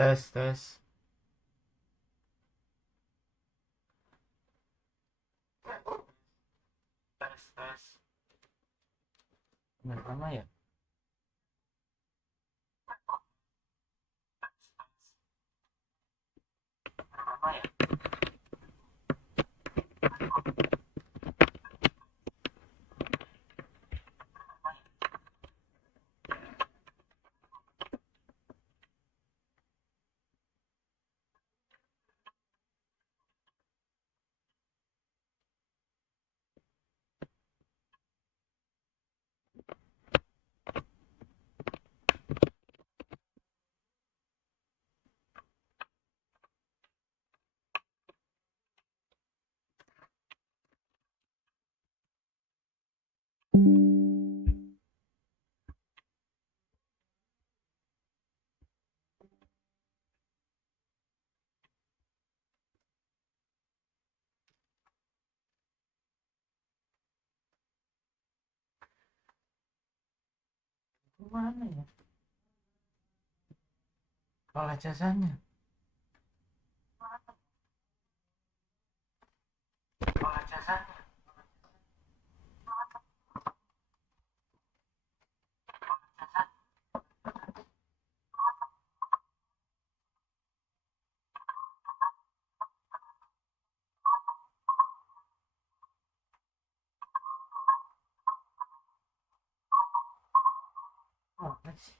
Tes, tes. Tes, tes. Bener lama ya? Lama ya? Mana ya? Kalau jasanya. Kalau jasanya. Oh, sih.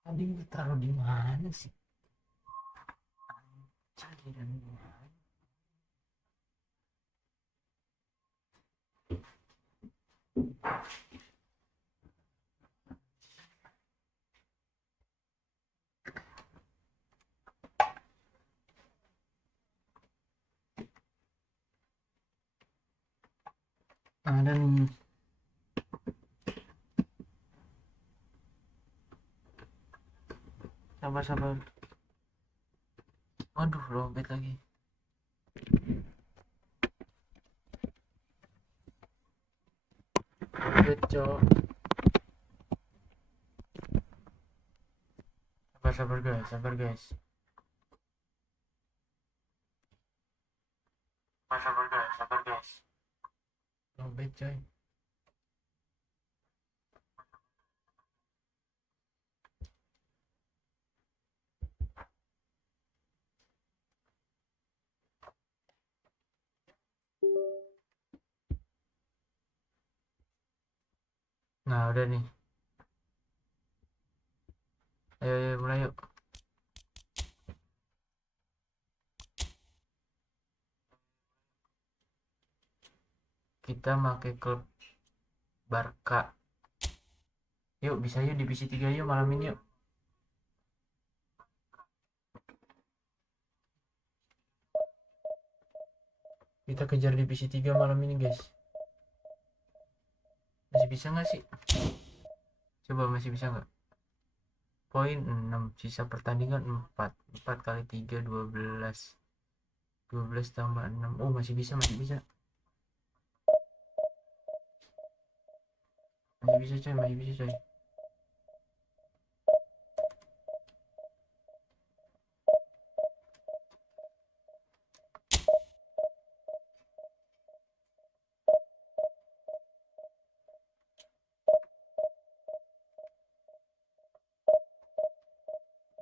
Tadi taruh di mana sih? Cari dan mana? Ada nih. Sabar, sabar. Aduh, lobet lagi. Lobet, cok. Sabar, sabar guys, sabar guys. Sabar guys, sabar guys. Lobet coy. Nah, udah nih. Ayo, ayo mulai yuk. Kita pakai klub Barca. Yuk, bisa yuk divisi 3 yuk malam ini yuk. Kita kejar divisi 3 malam ini guys. Masih bisa nggak sih? Coba masih bisa nggak? Poin 6, sisa pertandingan 4. 4 kali 3 12. 12 tambah 6. Oh, masih bisa, masih bisa. Masih bisa coy, masih bisa coy.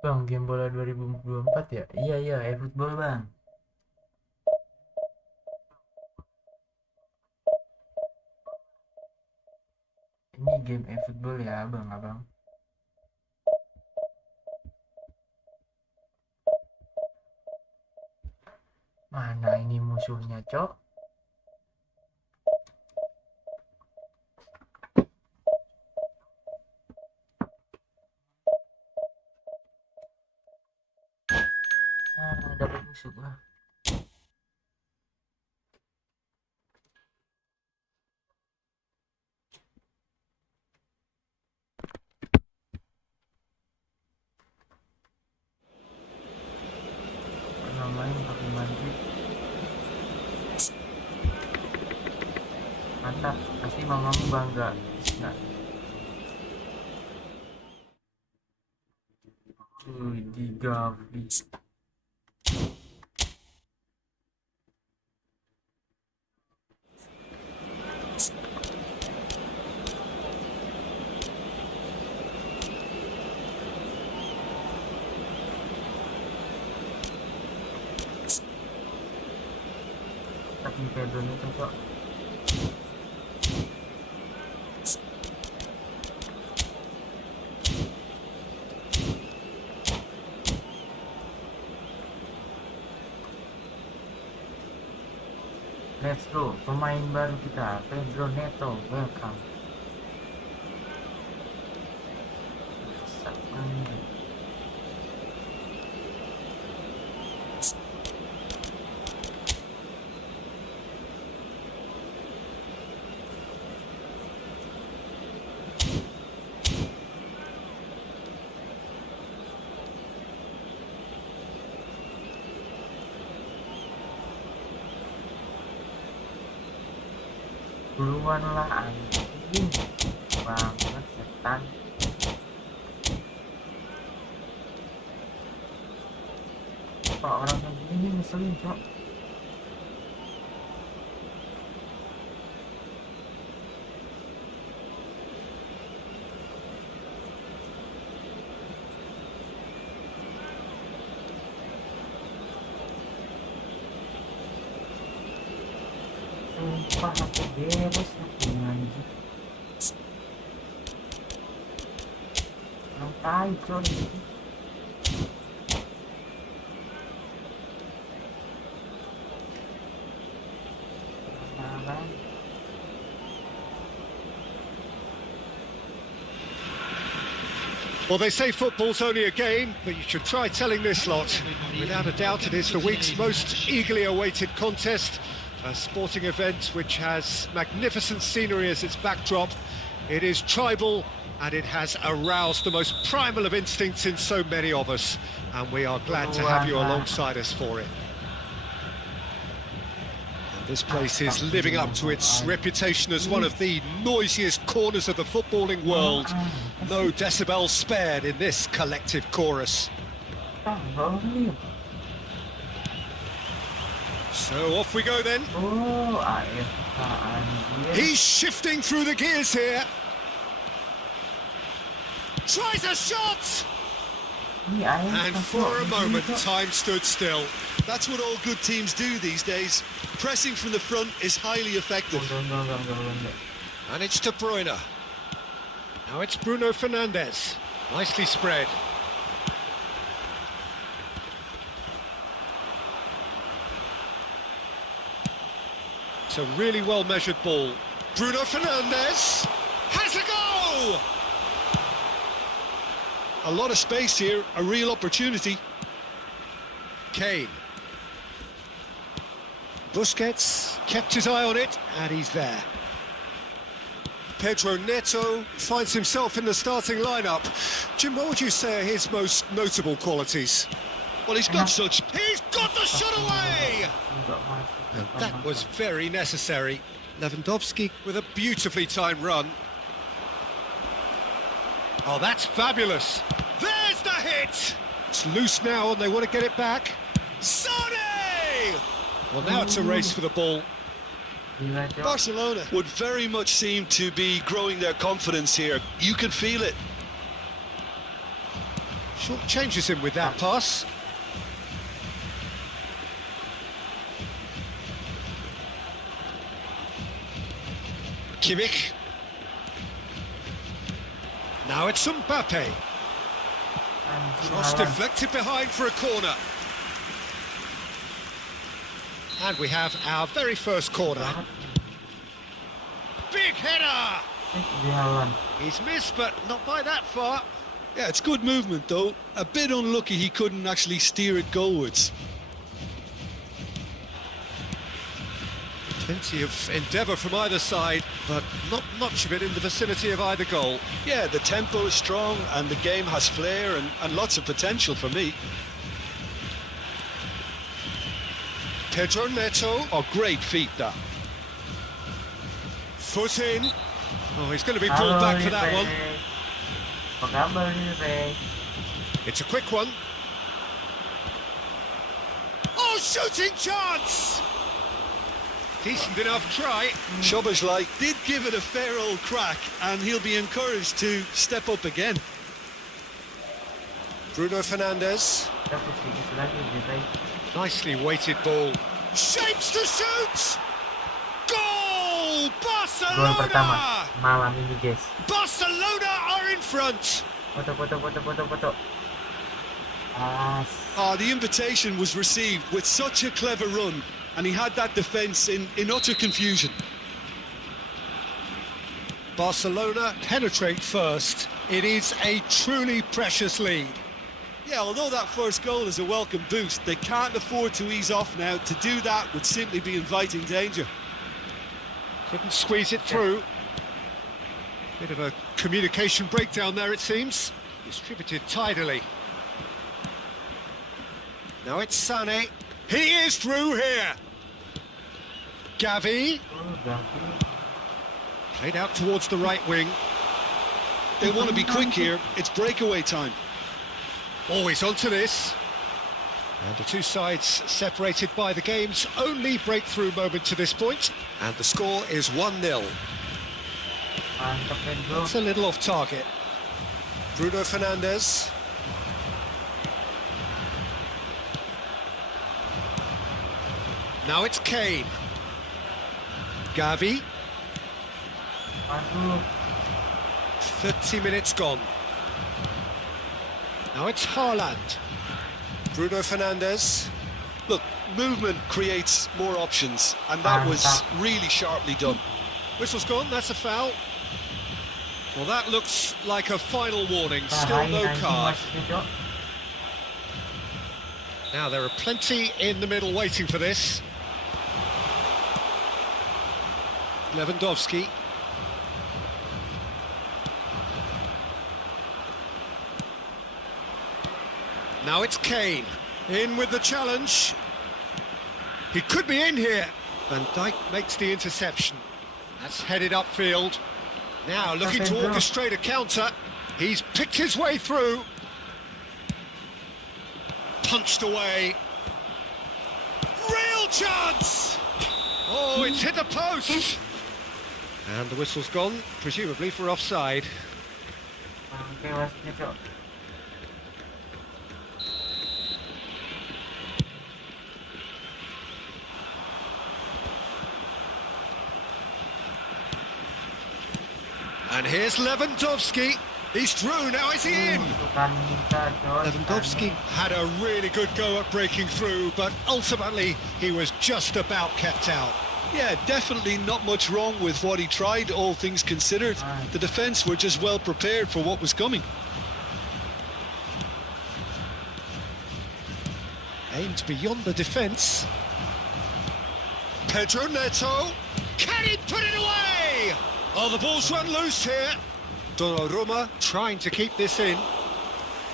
Bang, game bola 2024 ya? Iya, iya, Efootball bang. Ini game Efootball ya bang, abang. Mana ini musuhnya cok? Nah, dapat musuh gua. mantap, pasti mamamu bangga. Nah, di Gavi. Tapi Pedro ini cocok. Let's go, pemain baru kita, Pedro Neto, welcome. Duluan lah anjing banget setan. Pak orang kayak gini ngeselin cok. Sumpah aku beres aku anjing. Orang tai coy. Well, they say football's only a game, but you should try telling this lot. Without a doubt, it is the week's most eagerly awaited contest. A sporting event which has magnificent scenery as its backdrop. It is tribal and it has aroused the most primal of instincts in so many of us. And we are glad to have you alongside us for it. And this place is living up to its reputation as one of the noisiest corners of the footballing world. No decibels spared in this collective chorus. So off we go then. He's shifting through the gears here. Tries a shot! And for a moment, time stood still. That's what all good teams do these days. Pressing from the front is highly effective. And it's De Bruyne. Now it's Bruno Fernandes. Nicely spread. It's a really well-measured ball. Bruno Fernandes has a go! A lot of space here, a real opportunity. Kane. Busquets kept his eye on it, and he's there. Pedro Neto finds himself in the starting lineup. Jim, what would you say are his most notable qualities? Well, he's got such... He's got the shot away! And that was very necessary. Lewandowski with a beautifully timed run. Oh, that's fabulous. There's the hit! It's loose now and they want to get it back. Sane! Well, now it's a race for the ball. Barcelona would very much seem to be growing their confidence here. You can feel it. Short changes him with that pass. Kimmich. Now it's Mbappe. Cross deflected behind for a corner. And we have our very first corner. Big header! He's missed, but not by that far. Yeah, it's good movement, though. A bit unlucky he couldn't actually steer it goalwards. Plenty of endeavour from either side, but not much of it in the vicinity of either goal. Yeah, the tempo is strong and the game has flair and lots of potential for me. Pedro Neto. Oh, great feat, that. Foot in. Oh, he's going to be pulled back for that one. Apa kabar nih, Rey? It's a quick one. Oh, shooting chance! Decent enough try. Szoboszlai did give it a fair old crack, and he'll be encouraged to step up again. Bruno Fernandes. Dapat sedikit lagi nih, Rey. Nicely weighted ball. Shapes to shoot! Goal! Gol pertama Barcelona! malam ini, guys. Barcelona are in front. Foto. The invitation was received with such a clever run, and he had that defence in utter confusion. Barcelona penetrate first. It is a truly precious lead. Yeah, although that first goal is a welcome boost, they can't afford to ease off now. To do that would simply be inviting danger. Couldn't squeeze it through. Bit of a communication breakdown there, it seems. Distributed tidily. Now it's Sané. He is through here. Gavi. Played out towards the right wing. They want to be quick here. It's breakaway time. Always onto this. And the two sides separated by the game's only breakthrough moment to this point. And the score is 1-0. Mantap, bro. It's a little off target. Bruno Fernandes. Now it's Kane. Gavi. Aduh. 30 minutes gone. Now it's Haaland. Bruno Fernandes. Look, movement creates more options, and that was really sharply done. Whistle's gone, that's a foul. Well, that looks like a final warning, still no card. Now there are plenty in the middle waiting for this. Lewandowski. Now it's Kane, in with the challenge. He could be in here. Van Dijk makes the interception. That's headed upfield. Now looking to orchestrate a counter. He's picked his way through. Punched away. Real chance! Oh, it's hit the post! And the whistle's gone, presumably for offside. Oke, wasitnya, Cok. And here's Lewandowski. He's through, now is he in? Lewandowski had a really good go at breaking through, but ultimately he was just about kept out. Yeah, definitely not much wrong with what he tried, all things considered. The defence were just well prepared for what was coming. Aimed beyond the defence. Pedro Neto. Can he put it away? Oh, the ball's run loose here. Donnarumma trying to keep this in.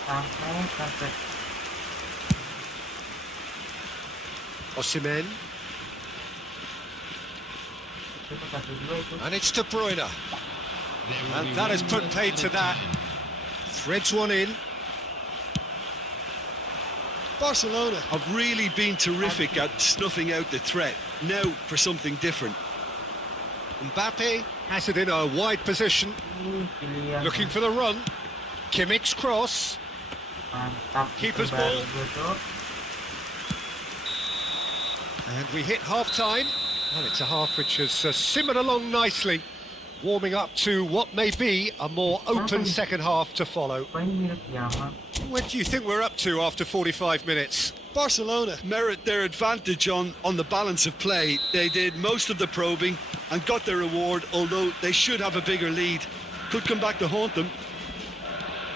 Sampai. Osimhen. And it's De Bruyne. And that has put paid to that. Threads one in. Barcelona have really been terrific at snuffing out the threat. Now for something different. Mbappe has it in a wide position. Looking for the run. Kimmich's cross. Keeper's ball. And we hit half-time. Well, it's a half which has simmered along nicely, warming up to what may be a more open second half to follow. What do you think we're up to after 45 minutes? Barcelona merit their advantage on the balance of play. They did most of the probing and got their reward, although they should have a bigger lead. Could come back to haunt them.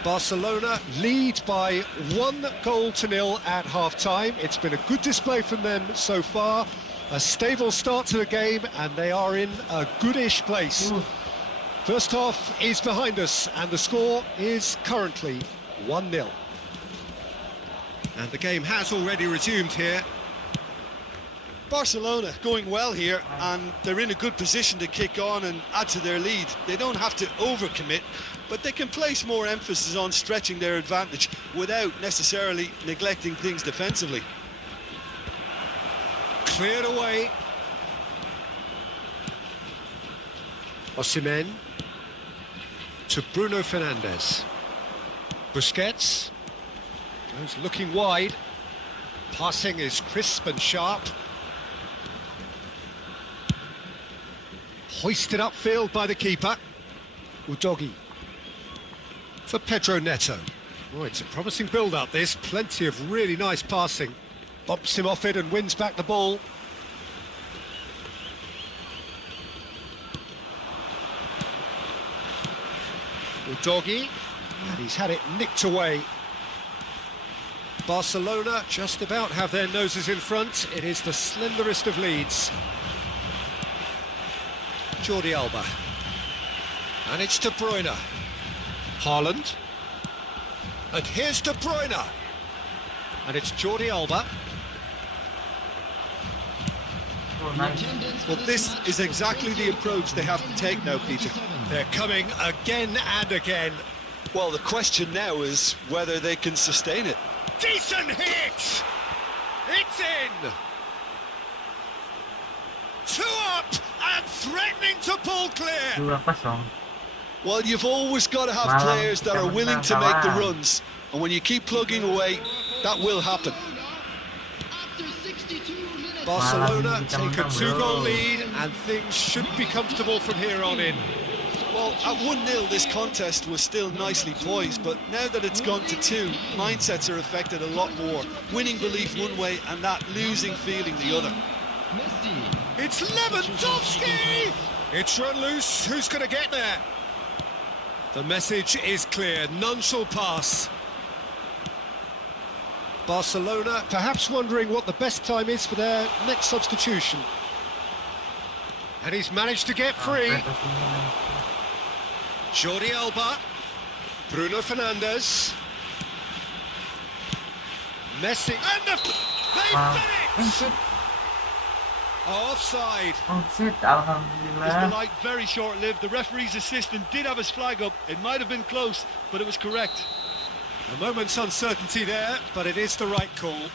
Barcelona lead by 1-0 at half-time. It's been a good display from them so far. A stable start to the game, and they are in a goodish place. First half is behind us, and the score is currently 1-0. And the game has already resumed here. Barcelona going well here, and they're in a good position to kick on and add to their lead. They don't have to overcommit, but they can place more emphasis on stretching their advantage without necessarily neglecting things defensively. Cleared away. Osimhen to Bruno Fernandes. Busquets goes looking wide. Passing is crisp and sharp. Hoisted upfield by the keeper. Udogi for Pedro Neto. Oh, it's a promising build-up this. Plenty of really nice passing. Bumps him off it and wins back the ball. Udogi, and he's had it nicked away. Barcelona just about have their noses in front. It is the slenderest of leads. Jordi Alba. And it's De Bruyne. Haaland. And here's De Bruyne. And it's Jordi Alba. Oh, nice. Well, this is exactly the approach they have to take now, Peter. They're coming again and again. Well, the question now is whether they can sustain it. Decent hit! It's in! 2 up and threatening to pull clear. 2-0. Well, you've always got to have players that are willing to make the runs, and when you keep plugging away, that will happen. Barcelona take a 2-goal lead and things should be comfortable from here on in. Well, at 1-0 this contest was still nicely poised, but now that it's gone to 2, mindsets are affected a lot more. Winning belief one way and that losing feeling the other. It's Lewandowski! It's run loose, who's going to get there? The message is clear, none shall pass. Barcelona perhaps wondering what the best time is for their next substitution. And he's managed to get free. Jordi Alba, Bruno Fernandes, Messi, and they've done it! Offside. Offside, It's the alhamdulillah. light very short-lived. The referee's assistant did have his flag up. It might have been close, but it was correct. A moment's uncertainty there, but it is the right call.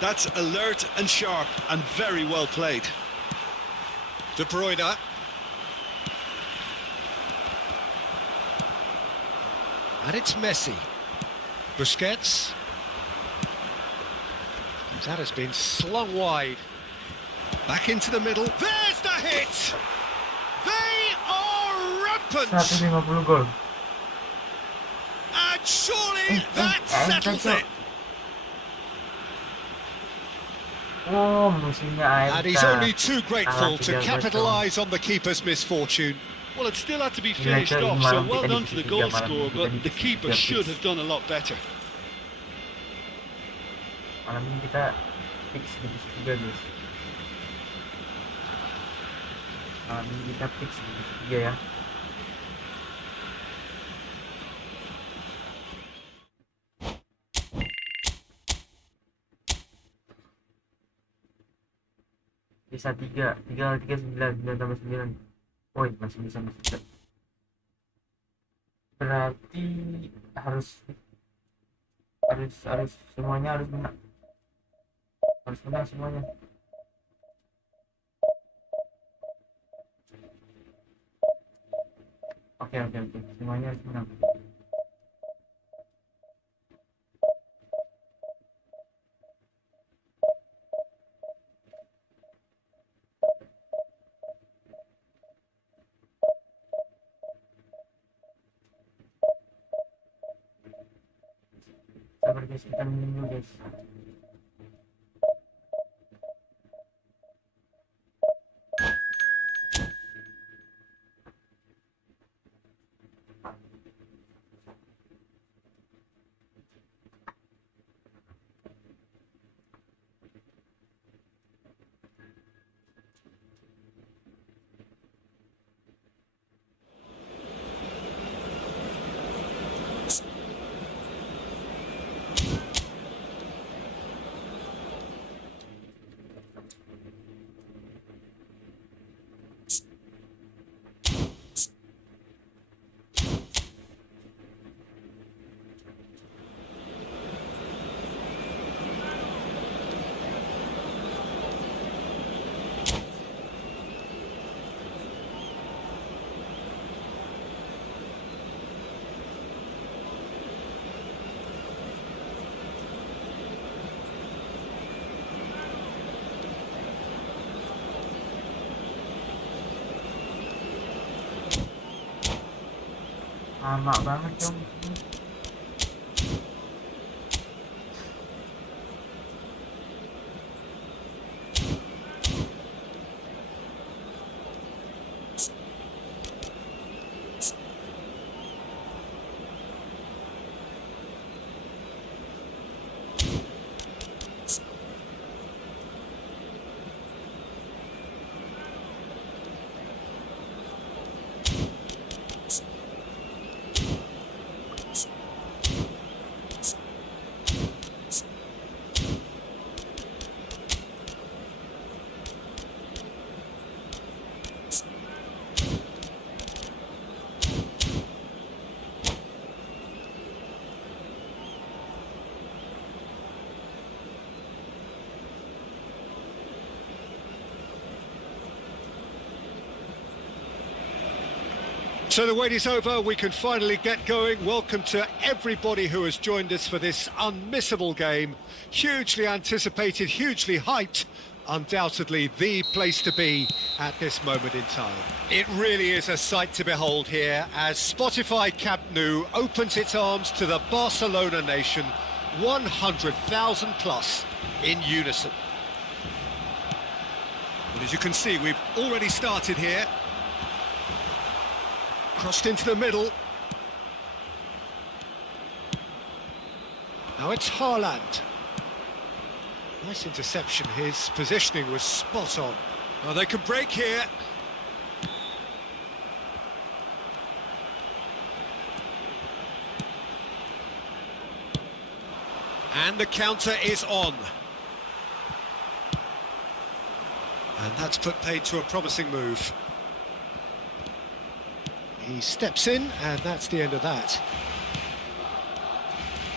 That's alert and sharp and very well played. De Bruyne. And it's Messi. Busquets. That has been slung wide. Back into the middle. There's the hit! They are rampant! 150 gol. And surely that settles it. Oh, musuhnya And he's only too grateful to capitalise on the keeper's misfortune. Well, it still had to be finished off, so well done to the goal scorer, but the keeper should have done a lot better. Malam ini kita fix divisi 3 guys. Malam ini kita fix divisi 3 ya. Bisa 3 9 tambah 9. Woi, masih bisa. Berarti harus semuanya harus menang. Harus menang semuanya. Oke. Semuanya harus menang. Sabar guys, kita menunggu guys. Lama banget dong. So the wait is over, we can finally get going. Welcome to everybody who has joined us for this unmissable game. Hugely anticipated, hugely hyped. Undoubtedly the place to be at this moment in time. It really is a sight to behold here as Spotify Camp Nou opens its arms to the Barcelona nation, 100,000 plus in unison. But as you can see, we've already started here. Crossed into the middle. Now it's Haaland. Nice interception, his positioning was spot on. Well, they can break here. And the counter is on. And that's put paid to a promising move. He steps in, and that's the end of that.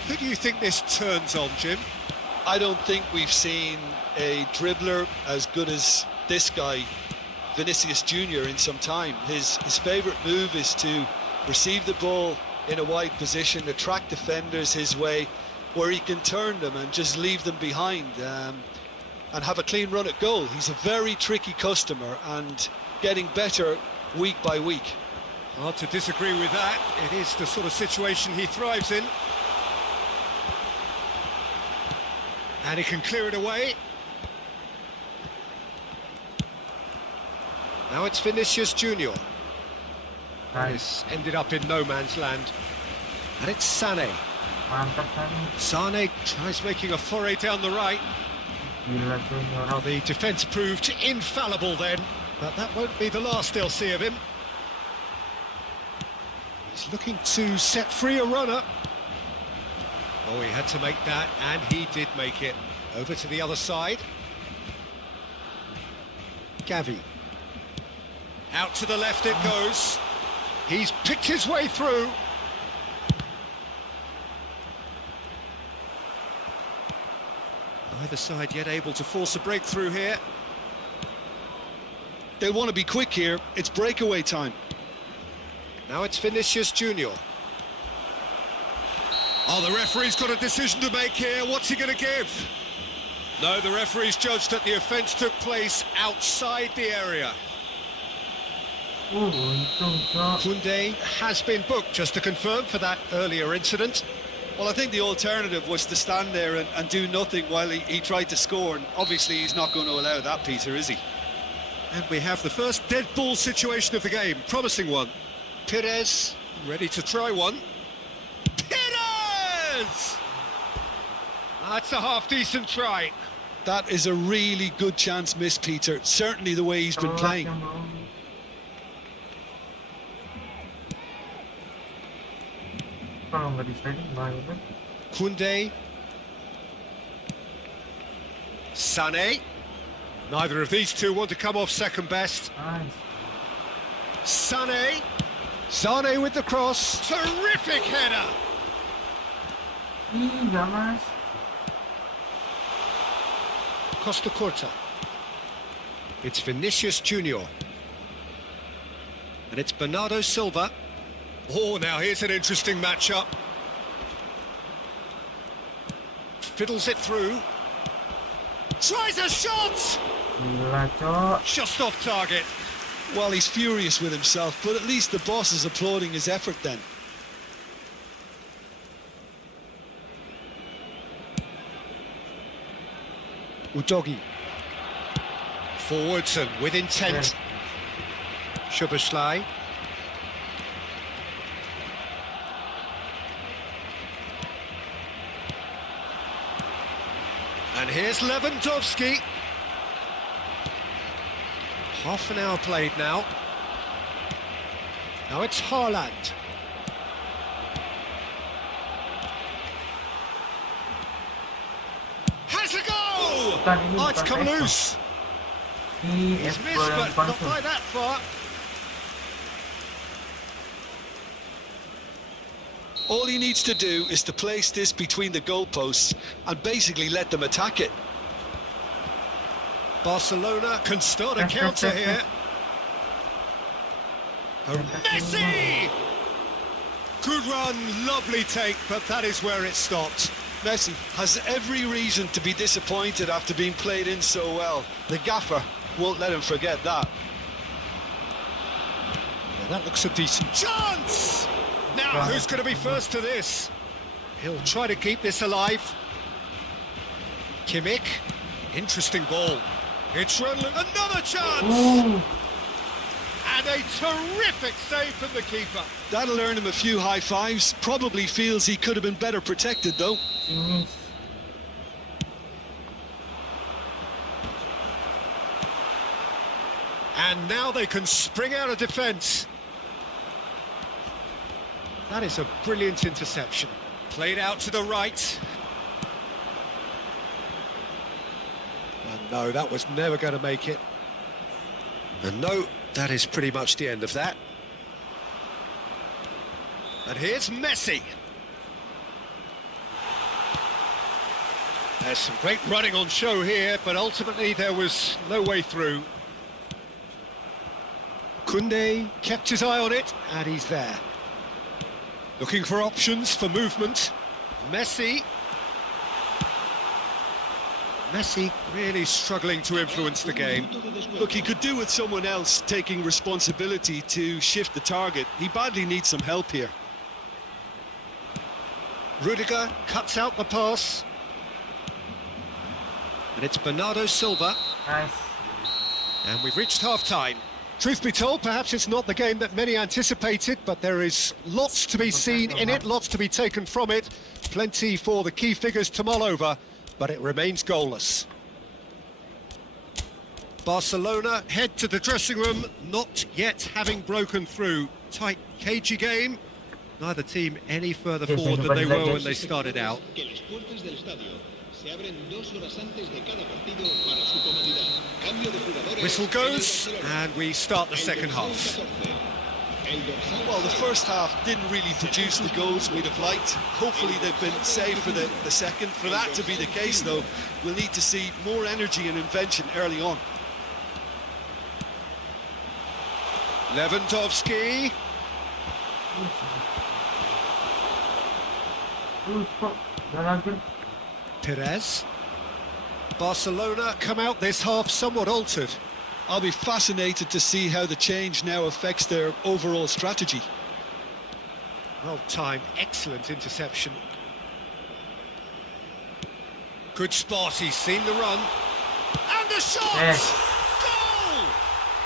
Who do you think this turns on, Jim? I don't think we've seen a dribbler as good as this guy, Vinicius Junior, in some time. His favourite move is to receive the ball in a wide position, attract defenders his way, where he can turn them and just leave them behind and have a clean run at goal. He's a very tricky customer and getting better week by week. Hard to disagree with that. It is the sort of situation he thrives in. And he can clear it away. Now it's Vinicius Junior. This ended up in no man's land. And it's Sané. Mantap Sani. Sané tries making a foray down the right. Gila tuh Now orang. the defence proved infallible then, but that won't be the last they'll see of him. He's looking to set free a runner. Oh, he had to make that, and he did make it. Over to the other side. Gavi. Out to the left it goes. He's picked his way through. Either side yet able to force a breakthrough here. They want to be quick here. It's breakaway time. Now it's Vinicius Junior. Oh, the referee's got a decision to make here. What's he going to give? No, the referee's judged that the offence took place outside the area. Untung cok. Koundé has been booked, just to confirm, for that earlier incident. Well, I think the alternative was to stand there and do nothing while he tried to score, and obviously he's not going to allow that, Peter, is he? And we have the first dead ball situation of the game. Promising one. Perez, ready to try one. Perez! That's a half-decent try. That is a really good chance missed, Peter. Certainly the way he's been playing. Kalau nggak di-sliding bahaya. Koundé. Sané. Neither of these two want to come off second best. Nice. Sané. Sané with the cross. Terrific header. Iya mas. Costa Corta. It's Vinicius Junior. And it's Bernardo Silva. Oh, now here's an interesting matchup. Fiddles it through. Tries a shot! Gila cok. Just off target. Well, he's furious with himself, but at least the boss is applauding his effort then. Udogi. Forwards and with intent. Szoboszlai. And here's Lewandowski. Half an hour played now. Now it's Haaland. Has a goal! Oh, it's come loose. He's missed, but not by that far. All he needs to do is to place this between the goalposts and basically let them attack it. Barcelona can start a counter here. Oh, Messi! Good run, lovely take, but that is where it stopped. Messi has every reason to be disappointed after being played in so well. The gaffer won't let him forget that. Well, that looks a decent chance! Now, who's going to be first to this? He'll try to keep this alive. Kimmich, interesting ball. It's another chance! Ooh. And a terrific save from the keeper. That'll earn him a few high fives. Probably feels he could have been better protected though. Ini. And now they can spring out of defence. That is a brilliant interception. Played out to the right. And no, that was never going to make it. And no, that is pretty much the end of that. And here's Messi. There's some great running on show here, but ultimately there was no way through. Koundé kept his eye on it, and he's there. Looking for options for movement. Messi. Messi really struggling to influence the game. Look, he could do with someone else taking responsibility to shift the target. He badly needs some help here. Rudiger cuts out the pass. And it's Bernardo Silva. Nice. And we've reached half-time. Truth be told, perhaps it's not the game that many anticipated, but there is lots to be seen in it, lots to be taken from it. Plenty for the key figures to mull over, but it remains goalless. Barcelona head to the dressing room, not yet having broken through. Tight, cagey game. Neither team any further forward than they were when they started out. Whistle goes, and we start the second half. Well, the first half didn't really produce the goals we'd have liked. Hopefully they've been saved for the second. For that to be the case, though, we'll need to see more energy and invention early on. Lewandowski. Perez. Barcelona come out this half somewhat altered. I'll be fascinated to see how the change now affects their overall strategy. Well timed, excellent interception. Good spot, he's seen the run. And the shot! Yes. Goal!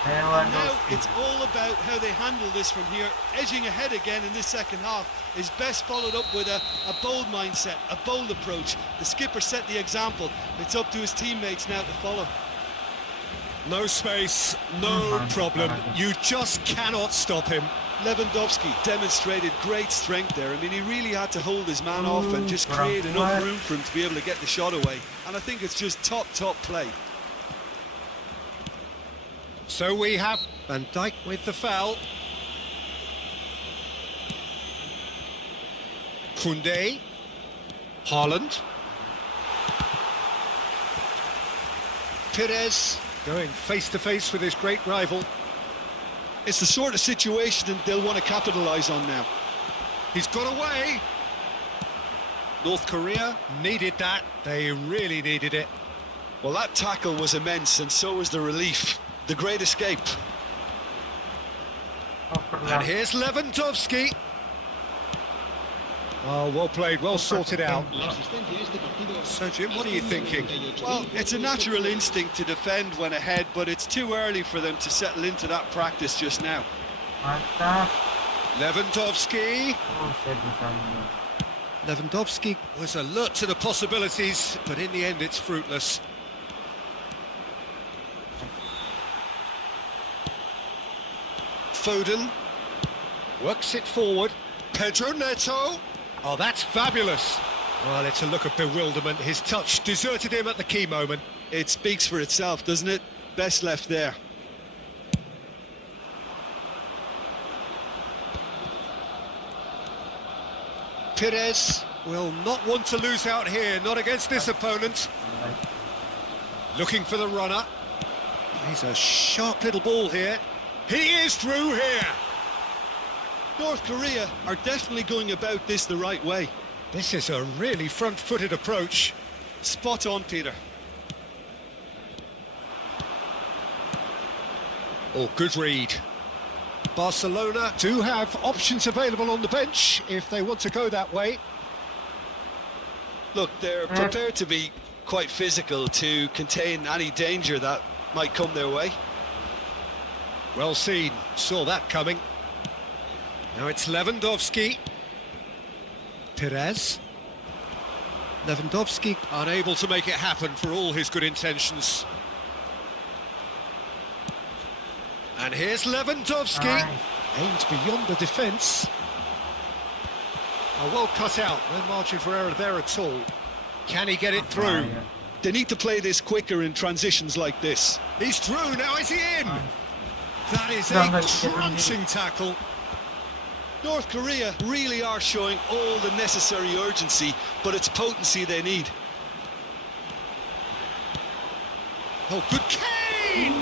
Now it's all about how they handle this from here. Edging ahead again in this second half is best followed up with a bold mindset, a bold approach. The skipper set the example. It's up to his teammates now to follow. No space, no problem. You just cannot stop him. Lewandowski demonstrated great strength there. I mean, he really had to hold his man off and just create enough room for him to be able to get the shot away. And I think it's just top play. So we have Van Dijk with the foul. Koundé. Haaland. Perez going face-to-face with his great rival. It's the sort of situation they'll want to capitalise on now. He's got away. North Korea needed that. They really needed it. Well, that tackle was immense, and so was the relief. The great escape. And here's Lewandowski. Oh, well played, well sorted out. So, Jim, what are you thinking? Well, it's a natural instinct to defend when ahead, but it's too early for them to settle into that practice just now. Mantap. Lewandowski. Oh, saya bisa. Lewandowski was alert to the possibilities, but in the end it's fruitless. Foden works it forward. Pedro Neto. Oh, that's fabulous. Well, it's a look of bewilderment. His touch deserted him at the key moment. It speaks for itself, doesn't it? Best left there. Perez will not want to lose out here, not against this opponent. Looking for the runner. He's a sharp little ball here. He is through here. North Korea are definitely going about this the right way. This is a really front-footed approach. Spot on, Peter. Oh, good read. Barcelona do have options available on the bench if they want to go that way. Look, they're prepared to be quite physical to contain any danger that might come their way. Well seen, saw that coming. Now it's Lewandowski. Perez. Lewandowski unable to make it happen for all his good intentions. And here's Lewandowski. Aims beyond the defence. Oh, well cut out, no margin for error there at all. Can he get it through? They need to play this quicker in transitions like this. He's through, now is he in? That is a crunching tackle. North Korea really are showing all the necessary urgency, but it's potency they need. Oh, good Kane!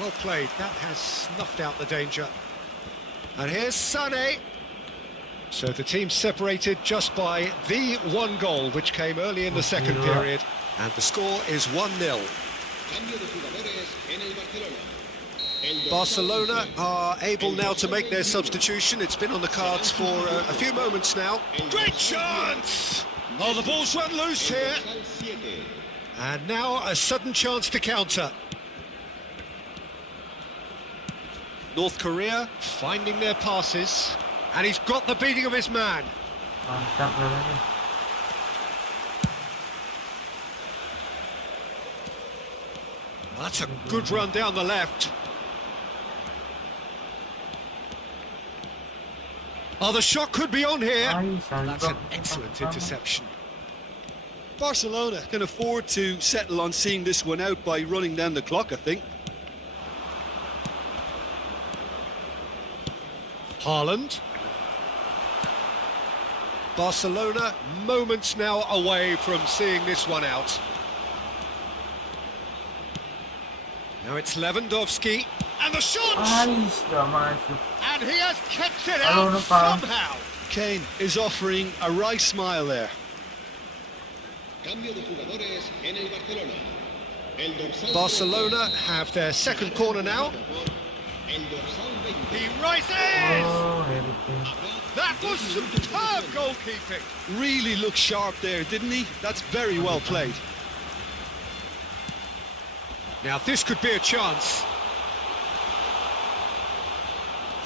Well played, that has snuffed out the danger. And here's Sané. So the team separated just by the one goal, which came early in the second period. And the score is 1-0. Barcelona are able now to make their substitution. It's been on the cards for a few moments now. Great chance! Oh, the ball's run loose here. And now a sudden chance to counter. North Korea finding their passes, and he's got the beating of his man. That's a good run down the left. Oh, the shot could be on here. That's an excellent interception. Barcelona can afford to settle on seeing this one out by running down the clock, I think. Haaland. Barcelona moments now away from seeing this one out. Now it's Lewandowski, and the shot! And he has kept it out somehow. Kane is offering a wry smile there. Barcelona have their second corner now. He rises! That was superb goalkeeping. Really looked sharp there, didn't he? That's very well played. Now this could be a chance.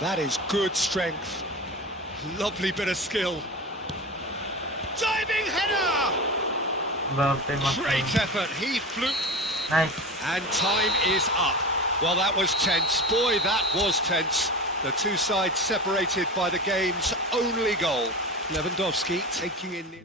That is good strength. Lovely bit of skill. Diving header! Great effort, he flew. Nice. And time is up. Well, that was tense. Boy, that was tense. The two sides separated by the game's only goal. Lewandowski taking in the...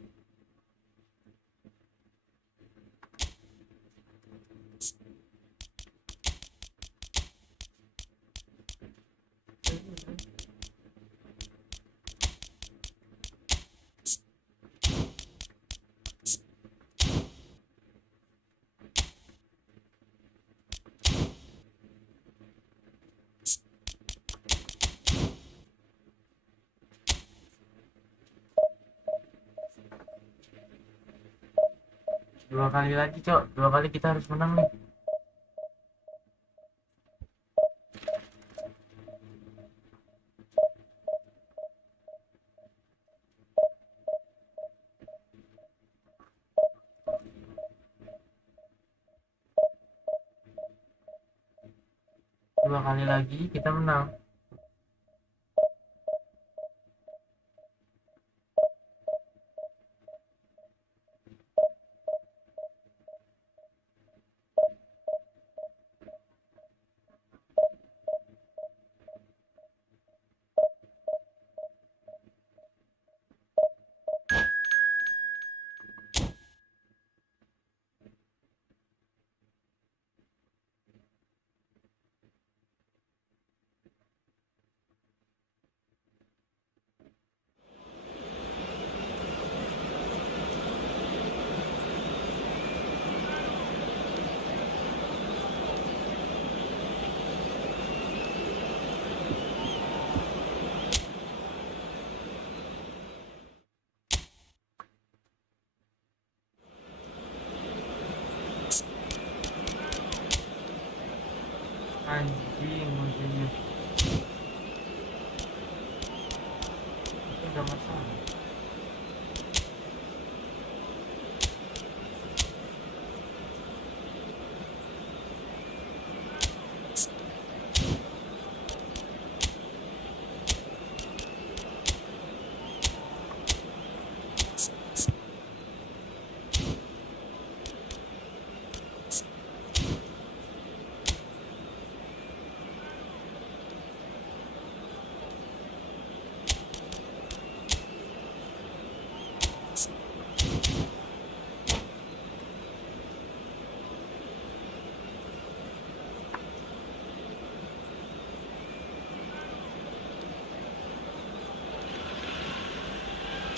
Dua kali lagi, Cok. Dua kali kita harus menang nih. 2 kali lagi kita menang. Anjing musuhnya. Itu udah masalah.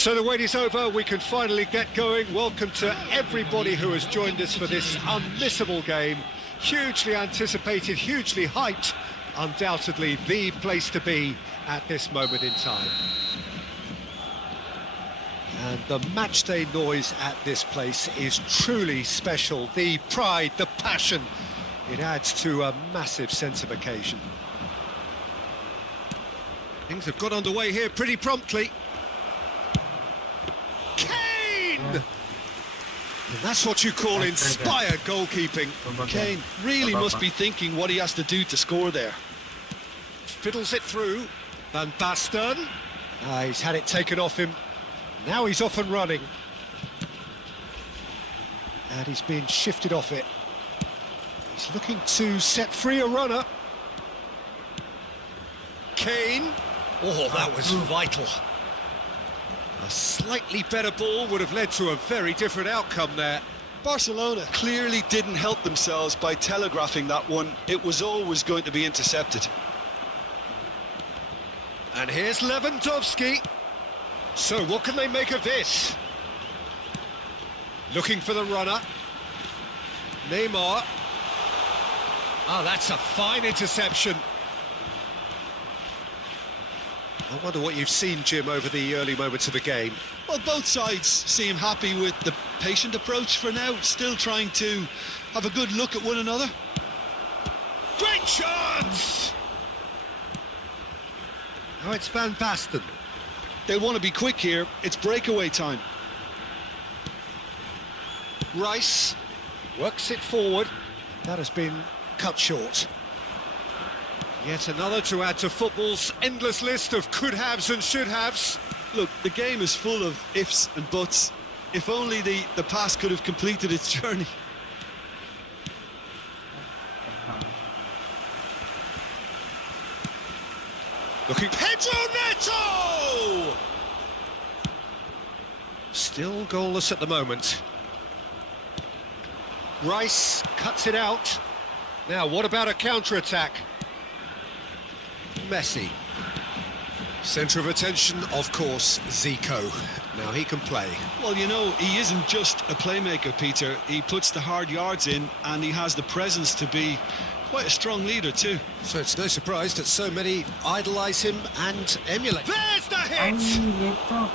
So the wait is over, we can finally get going. Welcome to everybody who has joined us for this unmissable game. Hugely anticipated, hugely hyped, undoubtedly the place to be at this moment in time. And the matchday noise at this place is truly special. The pride, the passion, it adds to a massive sense of occasion. Things have got underway here pretty promptly. And that's what you call inspired goalkeeping. Kane really must be thinking what he has to do to score there. Fiddles it through. Van Basten. He's had it taken off him. Now he's off and running. And he's being shifted off it. He's looking to set free a runner. Kane. Oh, that was vital. A slightly better ball would have led to a very different outcome there. Barcelona clearly didn't help themselves by telegraphing that one. It was always going to be intercepted. And here's Lewandowski. So what can they make of this? Looking for the runner. Neymar. Oh, that's a fine interception. I wonder what you've seen, Jim, over the early moments of the game. Well, both sides seem happy with the patient approach for now, still trying to have a good look at one another. Great chance! Now it's Van Basten. They'll want to be quick here. It's breakaway time. Rice works it forward. That has been cut short. Yet another to add to football's endless list of could-haves and should-haves. Look, the game is full of ifs and buts. If only the pass could have completed its journey. Looking Pedro Neto! Still goalless at the moment. Rice cuts it out. Now, what about a counter-attack? Messi. Centre of attention, of course, Zico. Now he can play. Well, you know, he isn't just a playmaker, Peter. He puts the hard yards in, and he has the presence to be quite a strong leader too. So it's no surprise that so many idolise him and emulate. There's the hit!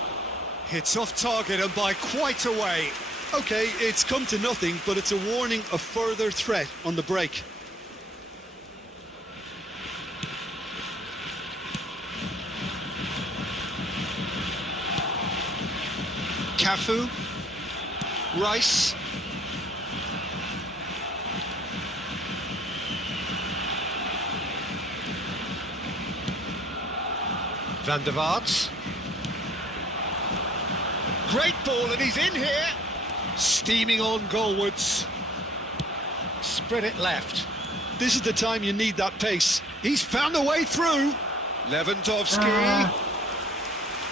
Hits off target and by quite a way. OK, it's come to nothing, but it's a warning of further threat on the break. Cafu, Rice. Van der Vaart. Great ball, and he's in here. Steaming on goalwards. Spread it left. This is the time you need that pace. He's found a way through. Lewandowski.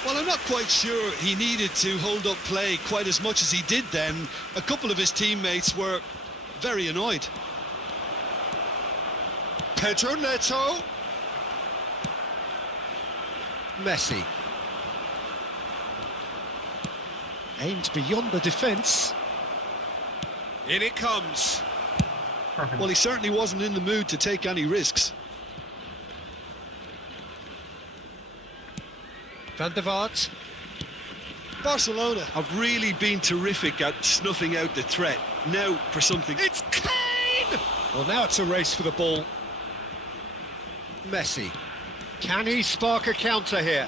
Well, I'm not quite sure he needed to hold up play quite as much as he did then. A couple of his teammates were very annoyed. Pedro Neto. Messi. Aimed beyond the defence. In it comes. Well, he certainly wasn't in the mood to take any risks. Van der Vaart. Barcelona have really been terrific at snuffing out the threat. Now for something. It's Kane! Well, now it's a race for the ball. Messi. Can he spark a counter here?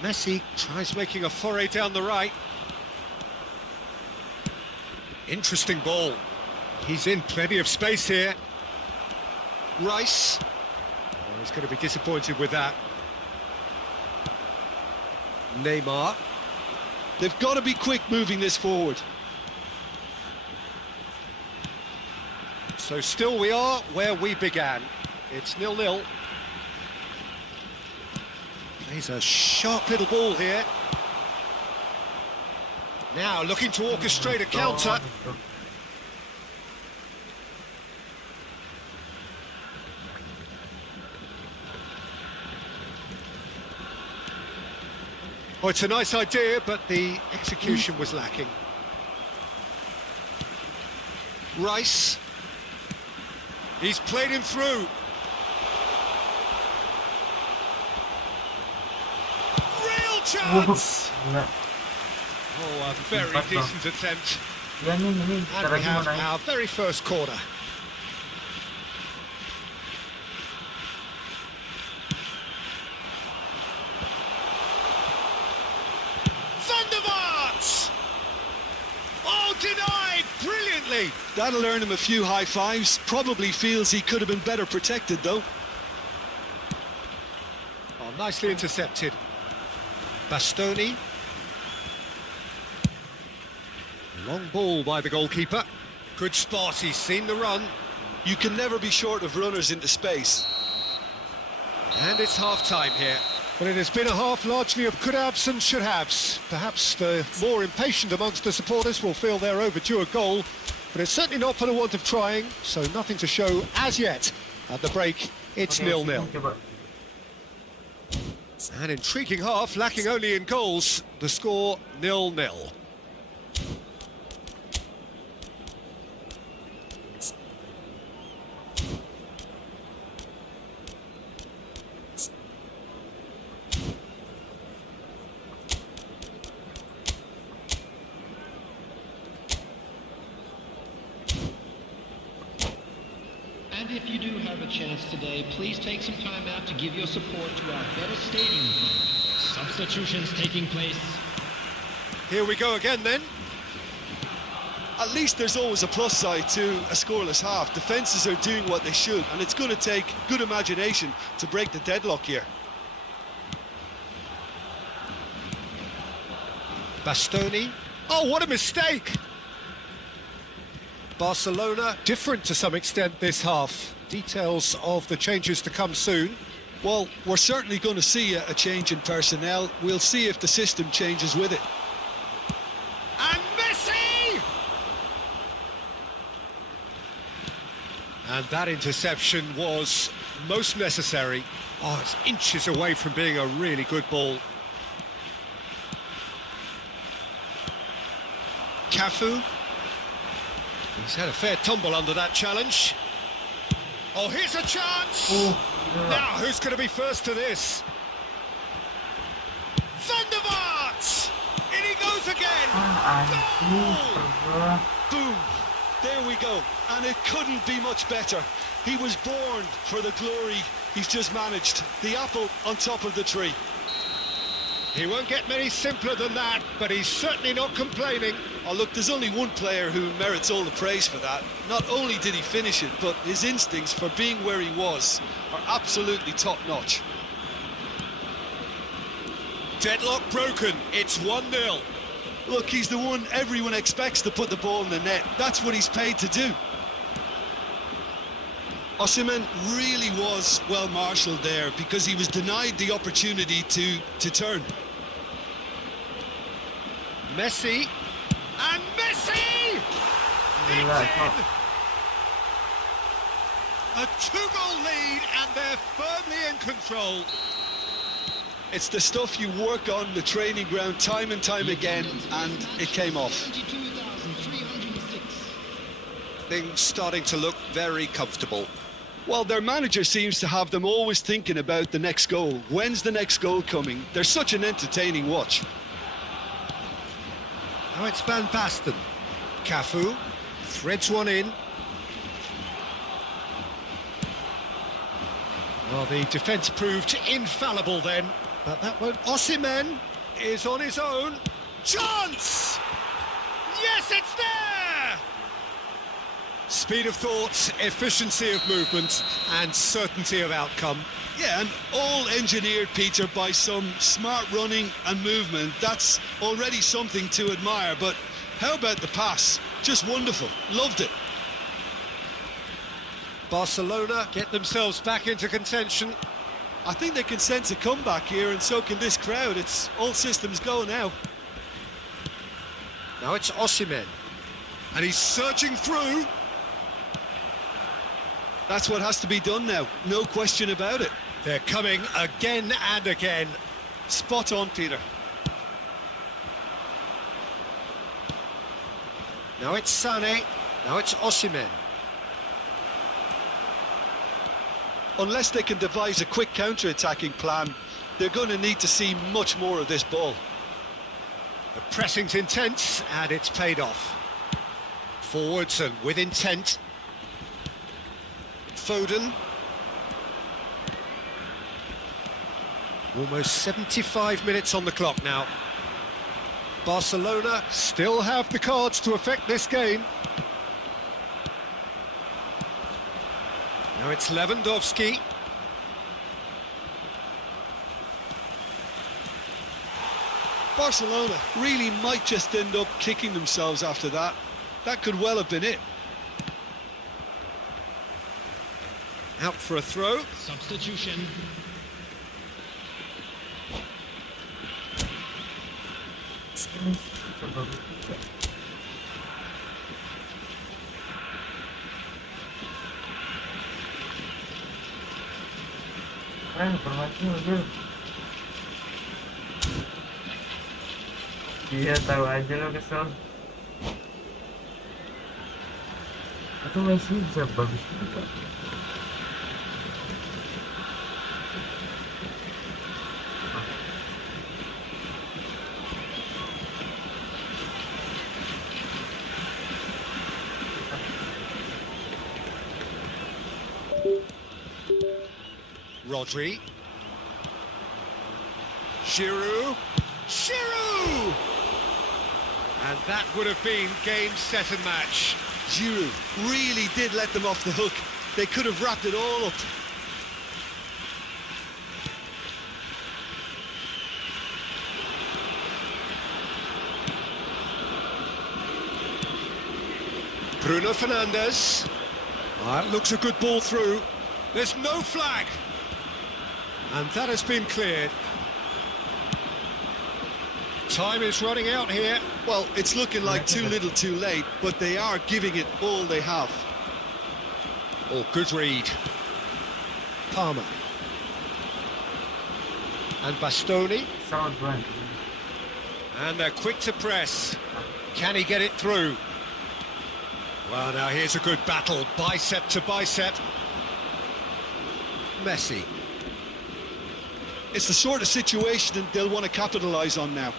Messi tries making a foray down the right. Interesting ball. He's in plenty of space here. Rice. Oh, he's going to be disappointed with that. Neymar. They've got to be quick moving this forward. So still we are where we began. It's 0-0. Plays a sharp little ball here. Now looking to orchestrate a counter. Oh, it's a nice idea, but the execution was lacking. Rice. He's played him through. Real chance! Oh, a very decent attempt. Ya nih, ini And we ntar lagi mau have naik. our very first corner. Van der Vaart! Oh, denied brilliantly. That'll earn him a few high fives. Probably feels he could have been better protected, though. Oh, nicely intercepted. Bastoni. Long ball by the goalkeeper. Good spot, he's seen the run. You can never be short of runners into space. And it's half-time here. Well, it has been a half largely of could-haves and should-haves. Perhaps the more impatient amongst the supporters will feel they're overdue a goal, but it's certainly not for the want of trying, so nothing to show as yet. At the break, it's 0-0. Coba. An intriguing half, lacking only in goals. The score 0-0. And if you do have a chance today, please take some time out to give your support to our better stadium fund. Substitutions taking place. Here we go again then. At least there's always a plus side to a scoreless half. Defences are doing what they should, and it's going to take good imagination to break the deadlock here. Bastoni. Oh, what a mistake! Barcelona different to some extent this half. Details of the changes to come soon. Well, we're certainly going to see a change in personnel. We'll see if the system changes with it. And Messi! And that interception was most necessary. Oh, it's inches away from being a really good ball. Cafu. He's had a fair tumble under that challenge. Oh, here's a chance! Now, who's going to be first to this? Van der Vaart! In he goes again! Goal! Boom! There we go. And it couldn't be much better. He was born for the glory he's just managed. The apple on top of the tree. He won't get many simpler than that, but he's certainly not complaining. Oh, look, there's only one player who merits all the praise for that. Not only did he finish it, but his instincts for being where he was are absolutely top-notch. Deadlock broken, it's 1-0. Look, he's the one everyone expects to put the ball in the net. That's what he's paid to do. Osimhen really was well marshalled there because he was denied the opportunity to turn. Messi, and Messi! It's in! A 2-goal lead, and they're firmly in control. It's the stuff you work on the training ground time and time again, and it came off. 22,306. Things starting to look very comfortable. Well, their manager seems to have them always thinking about the next goal. When's the next goal coming? They're such an entertaining watch. Now it's Van Basten. Cafu threads one in. Well, the defence proved infallible then, but that won't. Osimhen is on his own. Chance! Yes, it's there! Speed of thought, efficiency of movement, and certainty of outcome. Yeah, and all engineered, Peter, by some smart running and movement. That's already something to admire, but how about the pass? Just wonderful. Loved it. Barcelona get themselves back into contention. I think they can sense a comeback here, and so can this crowd. It's all systems go now. Now it's Osimhen, and he's surging through. That's what has to be done now, no question about it. They're coming again and again. Spot on, Peter. Now it's Sané, now it's Osimhen. Unless they can devise a quick counter-attacking plan, they're going to need to see much more of this ball. The pressing's intense, and it's paid off. Forwards and with intent. Foden. Almost 75 minutes on the clock now. Barcelona still have the cards to affect this game. Now it's Lewandowski. Barcelona really might just end up kicking themselves after that. That could well have been it. Out for a throw. Substitution. Keren informasinya mobil. Iya, tahu aja lo kesel. Itu Messi bisa bagus gitu kan. Rodri. Giroud. Giroud! And that would have been game, set and match. Giroud really did let them off the hook. They could have wrapped it all up. Bruno Fernandes. That looks a good ball through. There's no flag. And that has been cleared. Time is running out here. Well, it's looking like too little too late, but they are giving it all they have. Oh, good read. Palmer. And Bastoni. Sound run. And they're quick to press. Can he get it through? Well, now here's a good battle, bicep to bicep. Messi. It's the sort of situation they'll want to capitalise on now.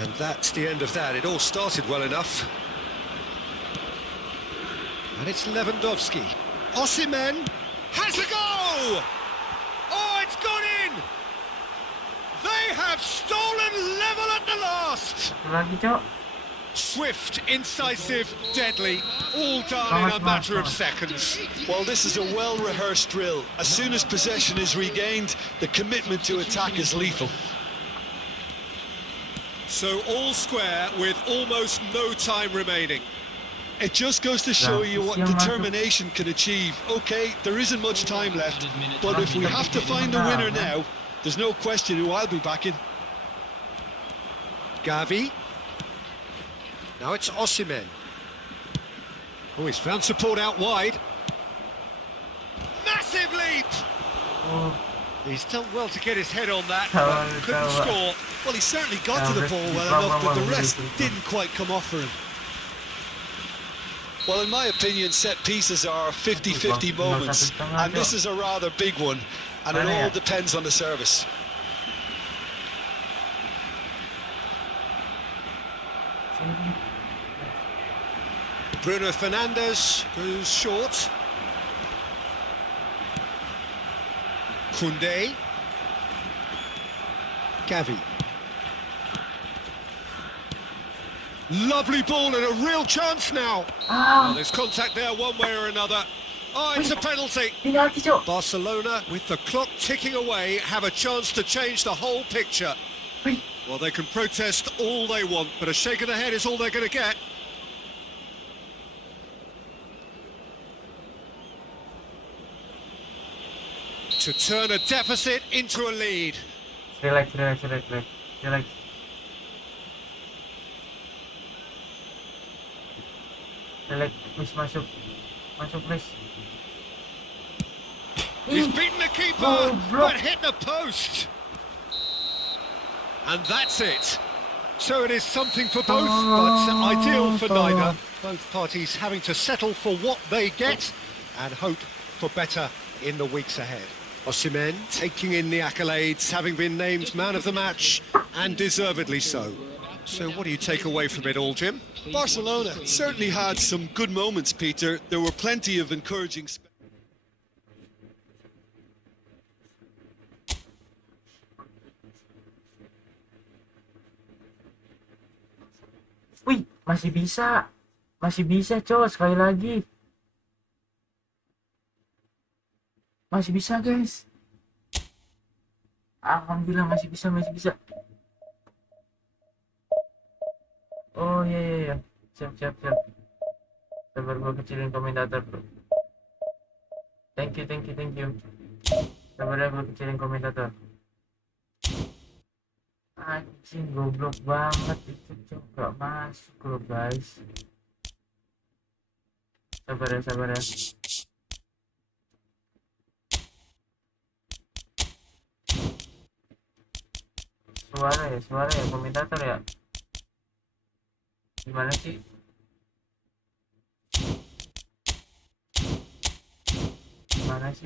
And that's the end of that. It all started well enough. And it's Lewandowski. Osimhen has a go! Oh, it's gone in! They have stolen level at the last! Lagi, Cok. Swift, incisive, deadly, all done in a matter of seconds. Well, this is a well-rehearsed drill. As soon as possession is regained, the commitment to attack is lethal. So all square with almost no time remaining. It just goes to show you what determination can achieve. Okay, there isn't much time left, but if we have to find the winner now, there's no question who I'll be backing. Gavi. Now it's Osimhen. Oh, he's found support out wide. Massive leap! Oh, He's done well to get his head on that, but couldn't score. Well, he certainly got to the ball well enough, but the rest didn't quite come off for him. Well, in my opinion, set pieces are 50-50 moments, and this is a rather big one, and it all depends on the service. Bruno Fernandes goes short. Koundé. Gavi. Lovely ball and a real chance now. Well, there's contact there one way or another. Oh, it's a penalty. Barcelona, with the clock ticking away, have a chance to change the whole picture. Well, they can protest all they want, but a shake of the head is all they're going to get. To turn a deficit into a lead. Relax. Please masuk, please. He's beaten the keeper, but hit the post. And that's it. So it is something for both, but ideal for neither. Both parties having to settle for what they get and hope for better in the weeks ahead. Osimhen taking in the accolades, having been named man of the match, and deservedly so. So what do you take away from it all, Jim? Barcelona certainly had some good moments, Peter. There were plenty of encouraging... Wih, masih bisa coy, sekali lagi. Masih bisa guys. Alhamdulillah masih bisa. Oh iya. Siap. Sabar, gua kecilin komentator bro. Thank you. Sabar ya, gua kecilin komentator. Anjing, goblok banget itu cok, gak masuk loh guys. Sabar ya. Suara ya komentator ya. Gimana sih?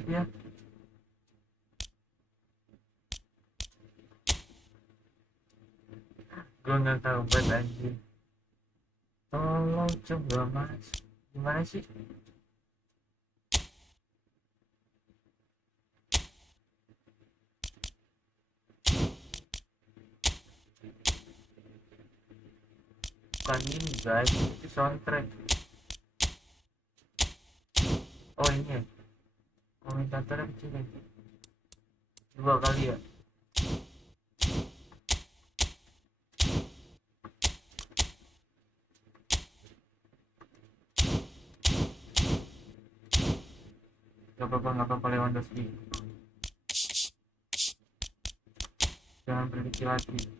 Dia? Gue nggak tahu buat anjing. Tolong coba mas. Gimana sih? Bukan ini guys, itu soundtrack. Oh ini ya. Komentatornya kecil. 2 kali ya. Gak apa-apa Lewandowski. Jangan berkecil hati.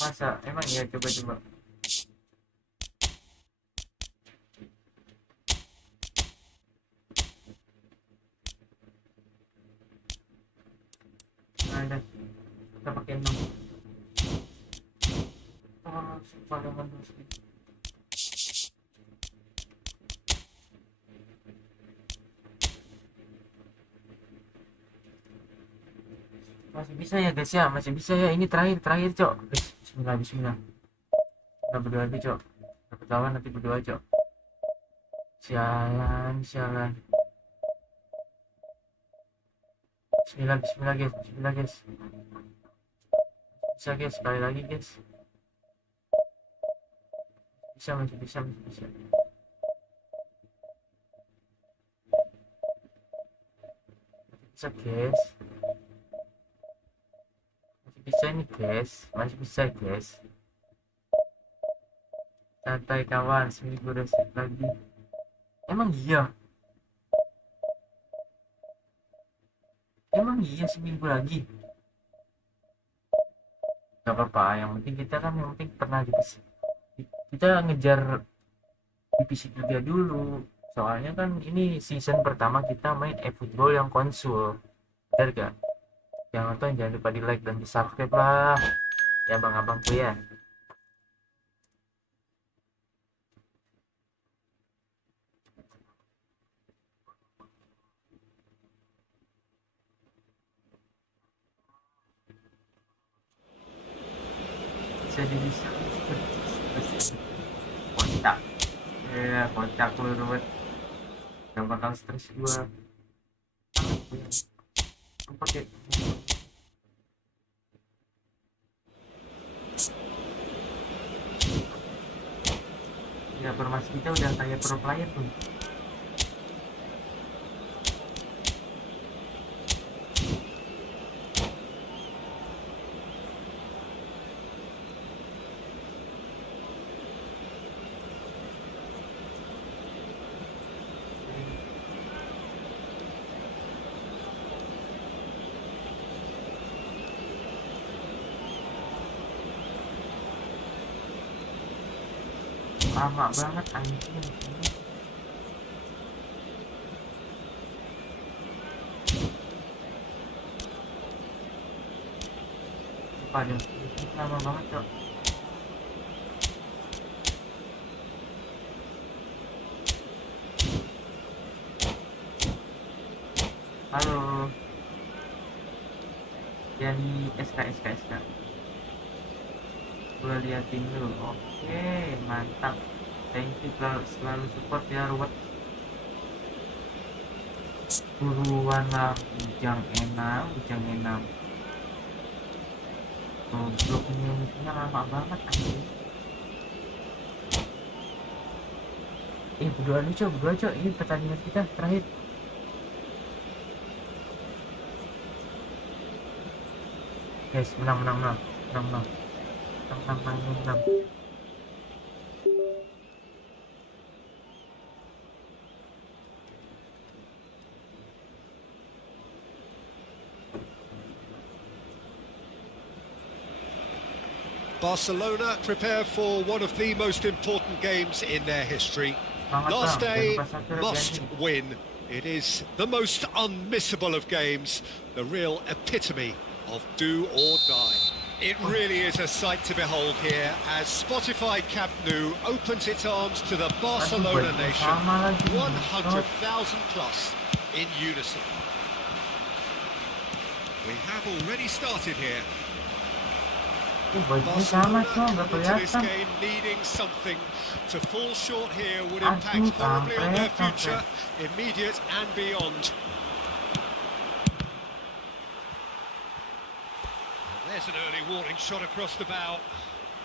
Masa? Emang ya, coba. Ada. Kita pakai 6. Sumpah dengan dosi. Masih bisa ya guys ya, masih bisa ya. Ini terakhir cok. Bismillah. Kita berdoa aja cok. Dapat lawan nanti berdoa cok. Sialan. Bismillah guys. Bisa guys, sekali lagi guys. Masih bisa. Masih bisa guys. Santai kawan, seminggu udah set lagi. Emang iya seminggu lagi. Gak apa-apa, yang penting kita kan pernah kita ngejar divisi 3 dulu. Soalnya kan ini season pertama kita main Efootball yang konsul. Bener gak? Yang nonton jangan lupa di like dan di subscribe lah ya abang-abangku ya. Bisa kontak gue ruwet, gak bakal stres gue pakai ya. Formasi kita udah kayak pro player tuh. Lama banget anjing. Pada lama banget cok. Halo dari SK gue liatin dulu. Oke, mantap, thank you, selalu support ya Ruwet. Buruan lah, ujang enam bloknya musuhnya lama banget anjing. Berdua cok, ini pertandingan kita terakhir. Guys, menang. Barcelona prepare for one of the most important games in their history. Last day, must win. It is the most unmissable of games, the real epitome of do or die. It really is a sight to behold here as Spotify Camp Nou opens its arms to the Barcelona nation, 100,000 plus in unison. We have already started here. Barcelona into this game needing something. To fall short here would impact horribly on their future, immediate and beyond. There's an early warning shot across the bow.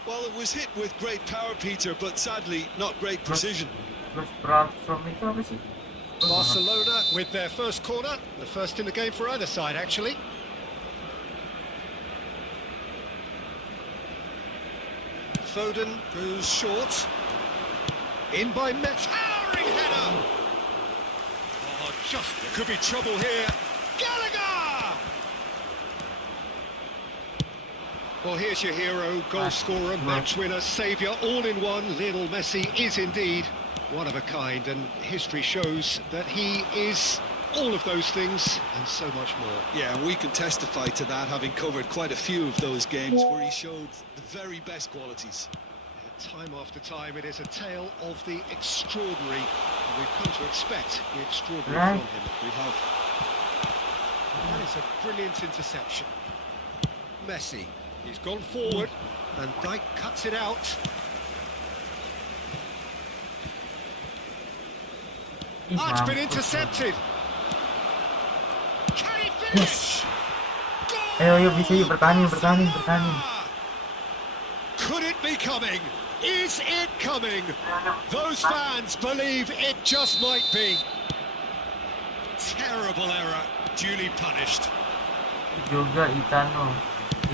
Well, it was hit with great power, Peter, but sadly not great precision. Barcelona with their first corner, the first in the game for either side, actually. Foden goes short. In by Metz. Towering header! Oh, just could be trouble here. Gallagher! Well, here's your hero, goal scorer, match winner, saviour, all in one. Lionel Messi is indeed one of a kind, and history shows that he is all of those things and so much more. Yeah, and we can testify to that, having covered quite a few of those games where he showed the very best qualities. Time after time, it is a tale of the extraordinary, and we've come to expect the extraordinary from him. We have. That is a brilliant interception. Messi, he's gone forward, and Dijk cuts it out. It's been intercepted. Can he finish? Ayo bisa yuk, bertanding. Could it be coming? Is it coming? Those fans believe it just might be. Terrible error, duly punished. Juga Itano.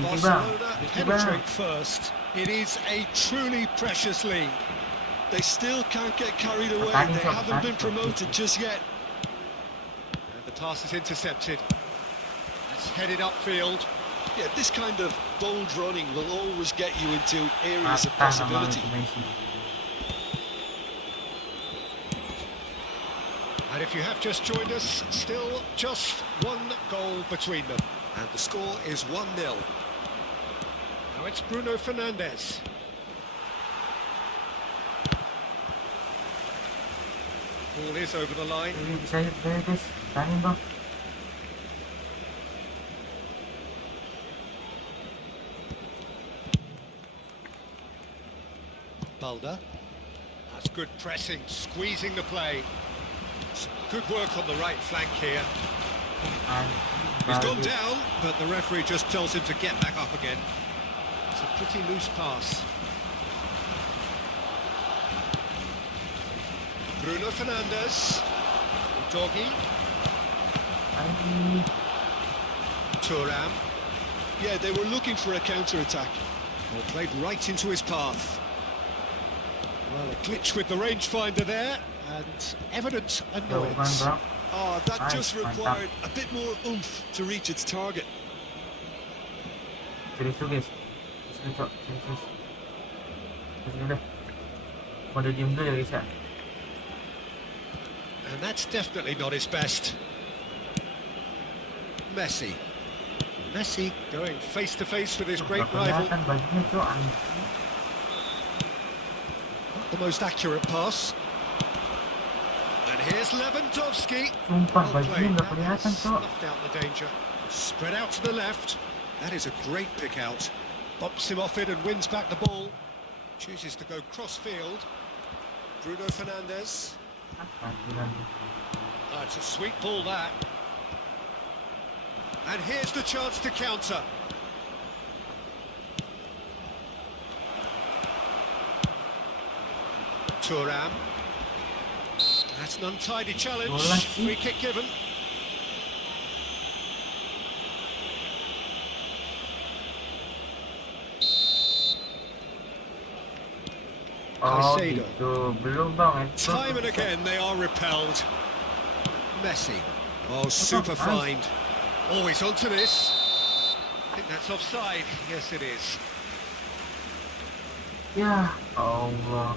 Barcelona penetrate first. It is a truly precious lead. They still can't get carried away. They haven't been promoted just yet. And the pass is intercepted. It's headed upfield. Yeah, this kind of bold running will always get you into areas of possibility. And if you have just joined us, still just one goal between them. And the score is 1-0. Now it's Bruno Fernandes. Ball is over the line. Bisa yuk, guys. Bertanding bang. Balda. That's good pressing, squeezing the play. Good work on the right flank here. He's gone down, but the referee just tells him to get back up again. It's a pretty loose pass. Bruno Fernandes. Doggy. Thuram. Yeah, they were looking for a counter-attack. Well, played right into his path. Well, a glitch with the rangefinder there, and evident annoyance. Oh, that just required a bit more oomph to reach its target. Serius guys. Serius. Mode diem dulu ya guys ya. And that's definitely not his best. Messi. Messi going face to face with his great rival. The most accurate pass. And here's Lewandowski. Well played. Snuffed out the danger. Spread out to the left. That is a great pick out. Bumps him off it and wins back the ball. Chooses to go cross field. Bruno Fernandes. That's a sweet ball, that. And here's the chance to counter. Thuram. That's an untidy challenge. Free kick given. Oh, gitu. Belum bang. Time and again they are repelled. Messi. Oh, super fine. Always onto this. I think that's offside. Yes, it is. Ya Allah.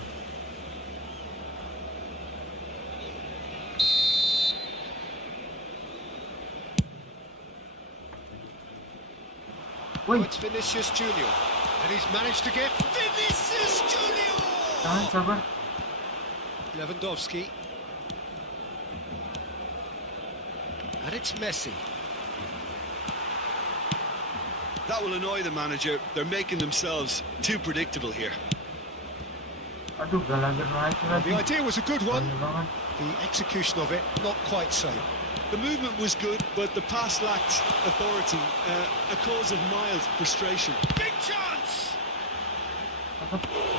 Oh, it's Vinicius Junior, and he's managed to get Vinicius Junior. Sabar. Lewandowski. And it's Messi. That will annoy the manager. They're making themselves too predictable here. Aduh, The idea was a good one. The execution of it, not quite so. The movement was good, but the pass lacked authority, a cause of mild frustration. Big chance!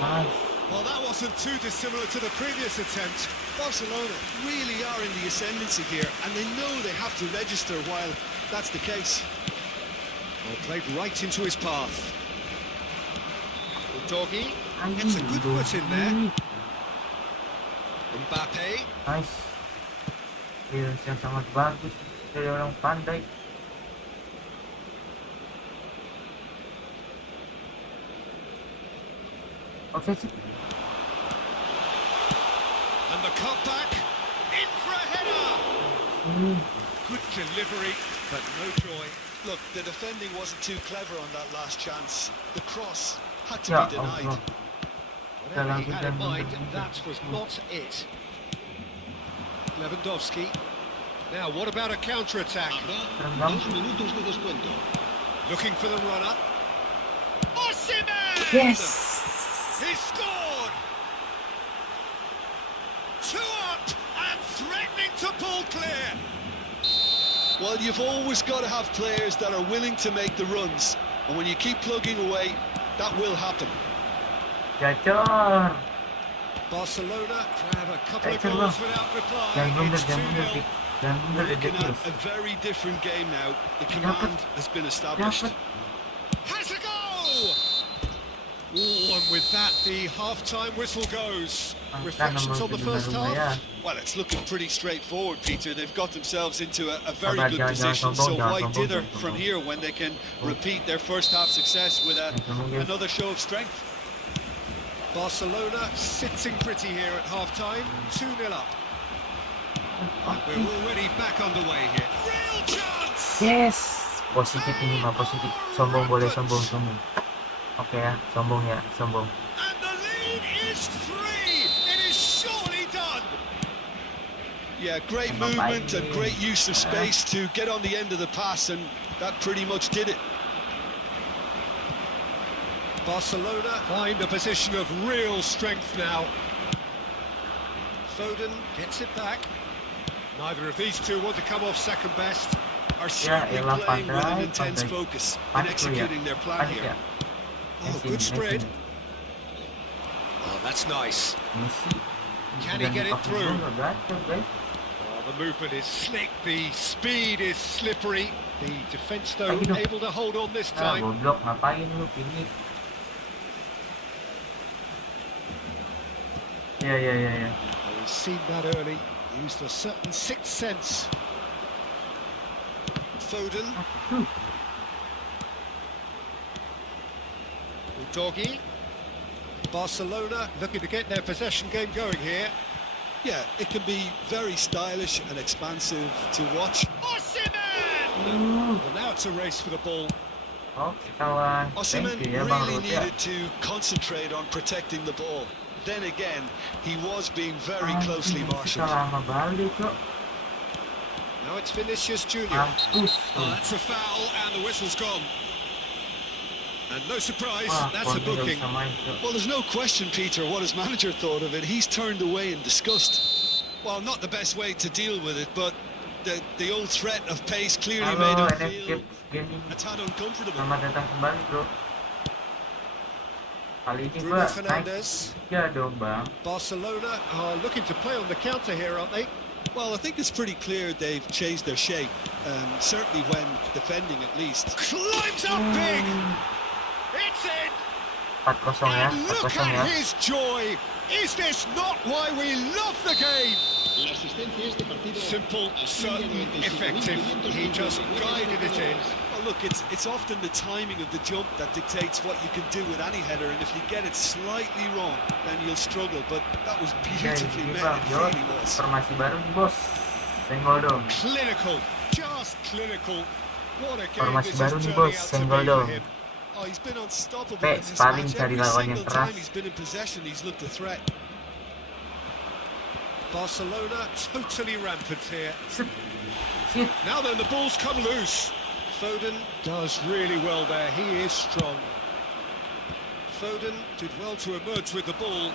Nice. Well, that wasn't too dissimilar to the previous attempt. Barcelona really are in the ascendancy here, and they know they have to register while that's the case. Well, played right into his path. Doggy gets a good foot in there. Mbappe. Nice. Clearance yang sangat bagus dari orang pandai. Offensive. And the cutback in for a header. Good delivery, but no joy. Look, the defending wasn't too clever on that last chance. The cross had to Ya be denied. Allah. Whatever he had in mind, that was not it. Lewandowski. Now, what about a counter-attack? Habrá 2 minutos de descuento. Looking for the runner. Osimhen! Yes. He scored! 2 up and threatening to pull clear. Well, you've always got to have players that are willing to make the runs. And when you keep plugging away, that will happen. Gacor. Barcelona grab a couple of Gacor bang. goals without reply. Jangan blunder, It's jangan blunder, 2-0. Dik. Jangan blunder, We're looking ridiculous. at a very different game now. The command has been established. Dapat. Has a goal! Ooh, and with that, the half-time whistle goes. Reflections on the first half? Well, it's looking pretty straightforward, Peter. They've got themselves into a very Sabar, good jangan position. sombong, So jangan why sombong, dither jangan from sombong. here when they can repeat their first half success with Jangan sombong, guys. another show of strength? Barcelona sitting pretty here at half-time, 2-0 up. We're already back underway here. Real chance! Yes. Positif ini mah, positif. Sombong boleh, sombong. Oke ya, sombong ya, sombong. And the lead is 3! It is surely done! Yeah, great movement and great use of space to get on the end of the pass, and that pretty much did it. Barcelona find a position of real strength now. Foden gets it back. Neither of these two want to come off second best. Are certainly elah, playing with an pandai, intense pandai. focus in Panik lu ya. executing their plan Panik here. ya. Oh, good spread. Oh, that's nice. Messi. Can he get it through? Gacor, guys. Oh, the movement is slick, the speed is slippery. The defence, though, Lagi dong. able to hold on this Ah, time. goblok, ngapain lu pilih? Ya. Oh, we've seen that early. Used a certain sixth sense. Foden. Doggy. Barcelona looking to get their possession game going here. Yeah, it can be very stylish and expansive to watch. Osimhen! Well, now it's a race for the ball. Oke kawan, Osimhen thank you ya Bang really Ruth ya. needed to concentrate on protecting the ball. Then again, he was being very closely Anjing, Messi marshaled. lama balik kok. Now it's Vinicius Junior. Mampus. Oh, that's a foul, and the whistle's gone. And no surprise, Wah, that's a Conte gak booking. bisa main kok. Well, there's no question, Peter, what his manager thought of it. He's turned away in disgust. Well, not the best way to deal with it, but the old threat of pace clearly made Halo, him NF feel Games Gaming. a tad uncomfortable. Selamat datang kembali bro. Kali ini Bruno gua naik Fernandes. 3 dong bang. Barcelona are looking to play on the counter here, aren't they? Well, I think it's pretty clear they've changed their shape, certainly when defending at least. Climbs up big! It's in! 4-0 ya, And look 4-0 ya. at his joy! Is this not why we love the game? La asistencia a este partido Simple, certain, effective. He just guided it in. Well, look, it's often the timing of the jump that dictates what you can do with any header, and if you get it slightly wrong, then you'll struggle. But that was Oke, beautifully ini met. bang, It yo, really was. formasi baru nih bos. Senggol dong. Clinical, just clinical. What a game Formasi this is baru nih turning bos, out to senggol be for dong. him. Oh, he's been unstoppable Pe, in this paling match. cari Every lawan yang single keras. time he's been in possession, he's looked a threat. Barcelona totally rampant here. Set. Shit. Now then, the ball's come loose. Foden does really well there. He is strong. Foden did well to emerge with the ball.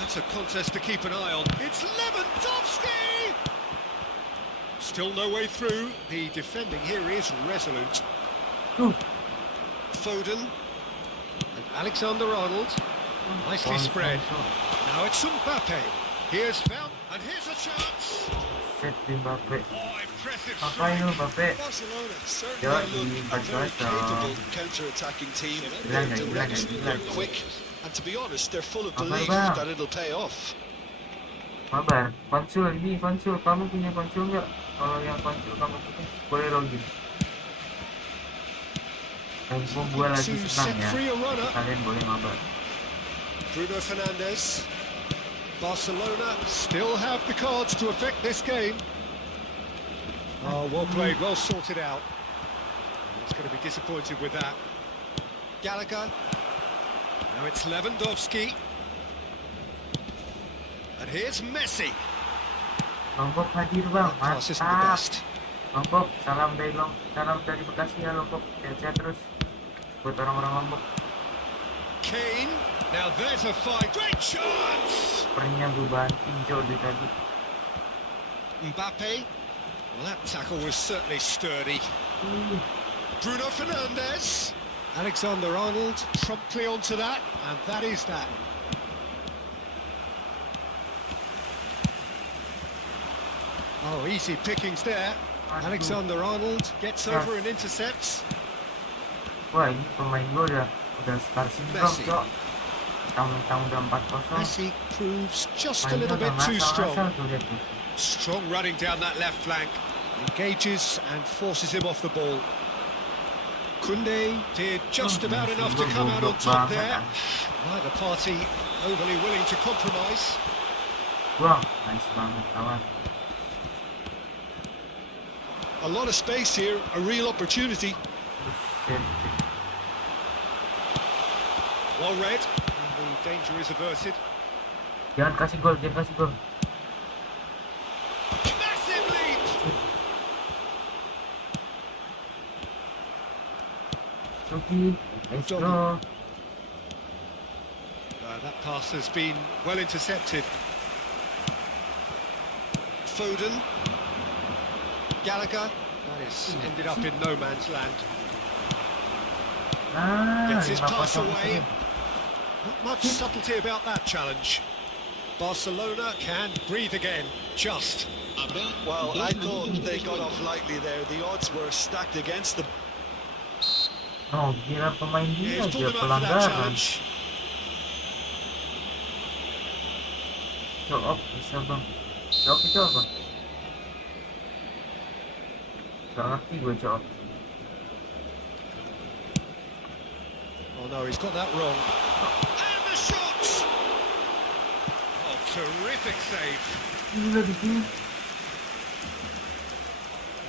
That's a contest to keep an eye on. It's Lewandowski! Still no way through. The defending here is resolute. Foden and Alexander-Arnold. Nicely spread. Now it's Mbappe. Here's found, and here's a chance. Set di Mbappe. Oh, impressive Ngapain lu strike. Mbappe? Barcelona Yo, certainly look a very Barcelona. capable counter-attacking team. Bilang They're dah, direct, bilang. they're quick, and to be honest, they're full of Apa, belief Bang? that it'll pay off. Mabar, konsul ini konsul. Kamu punya konsul nggak? Kalau yang konsul kamu punya, boleh login. Mumpung gua lagi To senang set ya, free a runner. kalian boleh mabar. Bruno Fernandes. Barcelona still have the cards to affect this game. Oh, well played, well sorted out. He's going to be disappointed with that. Gallagher. Now it's Lewandowski. And here's Messi. Lombok hadir bang, That pass isn't the mantap. best. Lombok, salam dari Bekasi ya Lombok. Sehat-sehat terus buat orang-orang Lombok. Kane. Now there's a fight. Great chance! Sepertinya gue banting jauh dari tadi. Mbappe. Well, that tackle was certainly sturdy. Bruno Fernandes. Alexander-Arnold promptly onto that, and that is that. Oh, easy pickings there. Alexander-Arnold gets over and intercepts. Wah, ini pemain gue udah star syndrome, Messi. Cok. Mentang-mentang udah 4-0. Messi proves just a Mainnya little udah bit too strong. ngasal-ngasal tuh, lihat tuh. Strong running down that left flank. Engages and forces him off the ball. Kunde did just about enough to come out on top there. Neither party overly willing to compromise. Wah, nice banget kawan. A lot of space here, a real opportunity. Buset. Well read, and the danger is averted. Jangan kasih gol, jangan kasih gol. Massive leap! Ruki, let's go. That pass has been well intercepted. Foden. Gallagher. That is ended up in no man's land. Gets his pass 5-0 away. disini. Not much subtlety about that challenge. Barcelona can breathe again, just. Well, I thought they got off lightly there. The odds were stacked against them. Oh, gila pemain dia He's aja pulled him up for that pelanggaran. challenge. Show off bisa bang. Show off itu apa? Gak ngerti gue show off. Oh no, he's got that wrong. And the shot! Oh, terrific save. Gila di sini.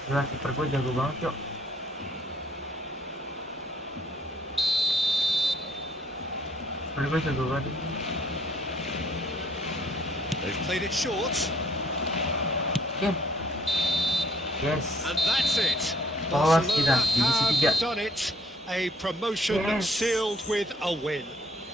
Gila kiper gue jago banget, Cok. Kiper gue jago banget. They've played it short. Oke. Yes. And that's it. Lolos Barcelona kita, divisi 3. have done it. A promotion Yes. sealed with a win.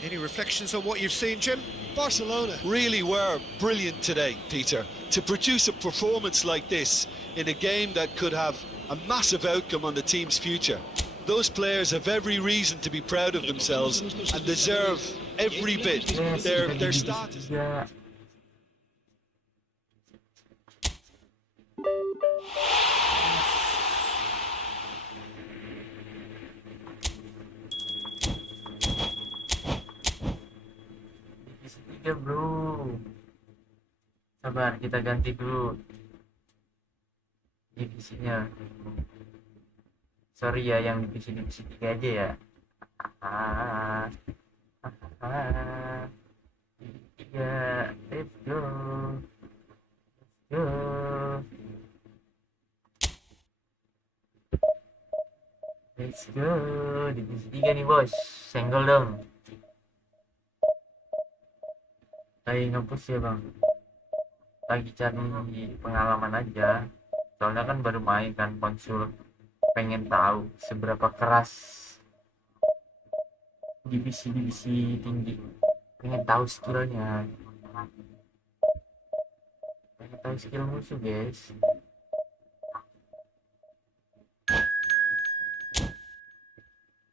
Any reflections on what you've seen, Jim? Barcelona really were brilliant today, Peter. To produce a performance like this in a game that could have a massive outcome on the team's future. Those players have every reason to be proud of themselves and deserve every bit. Yes, Their kita divisi status. 3. Divisi 3, bro. Sabar, kita ganti dulu divisinya. Sorry ya, yang divisi 3 aja ya. Ah, divisi 3, let's go, let's go. Let's go, divisi 3 nih bos, senggol dong. Lagi nge-push ya bang, lagi cari pengalaman aja. Soalnya kan baru main kan konsul, pengen tahu seberapa keras divisi-divisi tinggi, pengen tahu skillnya, pengen tahu skill musuh guys.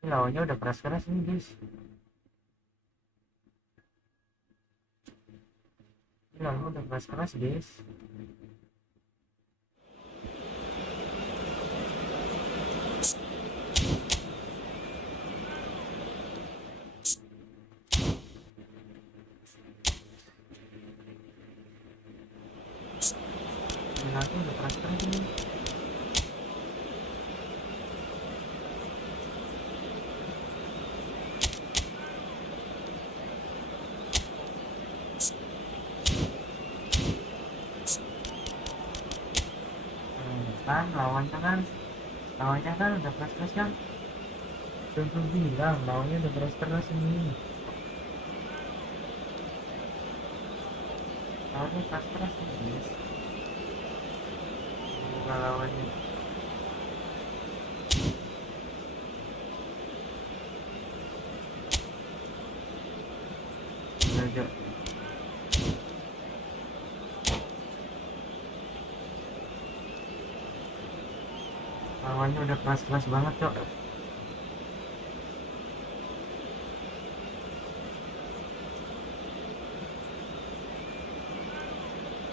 Ini lawannya udah keras-keras nih guys. Ini lawannya udah keras-keras guys. Ini lawannya udah keras-keras nih. kan lawannya kan udah keras-keras kan. Tentu bilang lawannya udah keras-keras ini. Lawannya keras-keras nih guys. Bukan lawannya. Aja. Lawannya udah keras-keras banget cok.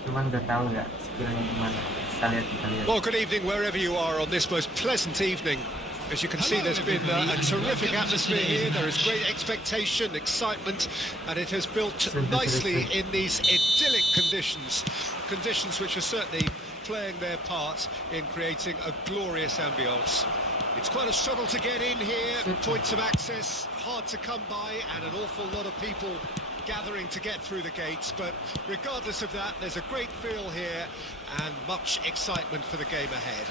Cuman udah tahu ya skillnya gimana. Kita lihat. Well, good evening wherever you are on this most pleasant evening. As you can see, there's been a terrific atmosphere here. There is great expectation, excitement, and it has built nicely in these idyllic conditions. Conditions which are certainly playing their part in creating a glorious ambience. It's quite a struggle to get in here, points of access hard to come by, and an awful lot of people gathering to get through the gates, but regardless of that, there's a great feel here and much excitement for the game ahead.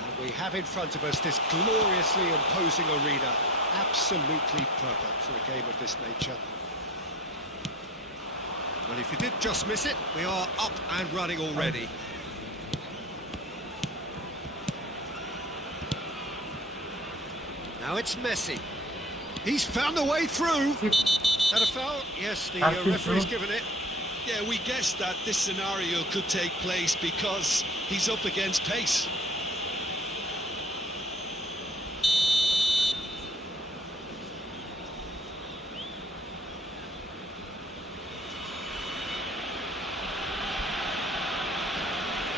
And we have in front of us this gloriously imposing arena, absolutely perfect for a game of this nature. Well, if you did just miss it, we are up and running already. Now it's Messi. He's found a way through. Had a foul? Yes, the referee's given it. Yeah, we guessed that this scenario could take place because he's up against pace.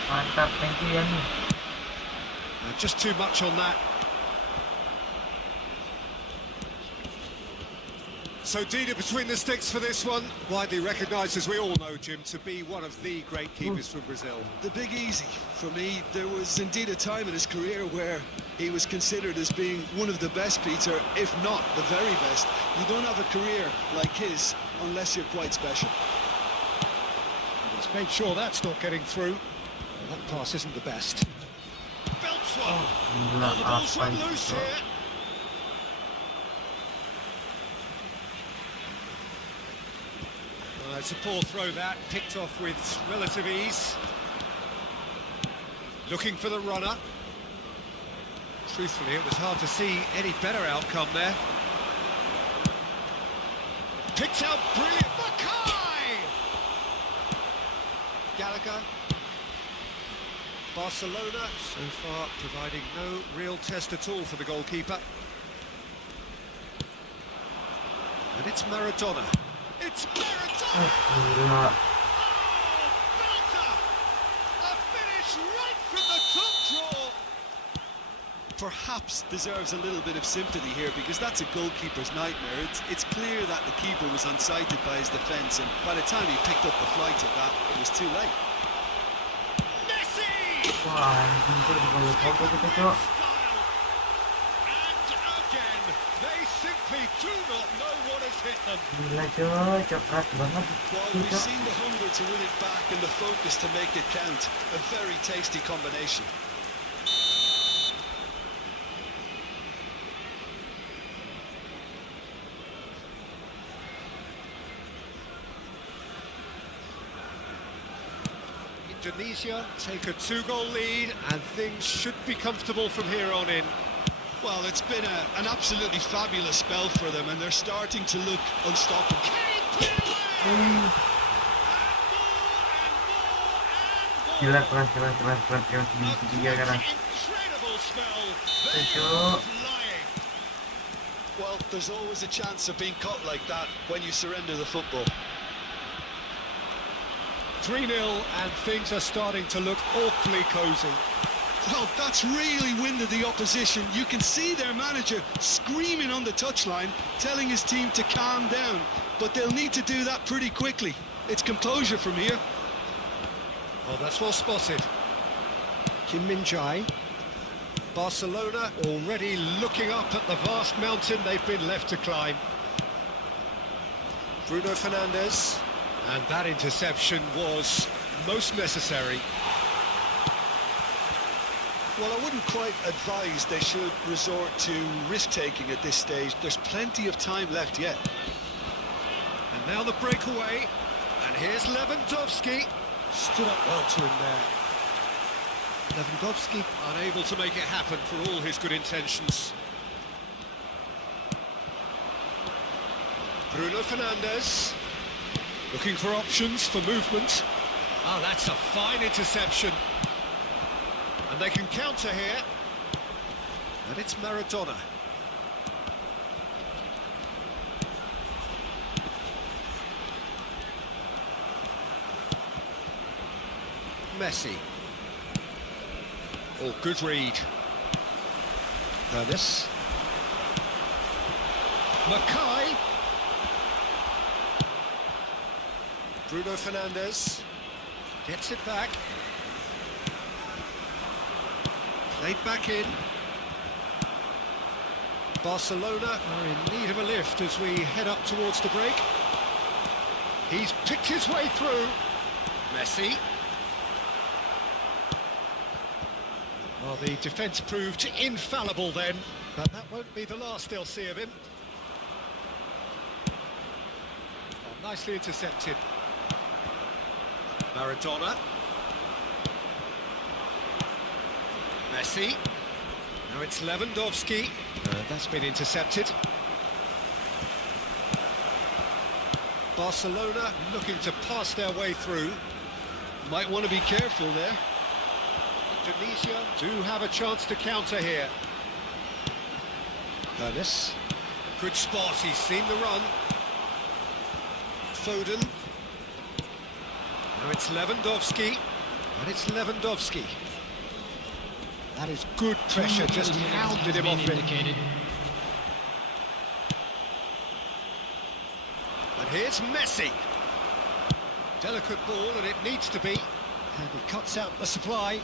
Mantap, thank you ya nih. Just too much on that. So Dida between the sticks for this one, widely recognised, as we all know, Jim, to be one of the great keepers from Brazil. The Big Easy. For me, there was indeed a time in his career where he was considered as being one of the best, Peter, if not the very best. You don't have a career like his unless you're quite special. He's made sure that's not getting through. That pass isn't the best. Belts one. Gila, The ball's apa run itu, loose Cok? here. It's a poor throw that, picked off with relative ease. Looking for the runner. Truthfully, it was hard to see any better outcome there. Picked out brilliant. Mackay! Gallagher. Barcelona, so far providing no real test at all for the goalkeeper. And it's Maradona. It's Maradona! Gila. Oh, belter! A finish right from the top draw! Perhaps deserves a little bit of sympathy here because that's a goalkeeper's nightmare. It's clear that the keeper was unsighted by his defence, and by the time he picked up the flight of that, it was too late. Messi! Wah, anjing tuh dibayar foto gitu cok. They simply do not know what has hit them. Gila cok, coklat banget. Well, we've seen the hunger to win it back and the focus to make it count. A very tasty combination. Indonesia take a 2-goal lead and things should be comfortable from here on in. Well, it's been an absolutely fabulous spell for them, and they're starting to look unstoppable. Gila, keras tiga sekarang. Incredible spell. Cok. Well, there's always a chance of being caught like that when you surrender the football. 3-0 and things are starting to look awfully cosy. Well, that's really winded the opposition. You can see their manager screaming on the touchline, telling his team to calm down. But they'll need to do that pretty quickly. It's composure from here. Oh, that's well spotted. Kim Min-jae. Barcelona already looking up at the vast mountain they've been left to climb. Bruno Fernandes. And that interception was most necessary. Well, I wouldn't quite advise they should resort to risk-taking at this stage. There's plenty of time left yet. And now the breakaway. And here's Lewandowski. Stood up well to him there. Lewandowski unable to make it happen for all his good intentions. Bruno Fernandes. Looking for options for movement. Oh, that's a fine interception. And they can counter here. And it's Maradona. Messi. Oh, good read. Ernest. Mackay. Bruno Fernandes. Gets it back. Played back in. Barcelona are in need of a lift as we head up towards the break. He's picked his way through. Messi. Well, the defence proved infallible then, but that won't be the last they'll see of him. Oh, nicely intercepted. Maradona. Messi. Now it's Lewandowski. That's been intercepted. Barcelona looking to pass their way through. Might want to be careful there. Tunisia do have a chance to counter here. Ernest. Good spot, he's seen the run. Foden. Now it's Lewandowski. And it's Lewandowski. That is good pressure, just hounded him off it. And here's Messi. Delicate ball, and it needs to be. And he cuts out the supply.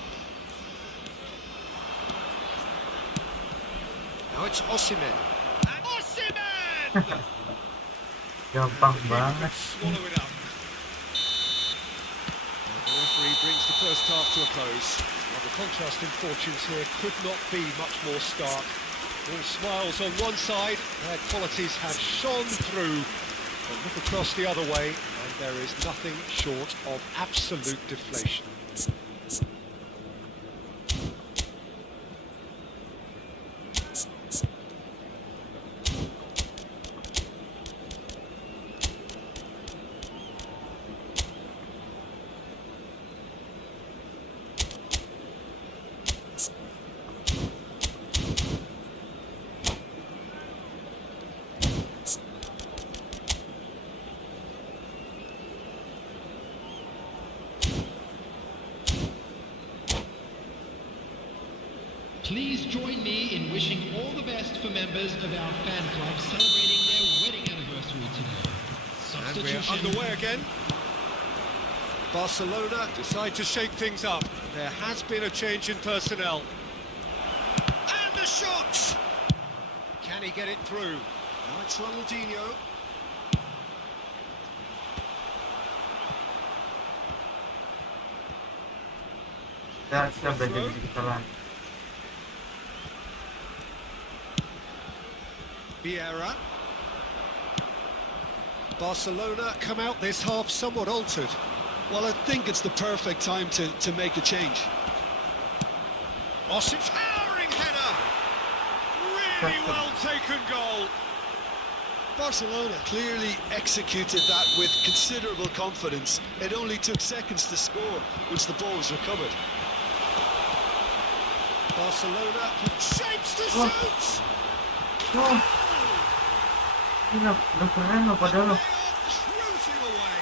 Now it's Osimhen. And Osimhen! Gampang banget. Swallow it up. And the referee brings the first half to a close. Well, the contrast in fortunes here could not be much more stark. All smiles on one side, their qualities have shone through. But look across the other way, and there is nothing short of absolute deflation. Please join me in wishing all the best for members of our fan club celebrating their wedding anniversary today. And we're underway again. Barcelona decide to shake things up. There has been a change in personnel. And the shot! Can he get it through? Now it's Ronaldinho. Kita belajar dari kesalahan. Vieira. Barcelona come out this half somewhat altered. Well, I think it's the perfect time to make a change. Osimhen, towering header! Really well taken goal. Barcelona clearly executed that with considerable confidence. It only took seconds to score once the ball was recovered. Barcelona shapes to shoot! Ini udah keren loh padahal. Cruising away.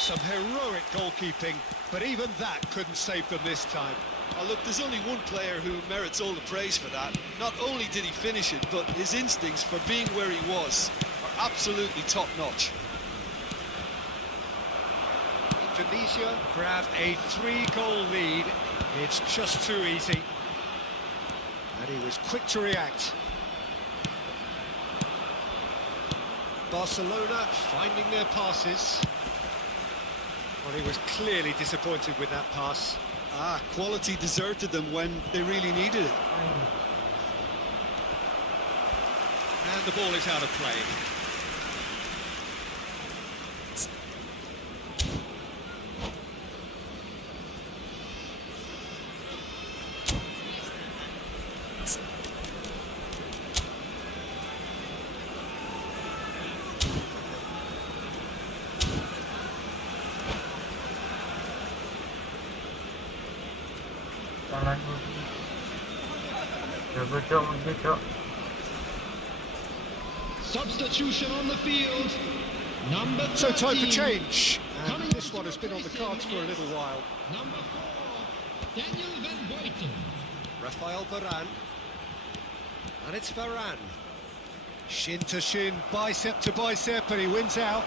Some heroic goalkeeping, but even that couldn't save them this time. Oh, look, there's only one player who merits all the praise for that. Not only did he finish it, but his instincts for being where he was are absolutely top-notch. Tunisia grab a 3-goal lead. It's just too easy. And he was quick to react. Barcelona finding their passes. Well, he was clearly disappointed with that pass. Quality deserted them when they really needed it. And the ball is out of play. Substitution on the field. Number 13. So time for change. And this one has been on the cards for a little while. Number 4, Daniel Van Buiten. Rafael Varane. And it's Varane. Shin to shin, bicep to bicep, and he wins out.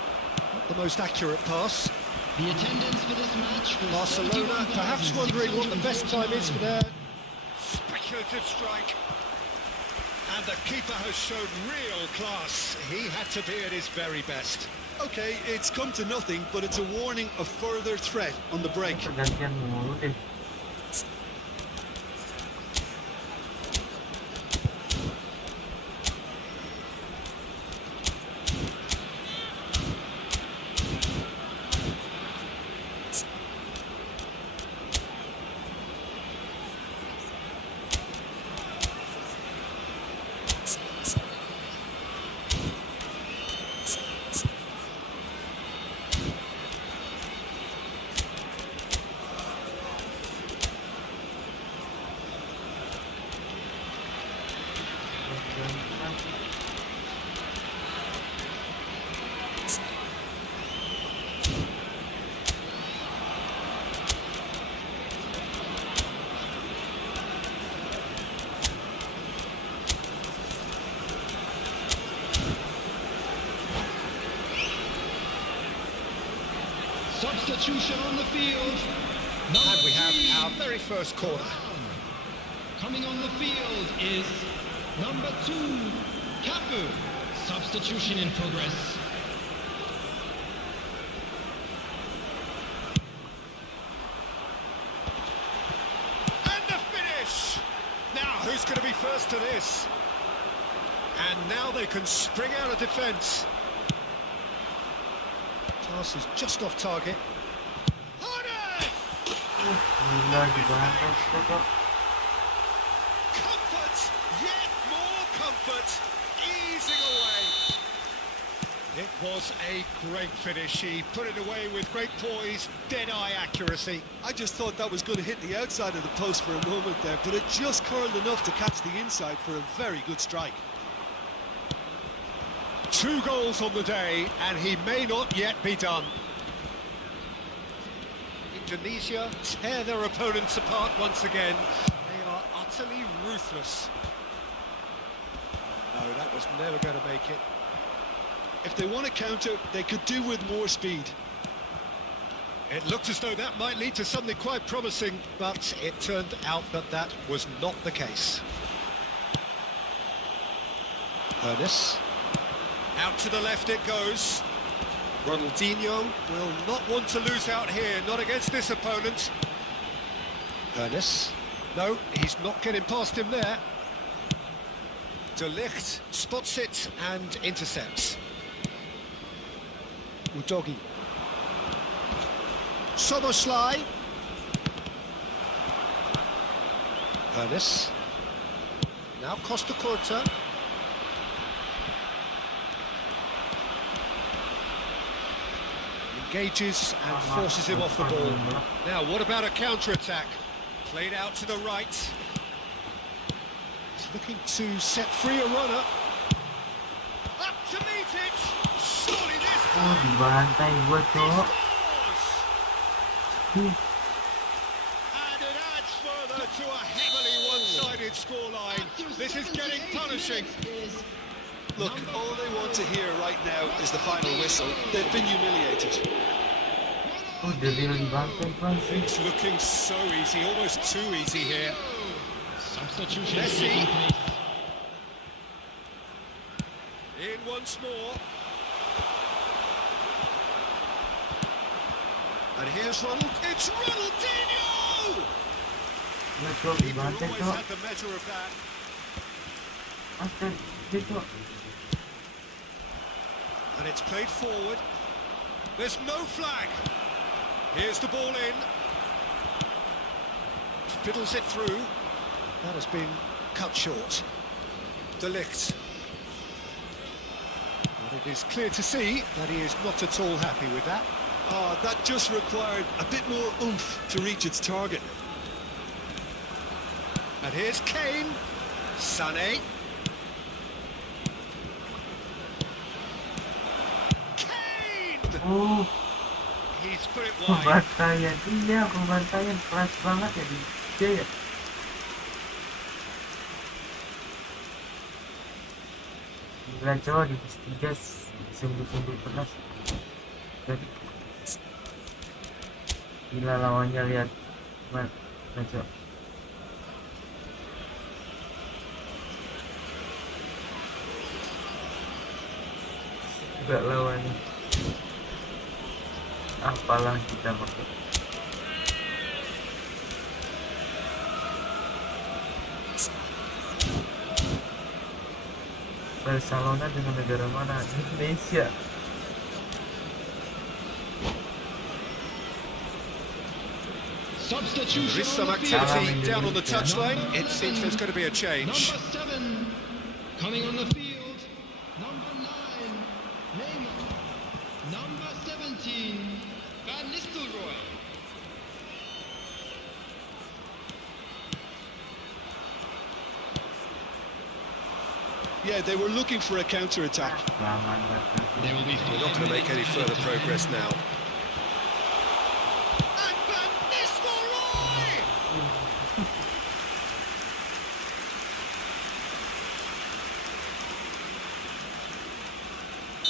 Not the most accurate pass. The attendance for this match was Barcelona perhaps wondering what the best time is for their speculative strike. And the keeper has shown real class. He had to be at his very best. Okay, it's come to nothing, but it's a warning of further threat on the break. Pergantian mulu deh. Substitution on the field. And we have our very first corner. Coming on the field is number 2, Cafu. Substitution in progress. And the finish! Now, who's going to be first to this? And now they can spring out of defence. Pass is just off target. Gila dibantas kok. Comfort, yet more comfort, easing away. It was a great finish. He put it away with great poise, dead-eye accuracy. I just thought that was going to hit the outside of the post for a moment there, but it just curled enough to catch the inside for a very good strike. 2 goals on the day, and he may not yet be done. Indonesia tear their opponents apart once again. They are utterly ruthless. No, that was never going to make it. If they want to counter, they could do with more speed. It looked as though that might lead to something quite promising, but it turned out that that was not the case. Ernest. Out to the left it goes. Ronaldinho will not want to lose out here, not against this opponent. Ernest. No, he's not getting past him there. De Ligt spots it and intercepts. Udogi. Soboslai. Ernest. Now Costa Corta. Engages and forces him off the ball. Now, what about a counter-attack? Played out to the right. He's looking to set free a runner. Up to meet it. Surely this time. Dibantai gua, Cok. And it adds further to a heavily one-sided scoreline. This is getting punishing. Look, all they want to hear right now is the final whistle. They've been humiliated. It's looking so easy, almost too easy here. Substitution Messi. taking place. In once more. And here's Ronald. It's Ronaldinho! Nah, Cok, Keeper dibantai, always Cok. had the measure of that. Astaga, Cok. And it's played forward. There's no flag. Here's the ball in. Fiddles it through. That has been cut short. De Ligt. But it is clear to see that he is not at all happy with that. That just required a bit more oomph to reach its target. And here's Kane. Sané. Kane! Oh, He's put it wide. pembantaian. Iya, pembantaian keras banget ya di dia ya. Gila, Cok, di PS3 sungguh-sungguh keras. Jadi gila lawannya, lihat. Gila, Cok. Juga lawannya. Apalah kita pakai. Barcelona dengan negara mana? Indonesia. Substitution There is some on the field. activity down on the touchline. It seems there's going to be a change. Number 7 coming on the field. Number 9 Neymar. Number 17 Van Nistelrooy. Yeah, they were looking for a counter-attack. Selamat datang. There will be We're not going to make any further progress now. And Van Nistelrooy!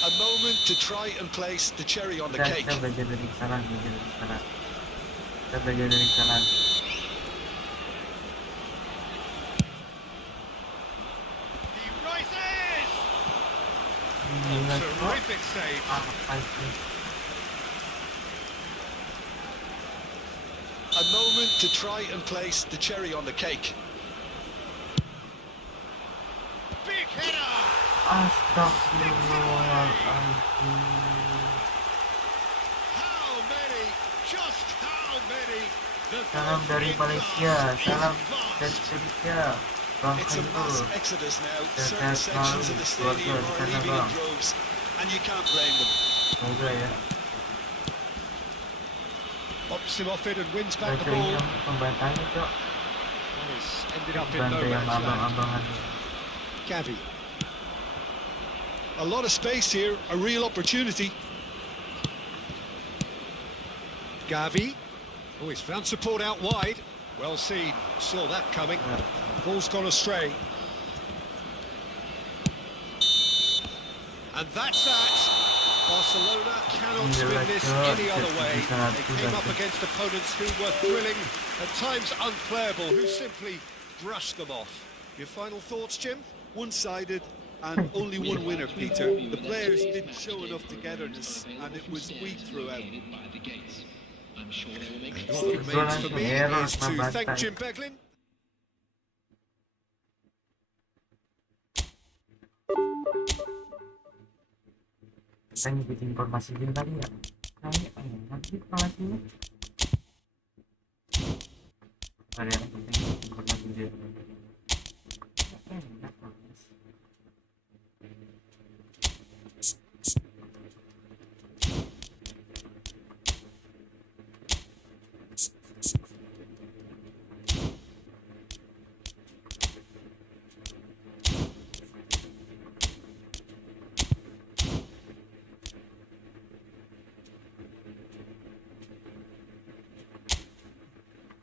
A moment to try and place the cherry on the cake. Kita belajar dari kesalahan, Kita belajar dari kesalahan. He rises! Gila, Cok. Terrific save. Apa sih? A moment to try and place the cherry on the cake. Big header! Astagfirullahaladzim. How many? Just how many? The Salam gulf dari in Malaysia, class is salam vast. dari Indonesia. Bang It's a Khairul. mass exodus now. Sehat Certain sections selalu of the keluarga stadium di are sana, leaving in Bang. droves, and you can't blame them. Semoga ya. Pops him off it and wins back the Baca ball. yang pembantainya, Cok. That is ended up in no Bantai yang man's land. abang-abangan. Gavi. A lot of space here, a real opportunity. Gavi. Oh, he's found support out wide. Well seen. Saw that coming. Ball's gone astray. And that's that. Barcelona cannot spin this any other way. They came up against opponents who were thrilling, at times unplayable, who simply brushed them off. Your final thoughts, Jim? One-sided and only one winner, Peter. The players didn't show enough togetherness, and it was weak throughout. I'm sure they will make And all that remains for me is to thank Jim Beglin. Kita ngikutin informasi dia tadi ya. Kayak enak sih informasinya. Ada yang penting informasi dia. Enak banget.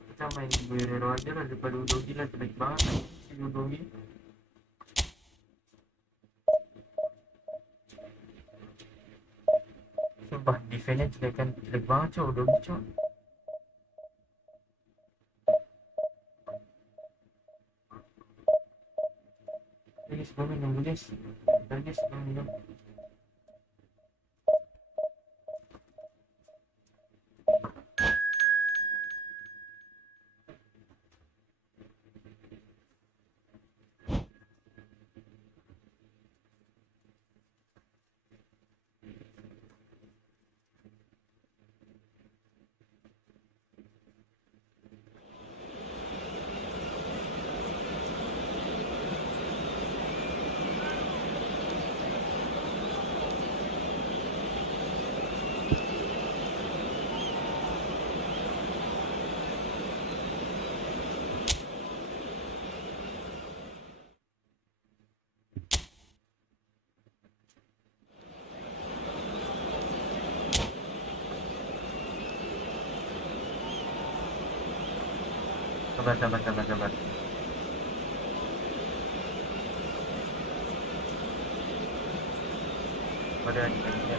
Kita main Guerrero aja lah daripada Udogi lah, jelek banget kan si Udogi. Sumpah defense-nya jelek banget, Cok, Udogi, Cok. Guys, gue minum dulu, guys. Bentar, guys, gue minum. Sabar, sabar, sabar, sabar. Pada adik-adiknya.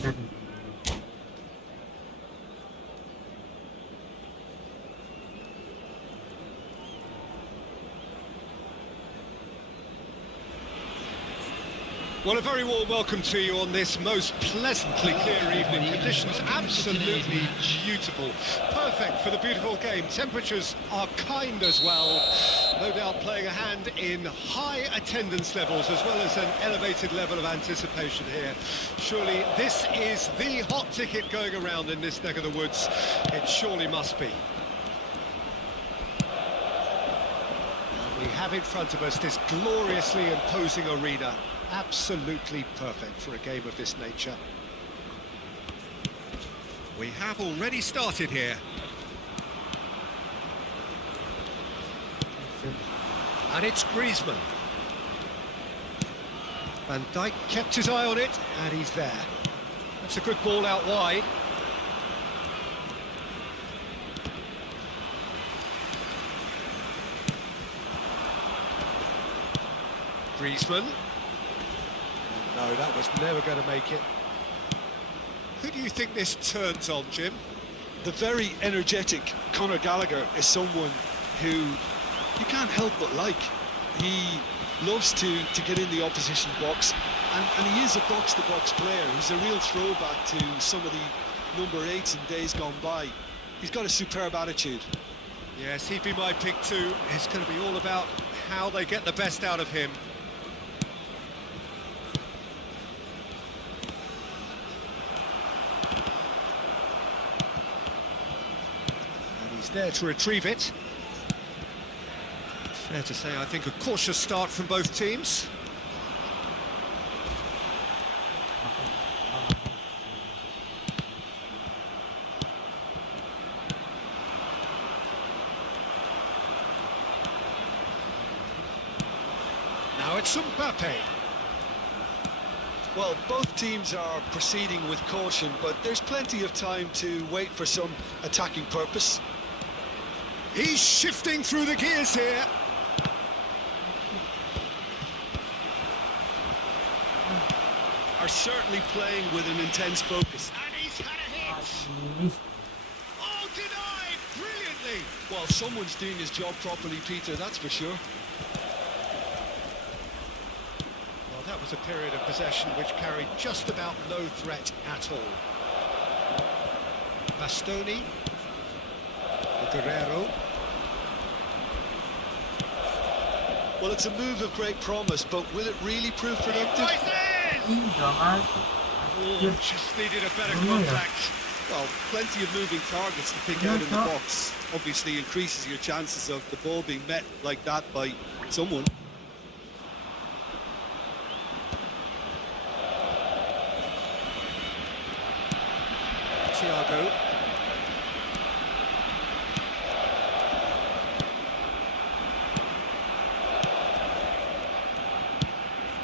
Jadi. Well, a very warm welcome to you on this most pleasantly clear evening. Conditions absolutely beautiful. Perfect for the beautiful game. Temperatures are kind as well. No doubt playing a hand in high attendance levels as well as an elevated level of anticipation here. Surely this is the hot ticket going around in this neck of the woods. It surely must be. We have in front of us this gloriously imposing arena. Absolutely perfect for a game of this nature. We have already started here. And it's Griezmann. Van Dijk kept his eye on it, and he's there. That's a good ball out wide. Griezmann. No, that was never going to make it. Who do you think this turns on, Jim? The very energetic Conor Gallagher is someone who you can't help but like. He loves to get in the opposition box, and he is a box-to-box player. He's a real throwback to some of the number 8s in days gone by. He's got a superb attitude. Yes, he'd be my pick too. It's going to be all about how they get the best out of him. There to retrieve it. Fair to say, I think a cautious start from both teams. Now it's Mbappe. Well, both teams are proceeding with caution, but there's plenty of time to wait for some attacking purpose. He's shifting through the gears here. Are certainly playing with an intense focus. And he's had a hit. Oh, denied brilliantly. Well, someone's doing his job properly, Peter, that's for sure. Well, that was a period of possession which carried just about no threat at all. Bastoni. Guerrero. Well, it's a move of great promise, but will it really prove productive? Just needed a better contact. Well, plenty of moving targets to pick out in the box. Obviously increases your chances of the ball being met like that by someone. Thiago.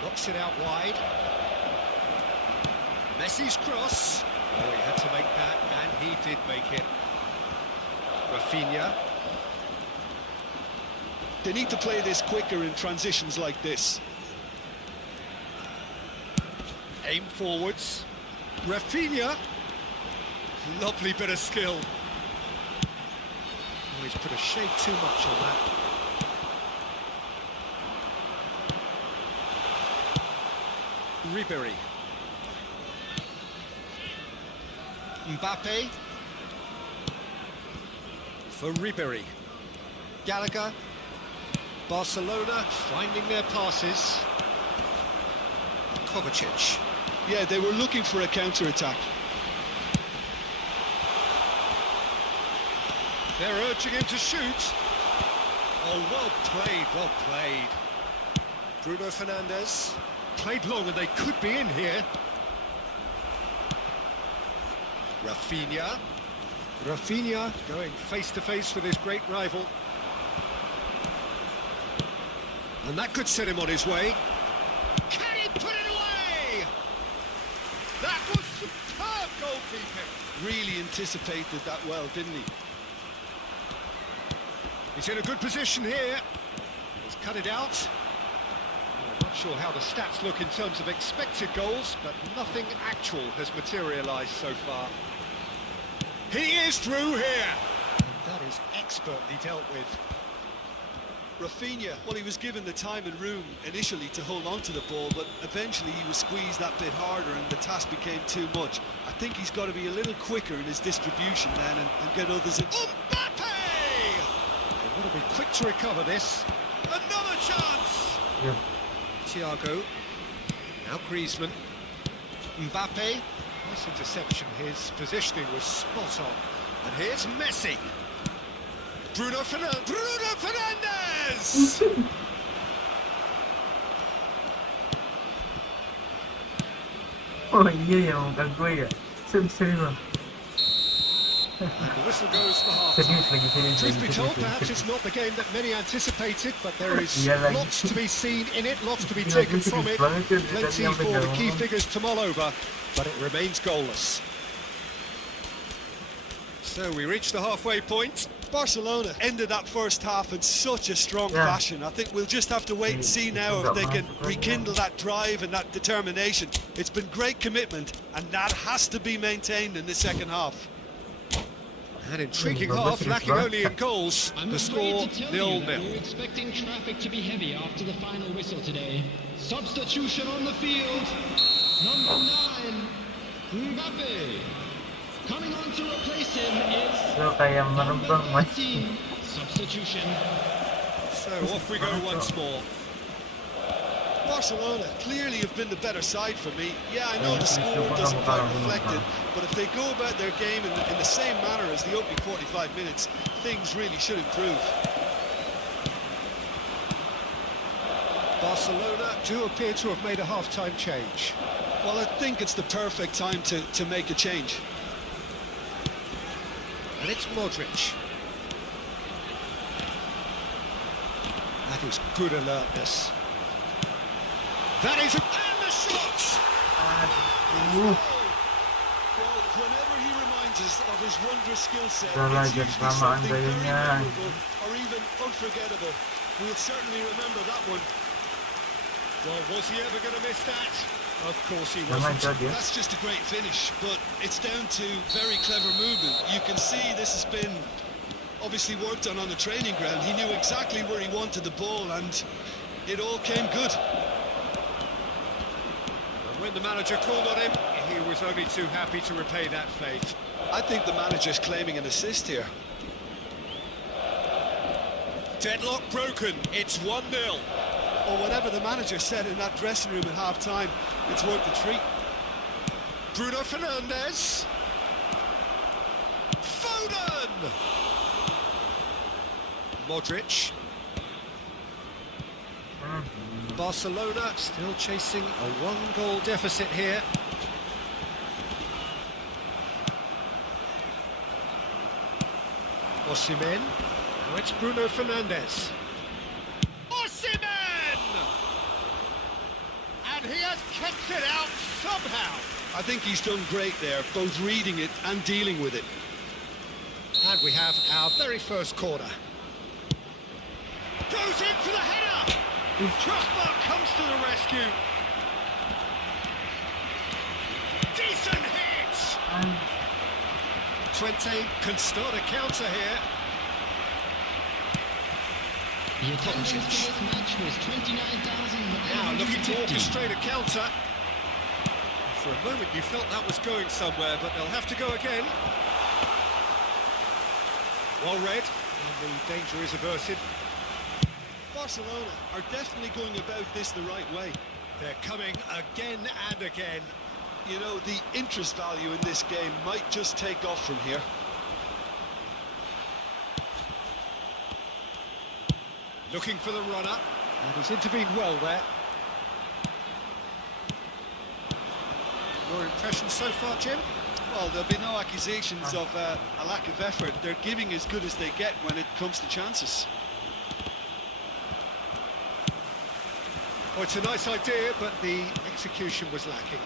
Knocks it out wide. Messi's cross. Oh, he had to make that, and he did make it. Rafinha. They need to play this quicker in transitions like this. Aim forwards. Rafinha. Lovely bit of skill. Oh, he's put a shade too much on that. Ribéry. Mbappe. For Ribéry. Gallagher. Barcelona finding their passes. Kovacic. Yeah, they were looking for a counter-attack. They're urging him to shoot. Oh, well played, well played. Bruno Fernandes. Played long and they could be in here. Rafinha. Rafinha going face-to-face with his great rival. And that could set him on his way. Can he put it away? That was superb goalkeeping. Really anticipated that well, didn't he? He's in a good position here. He's cut it out. I'm not sure how the stats look in terms of expected goals, but nothing actual has materialised so far. He is through here. And that is expertly dealt with. Rafinha, well, he was given the time and room initially to hold on to the ball, but eventually he was squeezed that bit harder and the task became too much. I think he's got to be a little quicker in his distribution then and get others in. Mbappe! They've got to be quick to recover this. Another chance! Yep. Thiago. Now Griezmann. Mbappe. Nice interception. His positioning was spot on. And here's Messi. Bruno Fernandes! Bruno Fernandes! Oh iya ya, bukan gue ya. Serius bang. And the whistle goes for half Serius time. lagi. Truth be told, perhaps it's not the game that many anticipated, but there is Yeah, like- lots to be seen in it, lots to be Yeah, taken this from is it. banget ya, Plenty dari for the yang key pegang. figures to mull over, but it remains goalless. So we reach the halfway point. Barcelona ended that first half in such a strong Yeah. fashion. I think we'll just have to wait and see now if they can rekindle that drive and that determination. It's been great commitment, and that has to be maintained in the second half. An intriguing Yeah, half, but lacking it's only in goals. I'm The afraid score to tell you that 0-0. we're expecting traffic to be heavy after the final whistle today. Substitution on the field. Number 9, Mbappe. Coming on to replace him is So kayak merebang mas. 15. Substitution. So off we go once more. Barcelona clearly have been the better side for me. Yeah, I know the score doesn't quite reflect it, but if they go about their game in the same manner as the opening 45 minutes, things really should improve. Barcelona do appear to have made a half-time change. Well, I think it's the perfect time to make a change. And it's Modric. That is good alertness. That is... And the shot! Well, whenever he reminds us of his wondrous skill set, Salah it's dan usually kelamaan something very gayanya. memorable or even unforgettable. We'll certainly remember that one. Well, was he ever going to miss that? Of course he Jangan wasn't. jauh dia. That's just a great finish, but it's down to very clever movement. You can see this has been obviously worked on the training ground. He knew exactly where he wanted the ball, and it all came good. And when the manager called on him, he was only too happy to repay that faith. I think the manager's claiming an assist here. Deadlock broken. It's 1-0. Or whatever the manager said in that dressing room at half-time, it's worth the treat. Bruno Fernandes. Foden. Modric. Barcelona still chasing a one-goal deficit here. Osimhen. Now it's Bruno Fernandes. Osimhen! And he has kept it out somehow. I think he's done great there, both reading it and dealing with it. And we have our very first corner. Goes in for the header! Crossbar comes to the rescue. Decent hit! Twente can start a counter here. The attendance for this match was 29,950. Now looking to orchestrate a counter. For a moment you felt that was going somewhere, but they'll have to go again. Well read, and the danger is averted. Barcelona are definitely going about this the right way. They're coming again and again. You know, the interest value in this game might just take off from here. Looking for the runner, and he's intervened well there. Your impression so far, Jim? Well, there'll be no accusations of a lack of effort. They're giving as good as they get when it comes to chances. Oh, it's a nice idea, but the execution was lacking.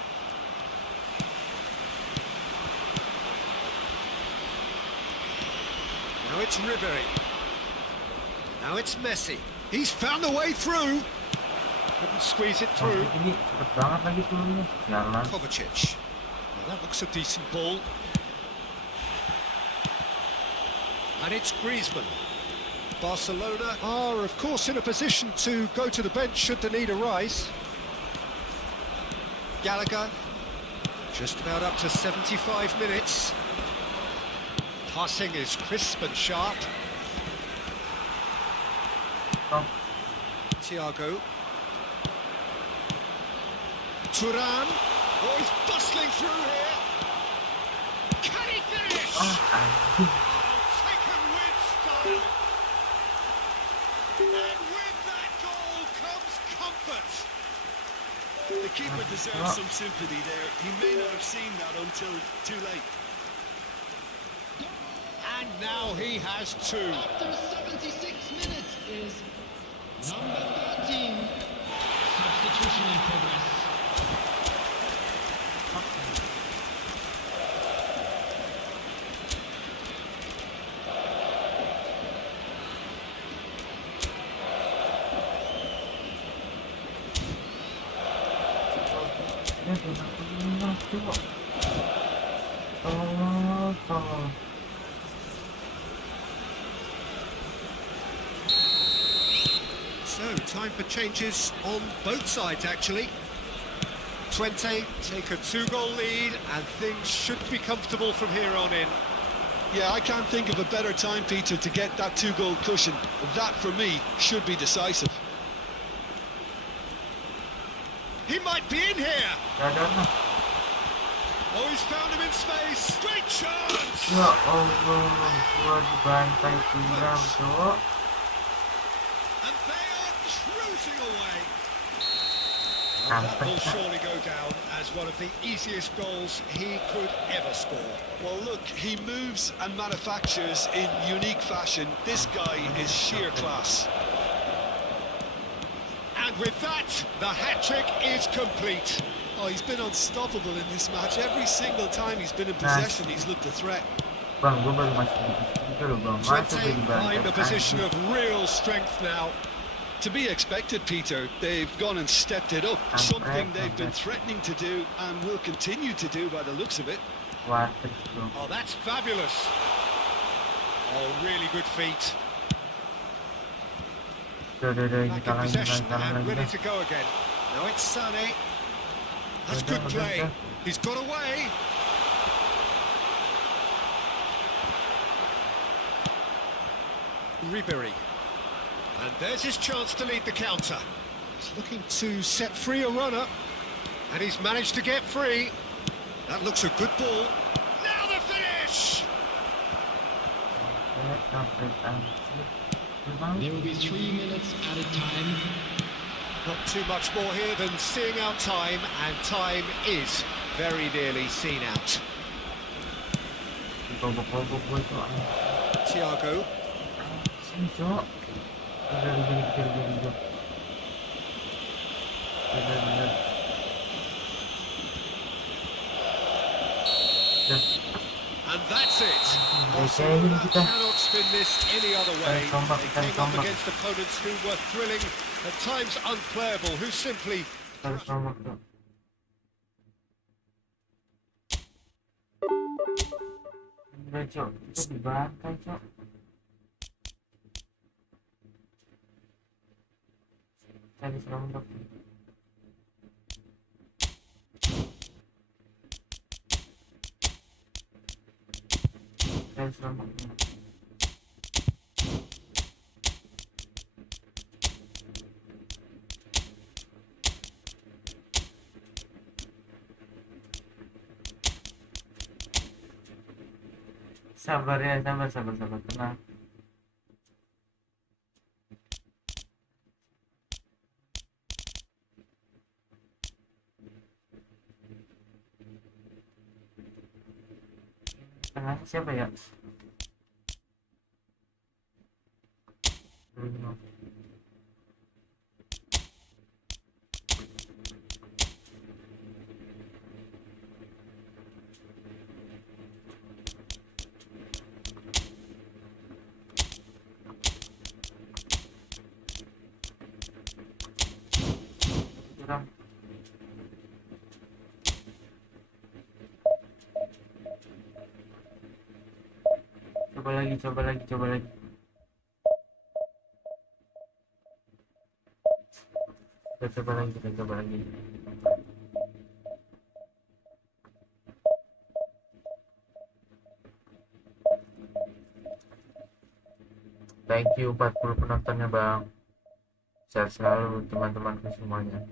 Now it's Ribery. Now it's Messi. He's found a way through. Couldn't squeeze it through. Ini cepet banget lagi turunnya. Jalan. Kovacic. Well, that looks a decent ball. And it's Griezmann. Barcelona are, of course, in a position to go to the bench should the need arise. Gallagher, just about up to 75 minutes. Passing is crisp and sharp. Oh, Thiago. Turan. Oh, he's bustling through here. Can he finish? anjing. Taken with style. And with that goal comes comfort. The keeper deserves some sympathy there. He may not have seen that until too late. And now he has two. After 76 minutes is number 13. Substitution in progress. Ya, tolong, coba. Tolong. So, time for changes on both sides, actually. Twente take a 2-goal lead, and things should be comfortable from here on in. Yeah, I can't think of a better time, Peter, to get that 2-goal cushion. That, for me, should be decisive. He might be in here. Gak ada. Oh, he's found him in space. Great chance. Ya Allah, gua dibantai tiram, cok. And they are cruising away. Well, that will surely go down as one of the easiest goals he could ever score. Well, look, he moves and manufactures in unique fashion. This guy is sheer class. And with that, the hat-trick is complete. Oh, he's been unstoppable in this match. Every single time he's been in possession, he's looked a threat. Bang, gua baru masuk gitu loh, Bang. Masa Twente gua dibantai, find a position anjing. of real strength now. To be expected, Peter. They've gone and stepped it up. Something they've been threatening to do and will continue to do by the looks of it. Waduh, bro. Oh, that's fabulous. Oh, really good feet. Udah, ini Back in kalah possession lagi. and ready to go again. Now it's Sané. That's good play. He's got away. Ribery. And there's his chance to lead the counter. He's looking to set free a runner. And he's managed to get free. That looks a good ball. Now the finish! There will be 3 minutes added time. Not too much more here than seeing out time, and time is very nearly seen out. Bobok-bobok gue tuh, anjing. Thiago. Sini, cok. Udah, gini. Udah. And that's it. Barcelona cannot spin this any other way. They came up against opponents who were thrilling, at times unplayable, who simply... Harus nomor tuh. Udah, cok. Itu dibantai, cok. Cari serombak. Cari serombak. Sabar ya, sabar, tenang. Tengahnya siapa ya? Bruno. Kurang. Coba lagi. Kita coba lagi. Thank you 40 penontonnya bang. Sehat selalu teman-temanku semuanya.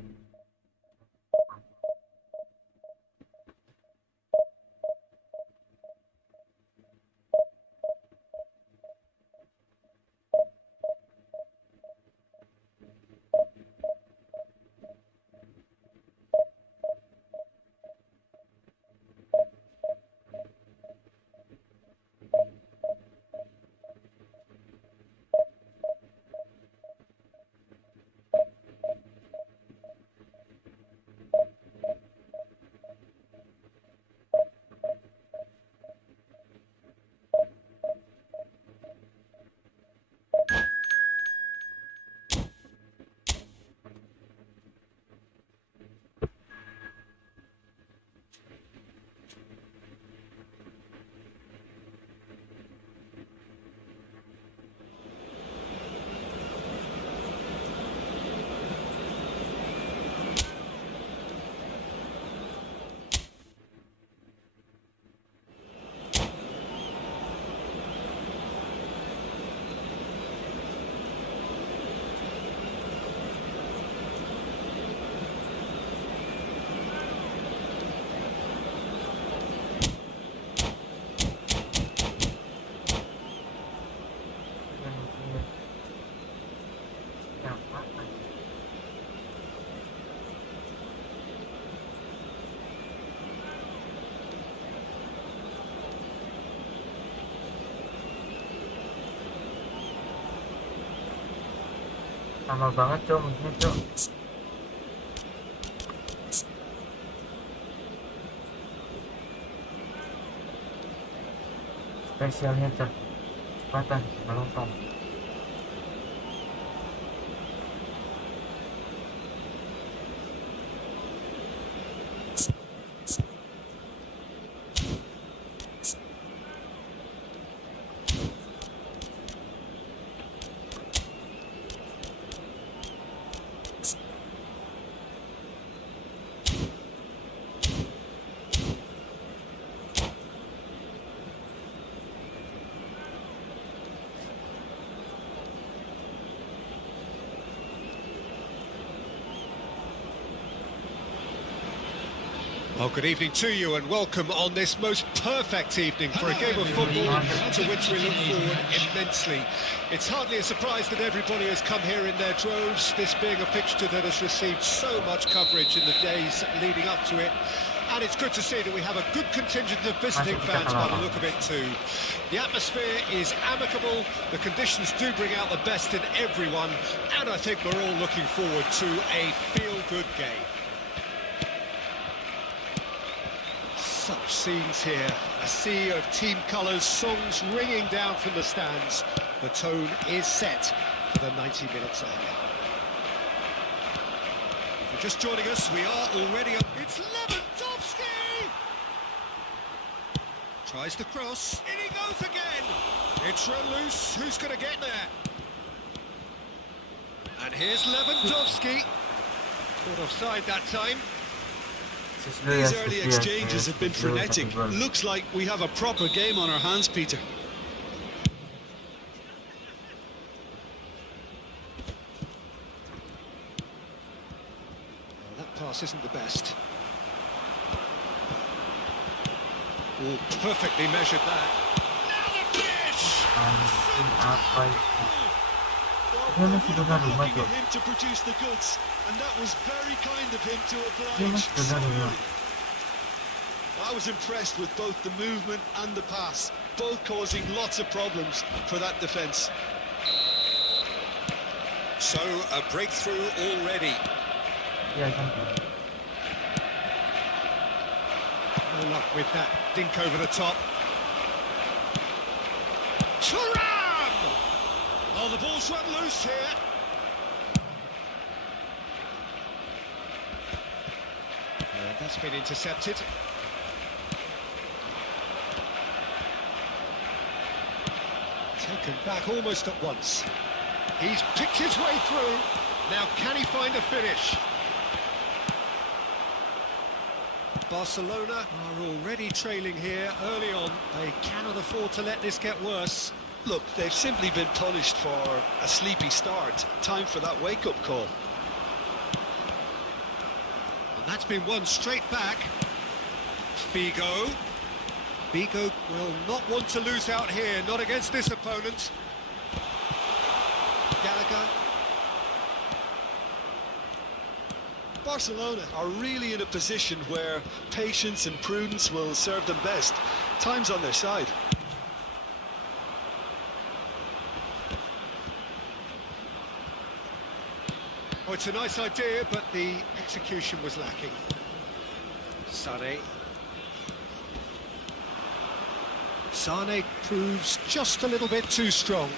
Lama banget cok, mungkin cok. Spesialnya cok, kecepatan melompat. Well, good evening to you and welcome on this most perfect evening for a game of football to which we look forward immensely. It's hardly a surprise that everybody has come here in their droves, this being a fixture that has received so much coverage in the days leading up to it. And it's good to see that we have a good contingent of visiting fans by the look of it too. The atmosphere is amicable, the conditions do bring out the best in everyone, and I think we're all looking forward to a feel-good game. Such scenes here, a sea of team colours, songs ringing down from the stands. The tone is set for the 90 minutes ahead. If you're just joining us, we are already on. It's Lewandowski! Tries the cross, in he goes again! It's loose, who's going to get there? And here's Lewandowski. Caught offside that time. These early exchanges have been frenetic. Looks like we have a proper game on our hands, Peter. Well, that pass isn't the best. Oh, perfectly measured that. Now the finish! Well, him to produce the goods, and that was very kind of him to oblige. I was impressed with both the movement and the pass, both causing lots of problems for that defence. So, a breakthrough already. Ya sampai. No luck with that dink over the top. Thuram! Oh, the ball's run loose here. That's been intercepted. Taken back almost at once. He's picked his way through. Now can he find a finish? Barcelona are already trailing here early on. They cannot afford to let this get worse. Look, they've simply been punished for a sleepy start. Time for that wake-up call. And that's been won straight back. Figo. Figo will not want to lose out here, not against this opponent. Gallagher. Barcelona are really in a position where patience and prudence will serve them best. Time's on their side. Oh, it's a nice idea, but the execution was lacking. Sané. Sané proves just a little bit too strong.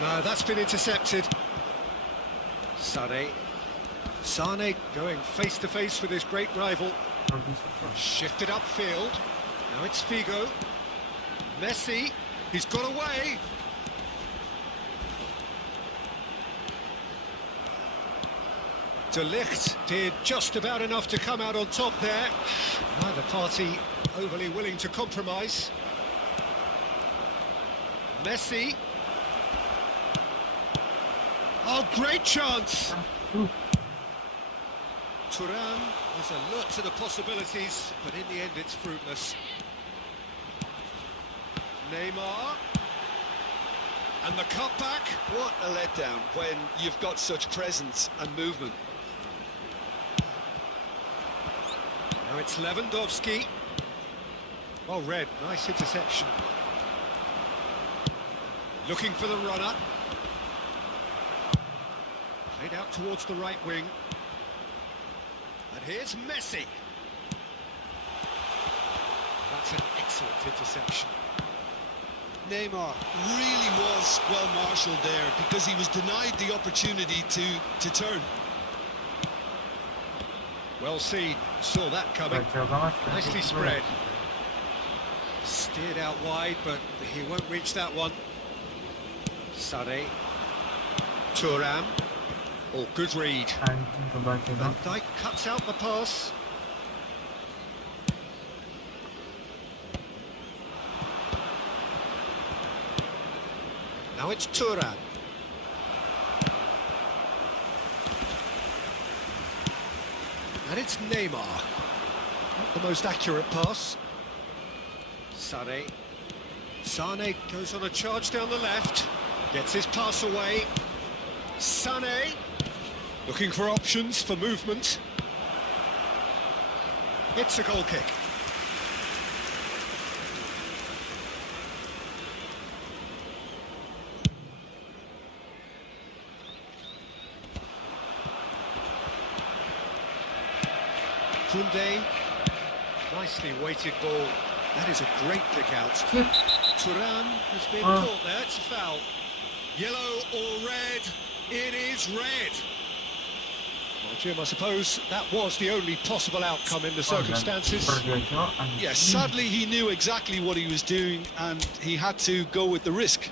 No, that's been intercepted. Sané. Sané going face-to-face with his great rival. Shifted upfield. Now it's Figo. Messi. He's got away. De Ligt did just about enough to come out on top there. Neither party overly willing to compromise. Messi. Oh, great chance! Thuram is alert to the possibilities, but in the end it's fruitless. Neymar. And the cutback. What a letdown when you've got such presence and movement. Now it's Lewandowski. Well read, nice interception. Looking for the runner. Played out towards the right wing. And here's Messi. That's an excellent interception. Neymar really was well marshalled there because he was denied the opportunity to turn. Well seen, saw that coming. Nicely spread. Steered out wide, but he won't reach that one. Sané. Thuram. Oh, good read. Van Dijk cuts out the pass. Now it's Thuram. And it's Neymar. Not the most accurate pass. Sané. Sané goes on a charge down the left. Gets his pass away. Sané. Looking for options for movement. It's a goal kick. Koundé. Nicely weighted ball. That is a great kick out. Thuram has been caught there. It's a foul. Yellow or red? It is red. Well, Jim, I suppose that was the only possible outcome in the circumstances. Yes, sadly he knew exactly what he was doing and he had to go with the risk.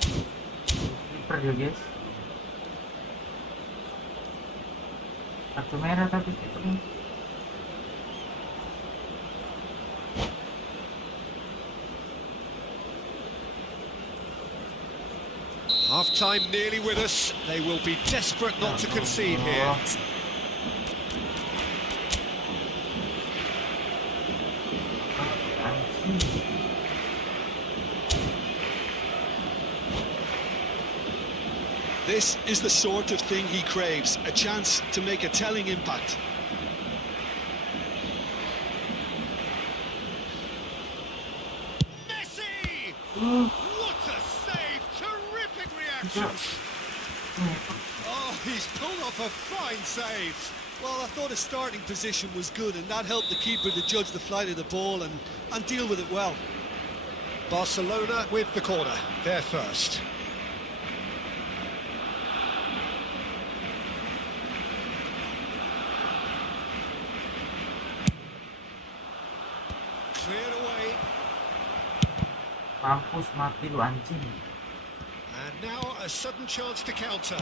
Keeper dia, guys. Kartu merah tapi keepernya. Half-time nearly with us. They will be desperate not to concede here. This is the sort of thing he craves, a chance to make a telling impact. Messi! What a save! Terrific reaction! Oh, he's pulled off a fine save. Well, I thought his starting position was good, and that helped the keeper to judge the flight of the ball and deal with it well. Barcelona with the corner, they're first. Cleared away, Mampus mati lu anjing. and now a sudden chance to counter.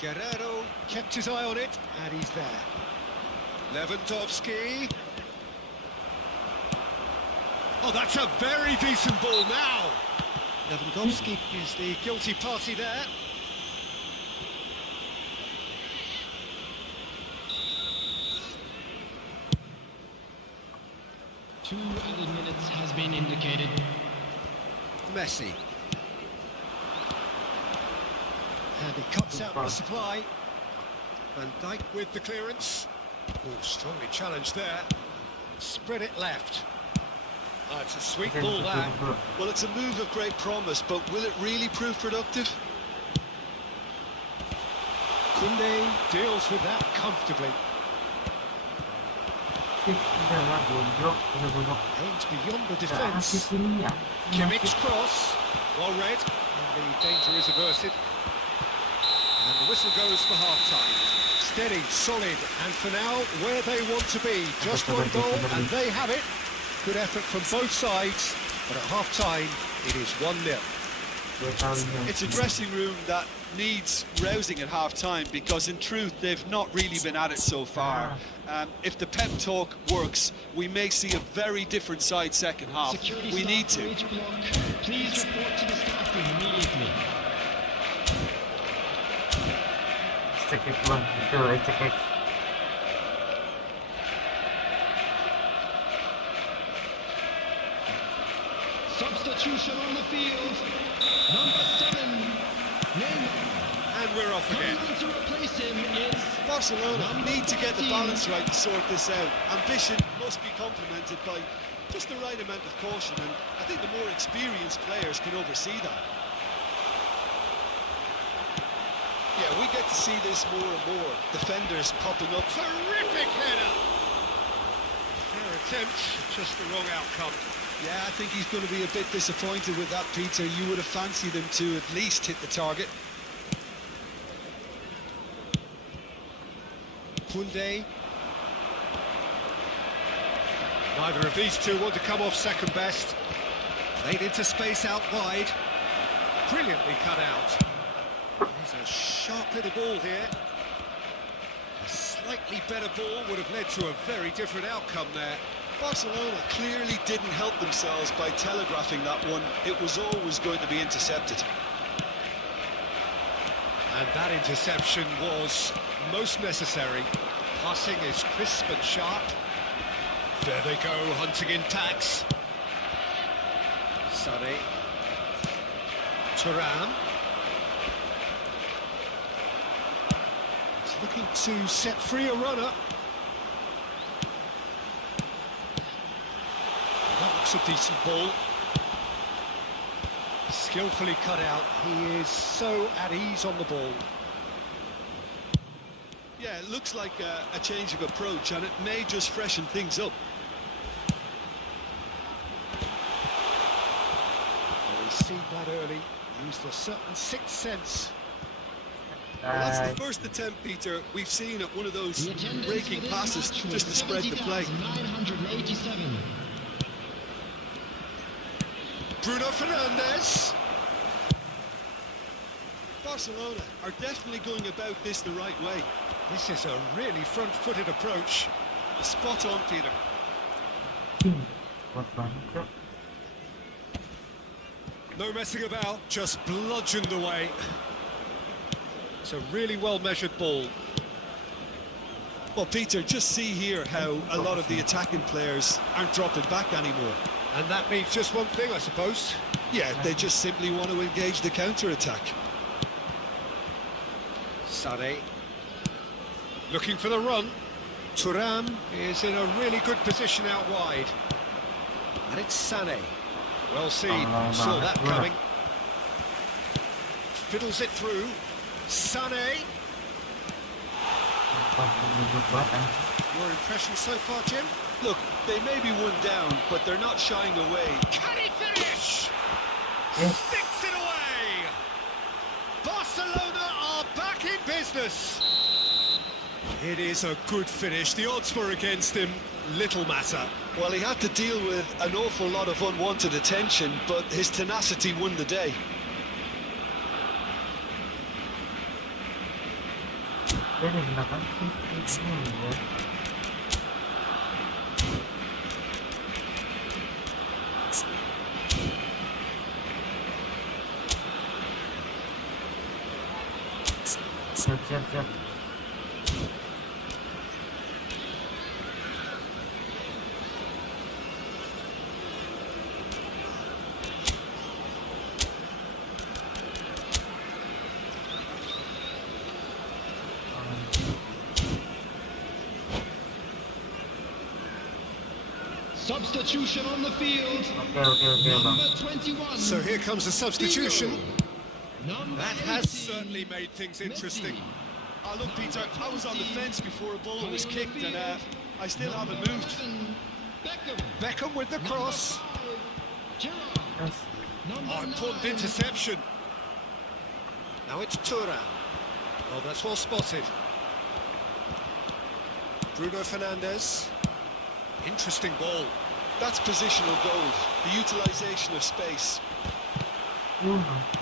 Guerrero kept his eye on it, and he's there. Lewandowski. Oh, that's a very decent ball now. Lewandowski is the guilty party there. Two added minutes has been indicated. Messi. And he cuts out the supply. Van Dijk with the clearance. Oh, strongly challenged there. Spread it left. Oh, it's a sweet ball that. Well, it's a move of great promise, but will it really prove productive? Koundé deals with that comfortably. Aims beyond the defence. Kimmich's cross. Well read. And the danger is averted. And the whistle goes for half-time. Steady, solid, and for now, where they want to be. Just one goal, and they have it. Good effort from both sides, but at half-time, it is 1-0. It's a dressing room that needs rousing at half-time, because in truth, they've not really been at it so far. If the pep talk works, we may see a very different side second half. Security We staff need for to. each block, please report to the staff room immediately. Cekik bang, itu cekik. Substitution on the field. Number 7, Neymar. And we're off again. Coming on to replace him is Barcelona need to get the balance right to sort this out. Ambition must be complemented by just the right amount of caution, and I think the more experienced players can oversee that. Yeah, we get to see this more and more. Defenders popping up. Terrific header. Fair attempt, just the wrong outcome. Yeah, I think he's going to be a bit disappointed with that, Peter. You would have fancied him to at least hit the target. Koundé. Neither of these two want to come off second best. Played into space out wide. Brilliantly cut out. There's a sharp little ball here. A slightly better ball would have led to a very different outcome there. Barcelona clearly didn't help themselves by telegraphing that one. It was always going to be intercepted. And that interception was most necessary. Passing is crisp and sharp. There they go, hunting in packs. Sonny. Thuram. He's looking to set free a runner. That looks a decent ball. Skillfully cut out. He is so at ease on the ball. Yeah, it looks like a change of approach, and it may just freshen things up. Well, he's seen that early. Used a certain sixth sense. Well, that's the first attempt, Peter, we've seen at one of those the attendance breaking for this passes match was just to spread the play. 70,987. Bruno Fernandes. Barcelona are definitely going about this the right way. This is a really front-footed approach. Spot on, Peter. Kuat banget, Cok. No messing about, just bludgeoned away. It's a really well-measured ball. Well, Peter, just see here how a lot of the attacking players aren't dropping back anymore. And that means just one thing, I suppose. Yeah, they just simply want to engage the counter-attack. Sane. Looking for the run. Thuram is in a really good position out wide. And it's Sane. Well seen, saw that coming. Fiddles it through. Sane. Your impression so far, Jim? Look, they may be one down, but they're not shying away. Can he finish? Yes. Sticks it away! Barcelona are back in business. It is a good finish. The odds were against him. Little matter. Well, he had to deal with an awful lot of unwanted attention, but his tenacity won the day. Siap. Substitution on the field. Okay, Number bang. 21. So here comes a substitution. Number That 18, has certainly made things interesting. Oh, look, Peter, I was on the fence before a ball was kicked, and I still haven't moved. Beckham with the cross. Yes. Oh, important interception. Now it's Thuram. Oh, that's well spotted. Bruno Fernandes. Interesting ball. That's positional gold, the utilisation of space.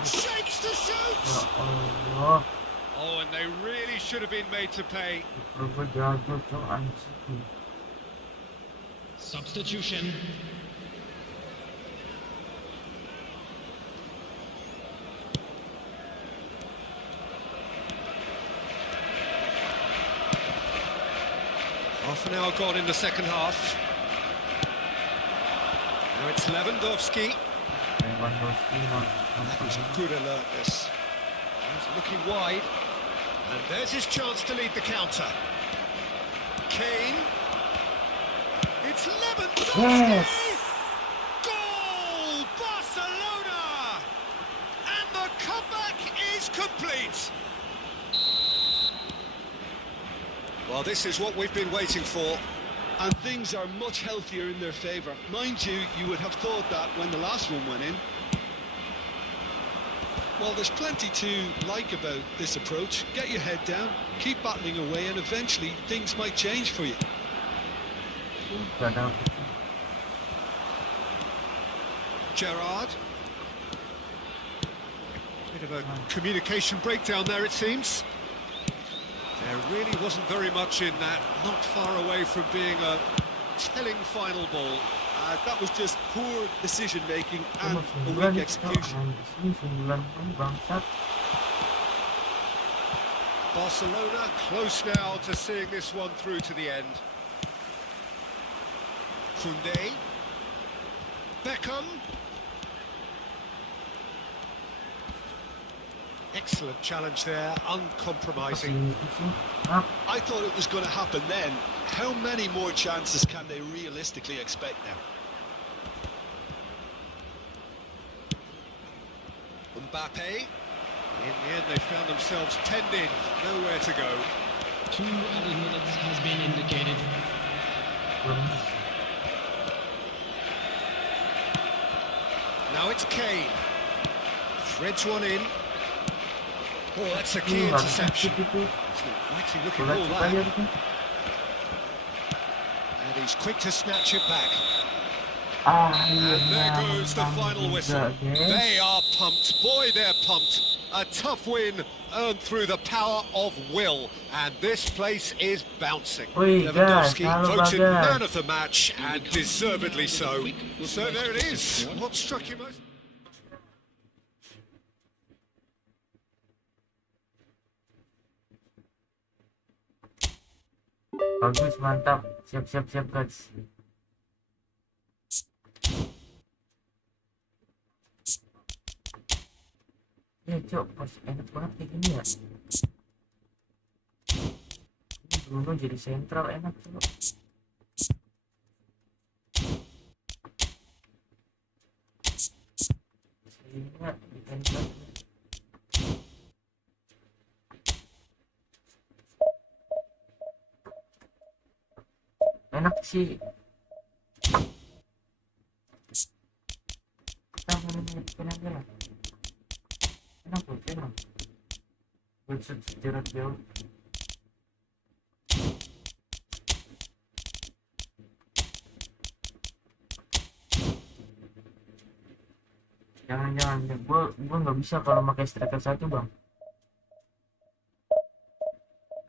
Shakes to shoot! Allah. Oh, and they really should have been made to pay. Substitution. Half an hour gone in the second half. Now it's Lewandowski. That was good alertness. He's looking wide. And there's his chance to lead the counter. Kane. It's Lewandowski! Yes! Goal! Barcelona! And the comeback is complete. Well, this is what we've been waiting for. And things are much healthier in their favour. Mind you, you would have thought that when the last one went in. Well, there's plenty to like about this approach. Get your head down, keep battling away, and eventually things might change for you. Gerrard. Bit of a communication breakdown there, it seems. There really wasn't very much in that, not far away from being a telling final ball. That was just poor decision-making and a weak execution. Barcelona close now to seeing this one through to the end. Koundé. Beckham. Excellent challenge there, uncompromising. I thought it was going to happen then. How many more chances can they realistically expect now? Mbappe. In the end, they found themselves penned in, nowhere to go. 2 added minutes has been indicated. Now it's Kane. Threads one in. Oh, that's a key interception. It's an inviting looking ball that. And he's quick to snatch it back. And there goes the final whistle. They are pumped. Boy, they're pumped. A tough win earned through the power of will. And this place is bouncing. Lewandowski voted man of the match, and deservedly so. So there it is. What struck you most? Bagus, mantap. Siap guys. Cok, pas enak banget kayak gini ya. Bruno jadi sentral enak Cok. Sehingga defender enak sih. Kita main aja lah. Enak loh, enak. Buat jarak jauh. Jangan, gue nggak bisa kalau pakai striker satu bang.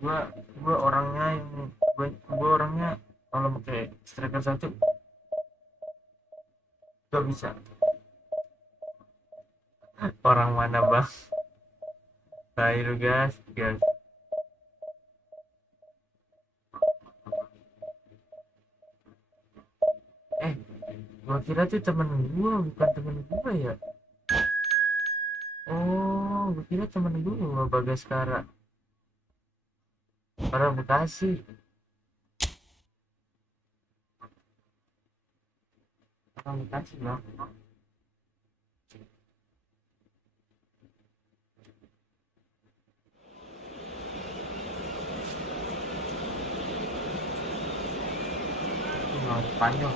Gue orangnya kalau pakai striker satu gak bisa. Orang mana bang? Baik guys. Gua kira tuh temen gua, bukan temen gua ya. Oh, gua kira temen gua, Bagaskara. Orang Bekasi. Orang Bekasi bang. Ini Spanyol.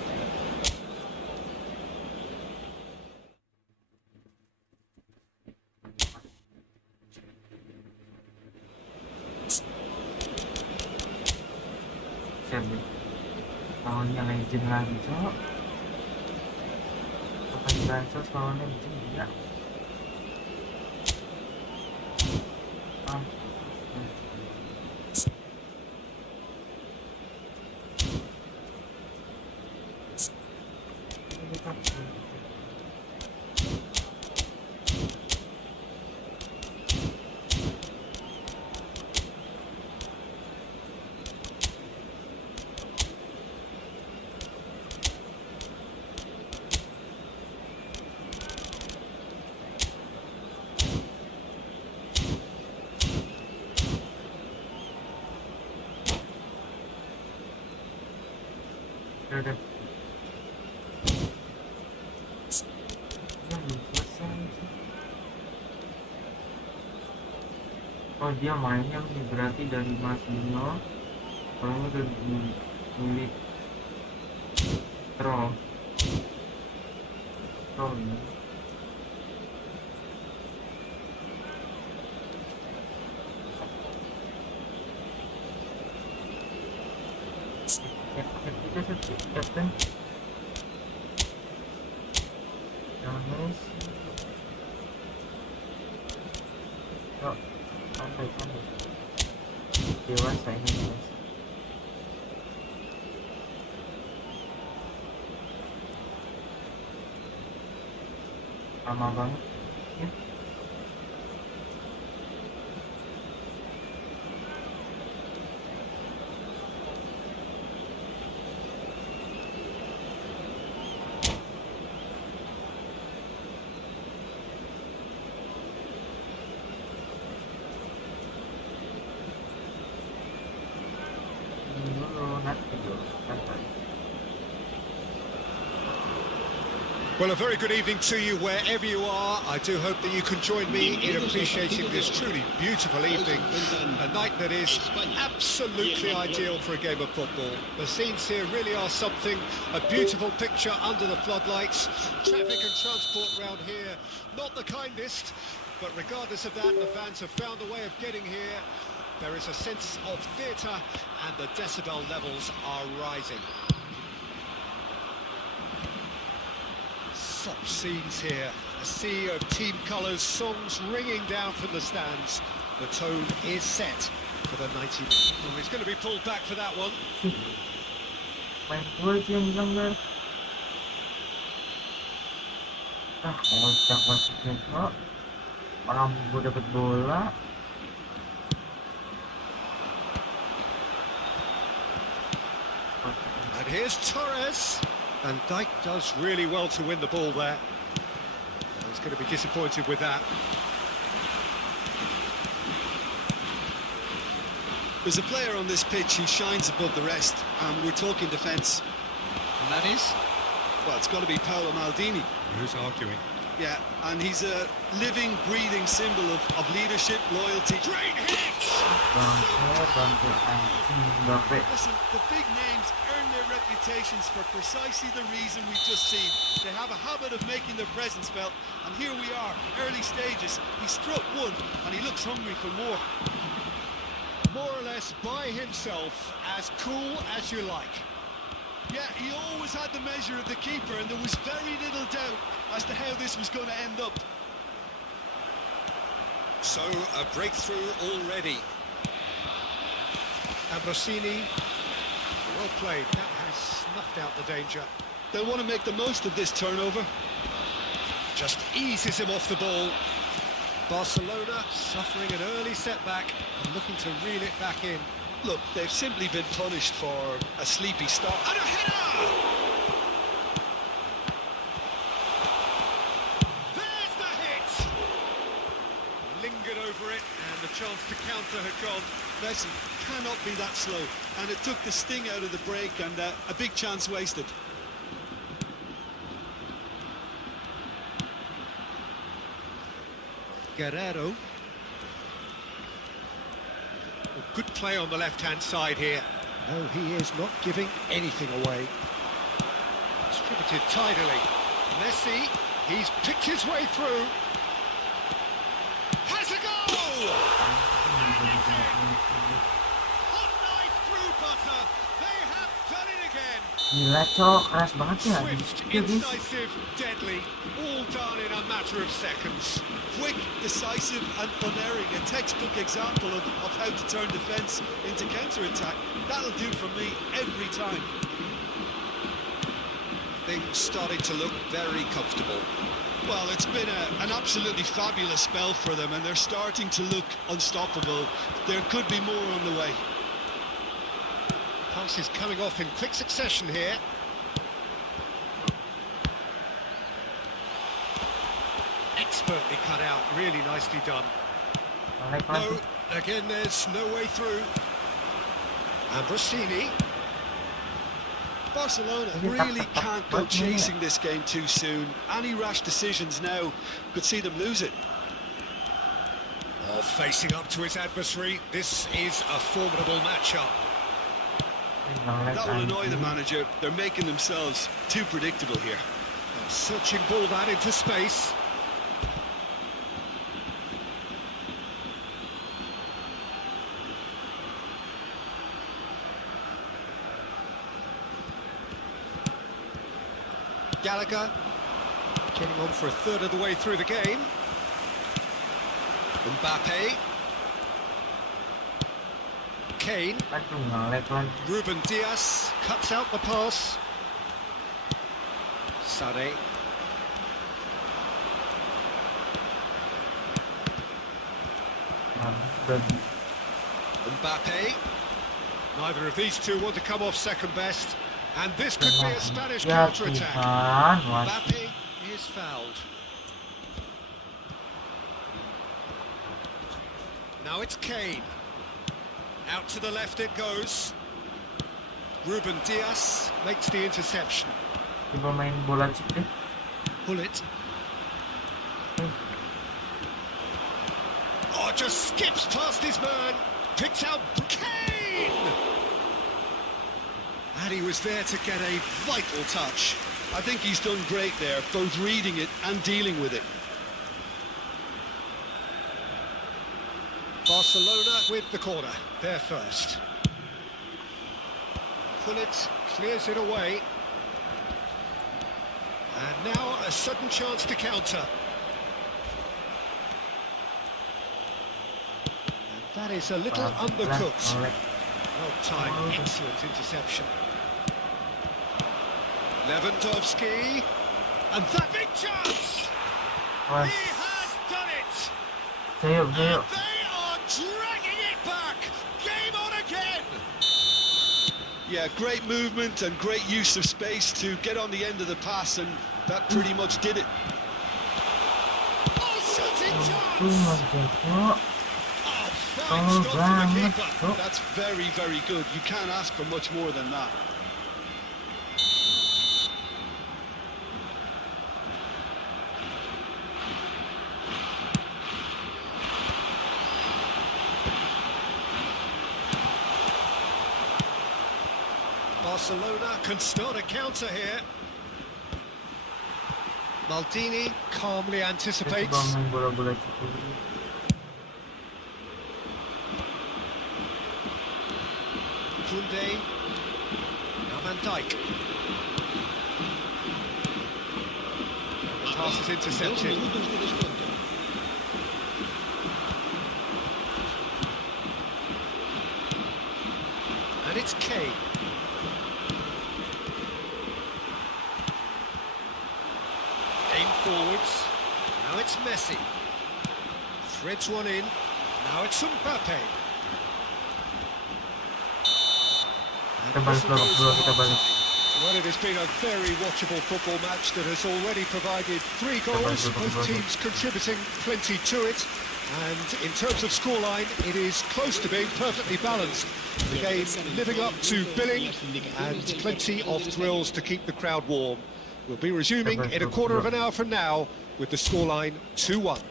Lawannya legend lagi Cok. Kapan Bansos lawannya legend ya. Udah. Oh dia mainnya berarti dari Mas Dino. Kalau ini udah milik troll ini. Captain donasi. Oh, santai dewasa ini dewasa. Lama banget ya. Well, a very good evening to you wherever you are. I do hope that you can join me in appreciating this truly beautiful evening, a night that is absolutely ideal for a game of football. The scenes here really are something, a beautiful picture under the floodlights. Traffic and transport around here, not the kindest, but regardless of that, the fans have found a way of getting here. There is a sense of theatre and the decibel levels are rising. Such scenes here, a sea of team colours, songs ringing down from the stands. The tone is set for the 90 minutes. Oh, he's going to be pulled back for that one. Main gol yang dilanggar. Kocak maksudnya Kok. Orang gue dapet bola. And here's Torres. And Dijk does really well to win the ball there. He's going to be disappointed with that. There's a player on this pitch who shines above the rest, and we're talking defence. And that is? Well, it's got to be Paolo Maldini. Who's arguing? Yeah, and he's a living, breathing symbol of leadership, loyalty. Great hit! Listen, the big names earn their reputations for precisely the reason we've just seen. They have a habit of making their presence felt, and here we are, early stages. He struck one, and he looks hungry for more. More or less by himself, as cool as you like. Yeah, he always had the measure of the keeper, and there was very little doubt as to how this was going to end up. So, a breakthrough already. Ambrosini, well played. That has snuffed out the danger. They'll want to make the most of this turnover. Just eases him off the ball. Barcelona suffering an early setback and looking to reel it back in. Look, they've simply been punished for a sleepy start. And a header! There's the hit! Lingered over it, and the chance to counter had gone. Messi cannot be that slow, and it took the sting out of the break, and a big chance wasted. Guerrero. Good play on the left-hand side here. No, he is not giving anything away. Distributed tidily. Messi, he's picked his way through. Has a goal! Hot knife through butter. They have done it again. Gila cok, keras banget ya. Swift, incisive, deadly, all done in a matter of seconds. Quick, decisive and unerring, a textbook example of how to turn defence into counter-attack. That'll do for me every time. Things starting to look very comfortable. Well, it's been an absolutely fabulous spell for them, and they're starting to look unstoppable. There could be more on the way. Passes coming off in quick succession here. Expertly cut out, really nicely done. No, again there's no way through. Ambrosini. Barcelona really can't go chasing this game too soon. Any rash decisions now could see them lose it. Oh, facing up to his adversary, this is a formidable matchup. That will annoy the manager. They're making themselves too predictable here. A searching ball that into space. Gallagher getting on for a third of the way through the game. Mbappe. Kane. Ruben Diaz cuts out the pass. Sané. Mbappe. Neither of these two want to come off second best. And this could be a Spanish counter-attack. Mbappe is fouled. Now it's Kane. Out to the left it goes. Ruben Diaz makes the interception. Coba main bola chip deh. Pull it. Oh, just skips past his man. Picks out Kane! And he was there to get a vital touch. I think he's done great there, both reading it and dealing with it. Barcelona with the corner, they're first. Pullet clears it away. And now a sudden chance to counter. And that is a little undercooked. Well timed, excellent interception. Lewandowski. And that big chance! He has done it! And they are dragging it back! Game on again! Yeah, great movement and great use of space to get on the end of the pass, and that pretty much did it. Oh, shooting chance! Oh, Fine Oh, stop from the banget, keeper. Bro. That's very, very good. You can't ask for much more than that. Barcelona can start a counter here. Maldini calmly Dia anticipates. coba main bola-bola gitu. Koundé. Now Van Dijk. The pass is 2 intercepted. minutos de descuento. And it's Kane. Aim forwards. Now it's Messi. Threads one in. Now it's Mbappe. Kita balik bro, kita balik. Well, it has been a very watchable football match that has already provided 3 goals, both teams contributing plenty to it. And in terms of scoreline, it is close to being perfectly balanced. The game living up to billing and plenty of thrills to keep the crowd warm. We'll be resuming in a quarter of an hour from now with the scoreline 2-1.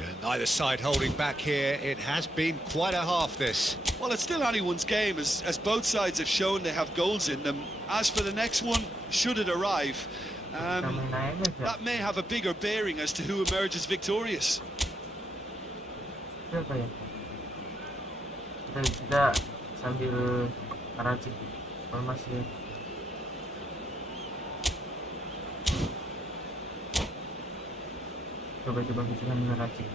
And neither side holding back here. It has been quite a half, this. Well, it's still anyone's game, as both sides have shown they have goals in them. As for the next one, should it arrive, Kita main aja sih. that may have a bigger bearing as to who emerges victorious. Siapa ya? Kita sambil ngeracik formasi. Coba-coba bisa ngeracik.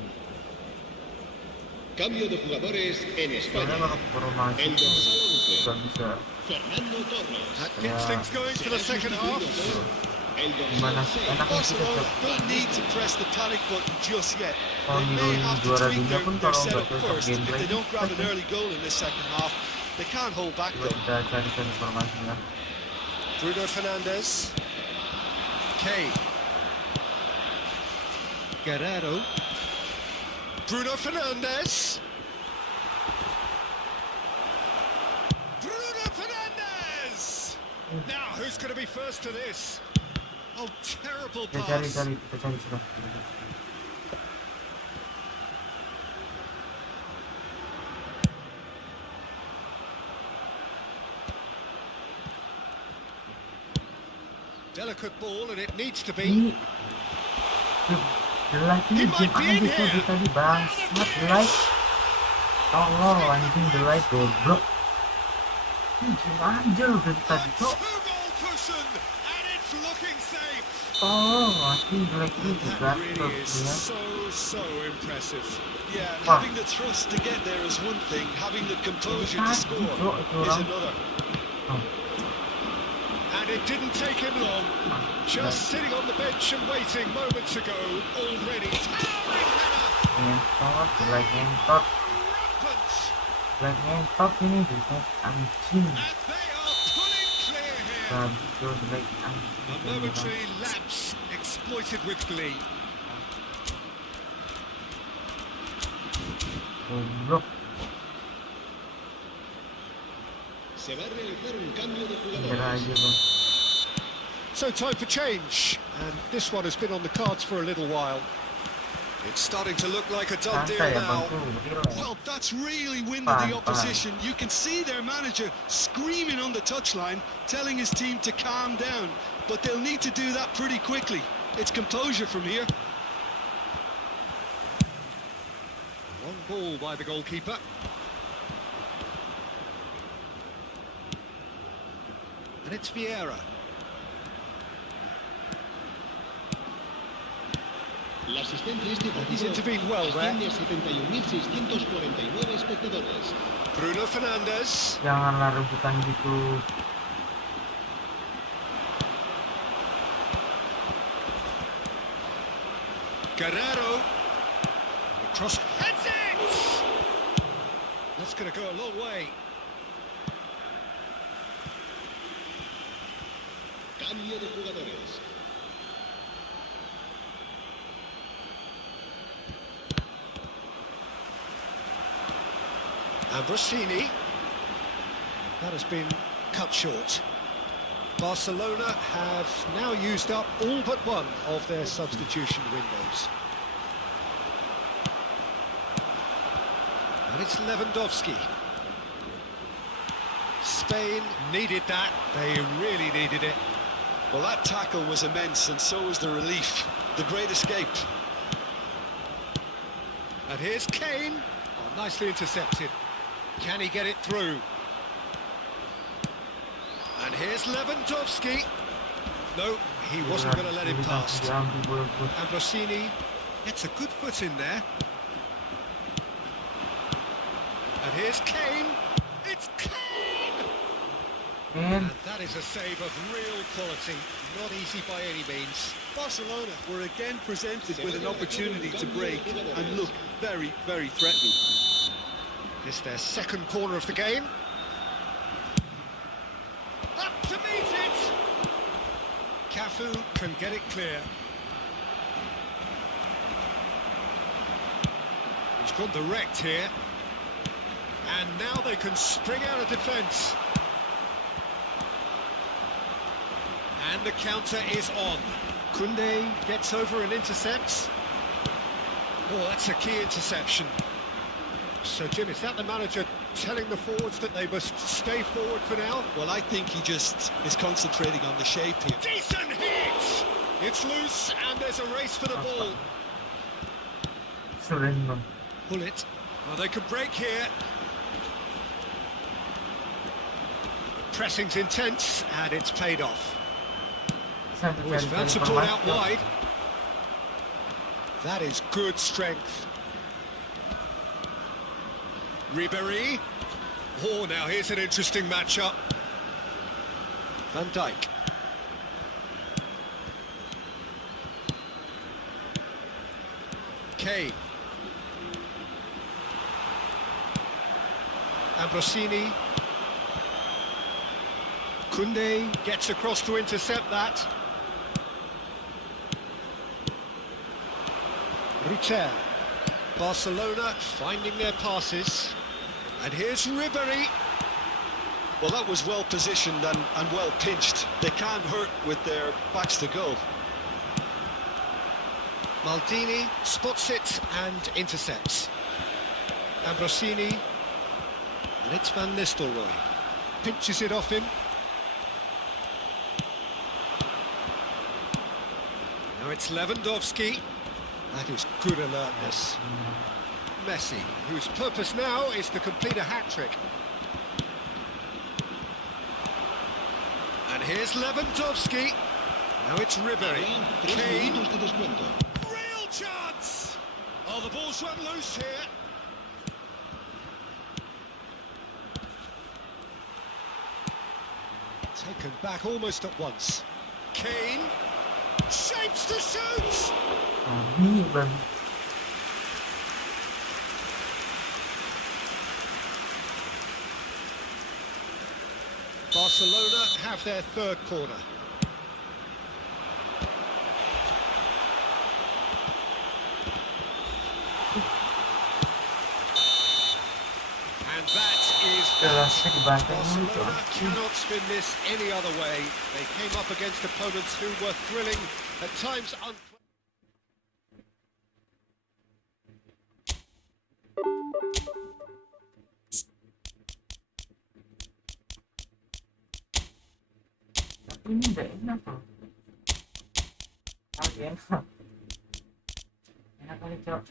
Cambio de jugadores en Soalnya España. kalau formasi El itu dorsal 11, nggak bisa Fernando Torres. That gets things going for the second half. El gimana dorsal 6, enaknya kita Barcelona don't need to press the panic button just yet. kalau They may niruin have to juara tweak dunia pun their kalau nggak setup cocok first. If gameplay they don't grab an early goal in this second half, they can't hold back coba though. kita cari formasinya. Bruno Fernandes. Kane. Guerrero. Bruno Fernandes. Bruno Fernandes! Now, who's going to be first to this? Oh, terrible Kita cari pass. kita cari sudah. Delicate ball, and it needs to be. Ini jelek ini He might game be in anjing tuh here. tadi bangsat jelek. Tolol anjing jelek goblok. Game aja lu dari tadi A tuh. two-goal cushion, and it's looking safe. Tolol anjing jelek ini juga That really is ya. so impressive. Yeah, and Wow. having the thrust to get there is one thing, having the composure to Tadi score tuh itu is orang. another. Oh, And it didn't take him long. Just sitting on the bench and waiting moments ago, already towering header. ngentot jelek ngentot Rampant. jelek ngentot ini jelek anjing. And they are pulling clear here. Tadi tuh jelek A anjing. momentary lapse exploited with glee. Goblok. Se va a realizar un cambio de Nyerah jugadores. aja bang. So time for change, and this one has been on the cards for a little while. It's starting to look like a done deal Santai ya bang now. tuh, relax. Well, that's really winded Fine, the opposition. You can see their manager screaming on the touchline, telling his team to calm down. But they'll need to do that pretty quickly. It's composure from here. Long ball by the goalkeeper. And it's Vieira. La asistencia a este He's partido intervened well there. asciende a 71.649 espectadores. Bruno Fernandes. Janganlah rebutan gitu. Guerrero. Cross. Heads it! That's going to go a long way. Cambio de jugadores. And Rossini. That has been cut short. Barcelona have now used up all but one of their substitution windows. And it's Lewandowski. Spain needed that. They really needed it. Well, that tackle was immense, and so was the relief. The great escape. And here's Kane. Oh, nicely intercepted. Can he get it through? And here's Lewandowski. No, he wasn't going to let him past. And Rossini gets a good foot in there. And here's Kane. It's Kane! And that is a save of real quality. Not easy by any means. Barcelona were again presented with an opportunity to break and look very, very threatening. It's their second corner of the game. Up to meet it! Cafu can get it clear. He's gone direct here. And now they can spring out of defence. And the counter is on. Koundé gets over and intercepts. Oh, that's a key interception. So, Jim, is that the manager telling the forwards that they must stay forward for now? Well, I think he just is concentrating on the shape here. Decent hit! It's loose and there's a race for the ball. Pull it. Well, they could break here. Pressing's intense and it's paid off. He's found support out wide. That is good strength. Ribéry. Oh, now here's an interesting matchup. Van Dijk. Kane. Ambrosini. Koundé gets across to intercept that. Ruter. Barcelona finding their passes. And here's Ribéry. Well, that was well positioned and well pinched. They can't hurt with their backs to goal. Maldini spots it and intercepts. Ambrosini. And it's Van Nistelrooy. Pinches it off him. Now it's Lewandowski. That is good alertness. Messi, whose purpose now is to complete a hat-trick. And here's Lewandowski. Now it's Ribéry. Kane. Real chance! Oh, the ball's run loose here. Taken back almost at once. Kane. Shapes to shoot! Barcelona have their third corner. And that is that. Barcelona cannot spin this any other way. They came up against opponents who were thrilling, at times Ini udah enak loh. Enak. Enak kali, Cok.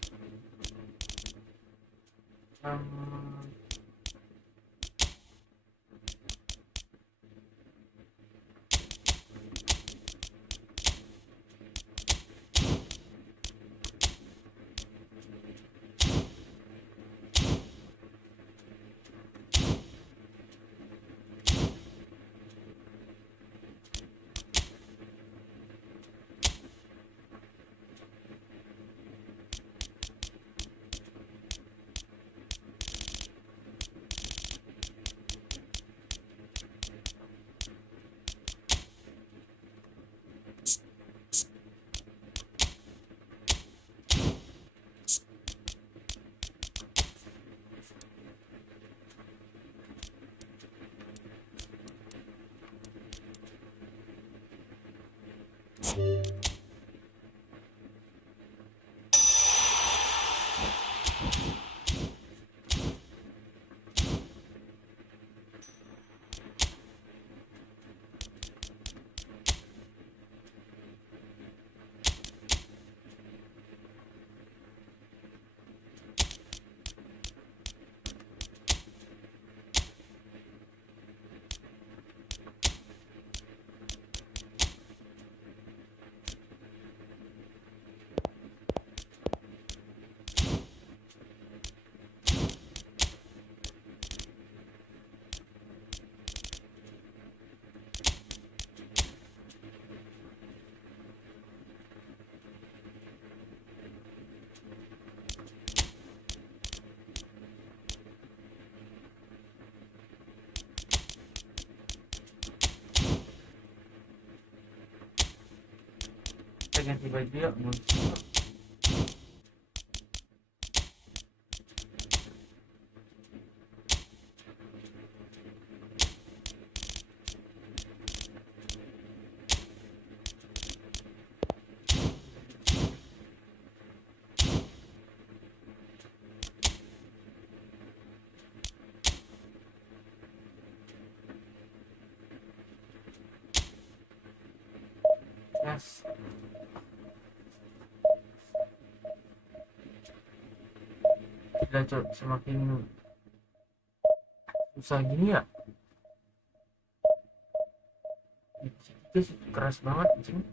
Kita ganti baju yuk. Yes. Gila cok, semakin susah gini ya. Itu keras banget anjing.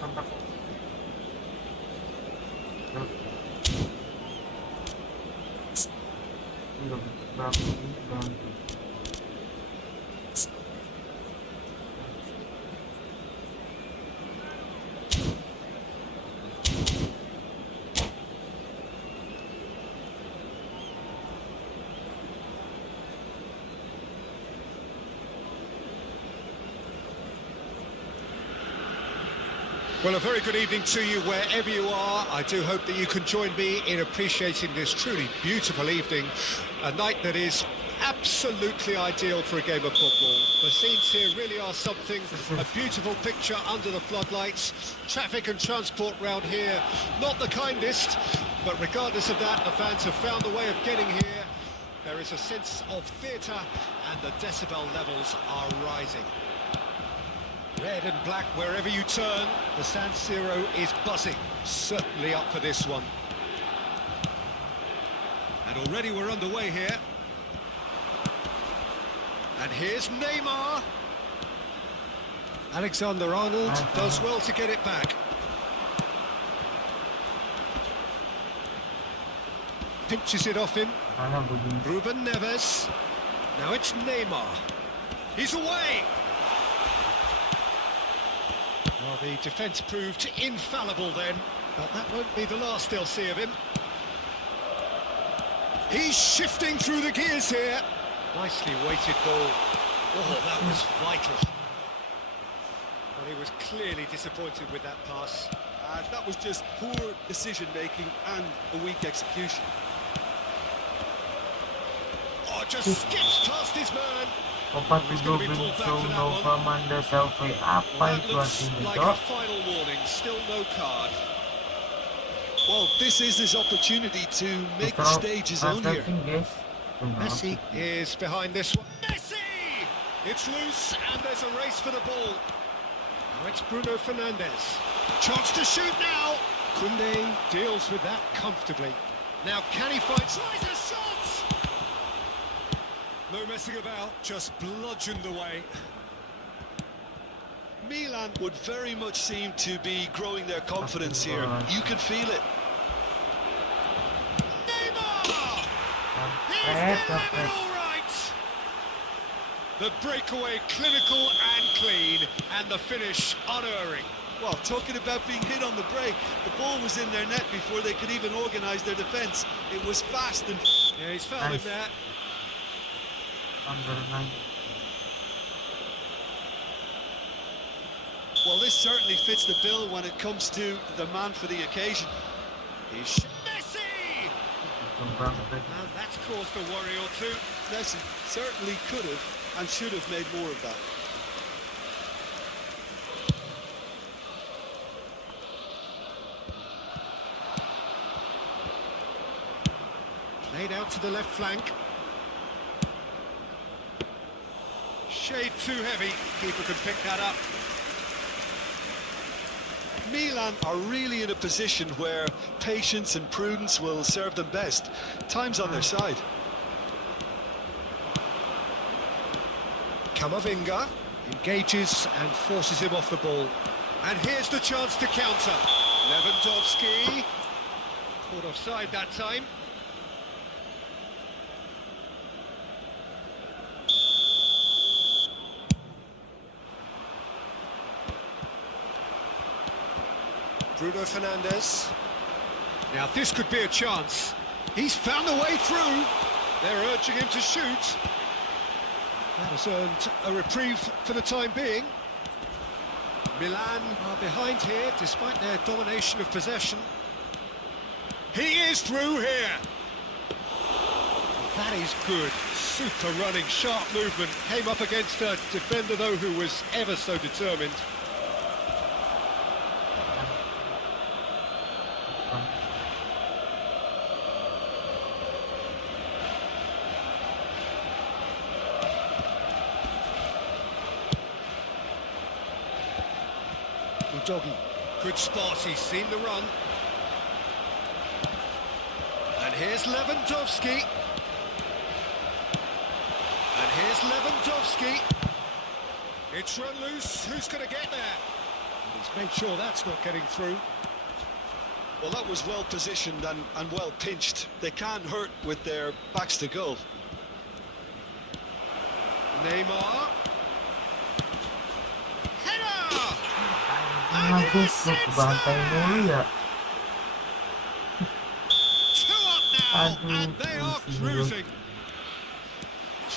Tampak Well, a very good evening to you wherever you are. I do hope that you can join me in appreciating this truly beautiful evening, a night that is absolutely ideal for a game of football. The scenes here really are something, a beautiful picture under the floodlights. Traffic and transport round here, not the kindest, but regardless of that, the fans have found a way of getting here. There is a sense of theatre and the decibel levels are rising. Red and black wherever you turn, the San Siro is buzzing. Certainly up for this one. And already we're underway here. And here's Neymar. Alexander-Arnold does well to get it back. Pinches it off him. Ruben Neves. Now it's Neymar. He's away. Well, the defence proved infallible then, but that won't be the last they'll see of him. He's shifting through the gears here. Nicely weighted goal. Oh, that was vital. Well, he was clearly disappointed with that pass. That was just poor decision-making and a weak execution. Oh, just skips past his man. Opat He's itu going to be pulled back for that Nova one. Manda Selfie apa Well, that itu looks artinya like Cok? a final warning. Still no card. Well, this is his opportunity to make the stage his own here. Guys. Messi is behind this one. Messi! It's loose and there's a race for the ball. Now it's Bruno Fernandes. Chance to shoot now. Koundé deals with that comfortably. Now can he find... Tries a shot! No messing about, just bludgeoned away. Milan would very much seem to be growing their confidence here. You can feel it. Neymar! He's delivered all right! The breakaway clinical and clean, and the finish unerring. Well, talking about being hit on the break, the ball was in their net before they could even organise their defence. It was fast and... Yeah, he's fouled him there. Well, this certainly fits the bill when it comes to the man for the occasion. He's Messi! And that's caused a worry or two. Messi certainly could have and should have made more of that. Played out to the left flank. Shade too heavy. Keeper can pick that up. Milan are really in a position where patience and prudence will serve them best. Time's on their side. Camavinga engages and forces him off the ball. And here's the chance to counter. Lewandowski. Caught offside that time. Bruno Fernandes. Now this could be a chance. He's found a way through. They're urging him to shoot. That has earned a reprieve for the time being. Milan are behind here despite their domination of possession. He is through here. That is good. Super running, sharp movement. Came up against a defender though who was ever so determined. Doggy. Good spot, he's seen the run. And here's Lewandowski. And here's Lewandowski. It's run loose, who's going to get there? And he's made sure that's not getting through. Well, that was well positioned and well pinched. They can't hurt with their backs to goal. Neymar. Header! Aku ke bantai mulu ya. Two up now, Aduh, and they are pusing cruising.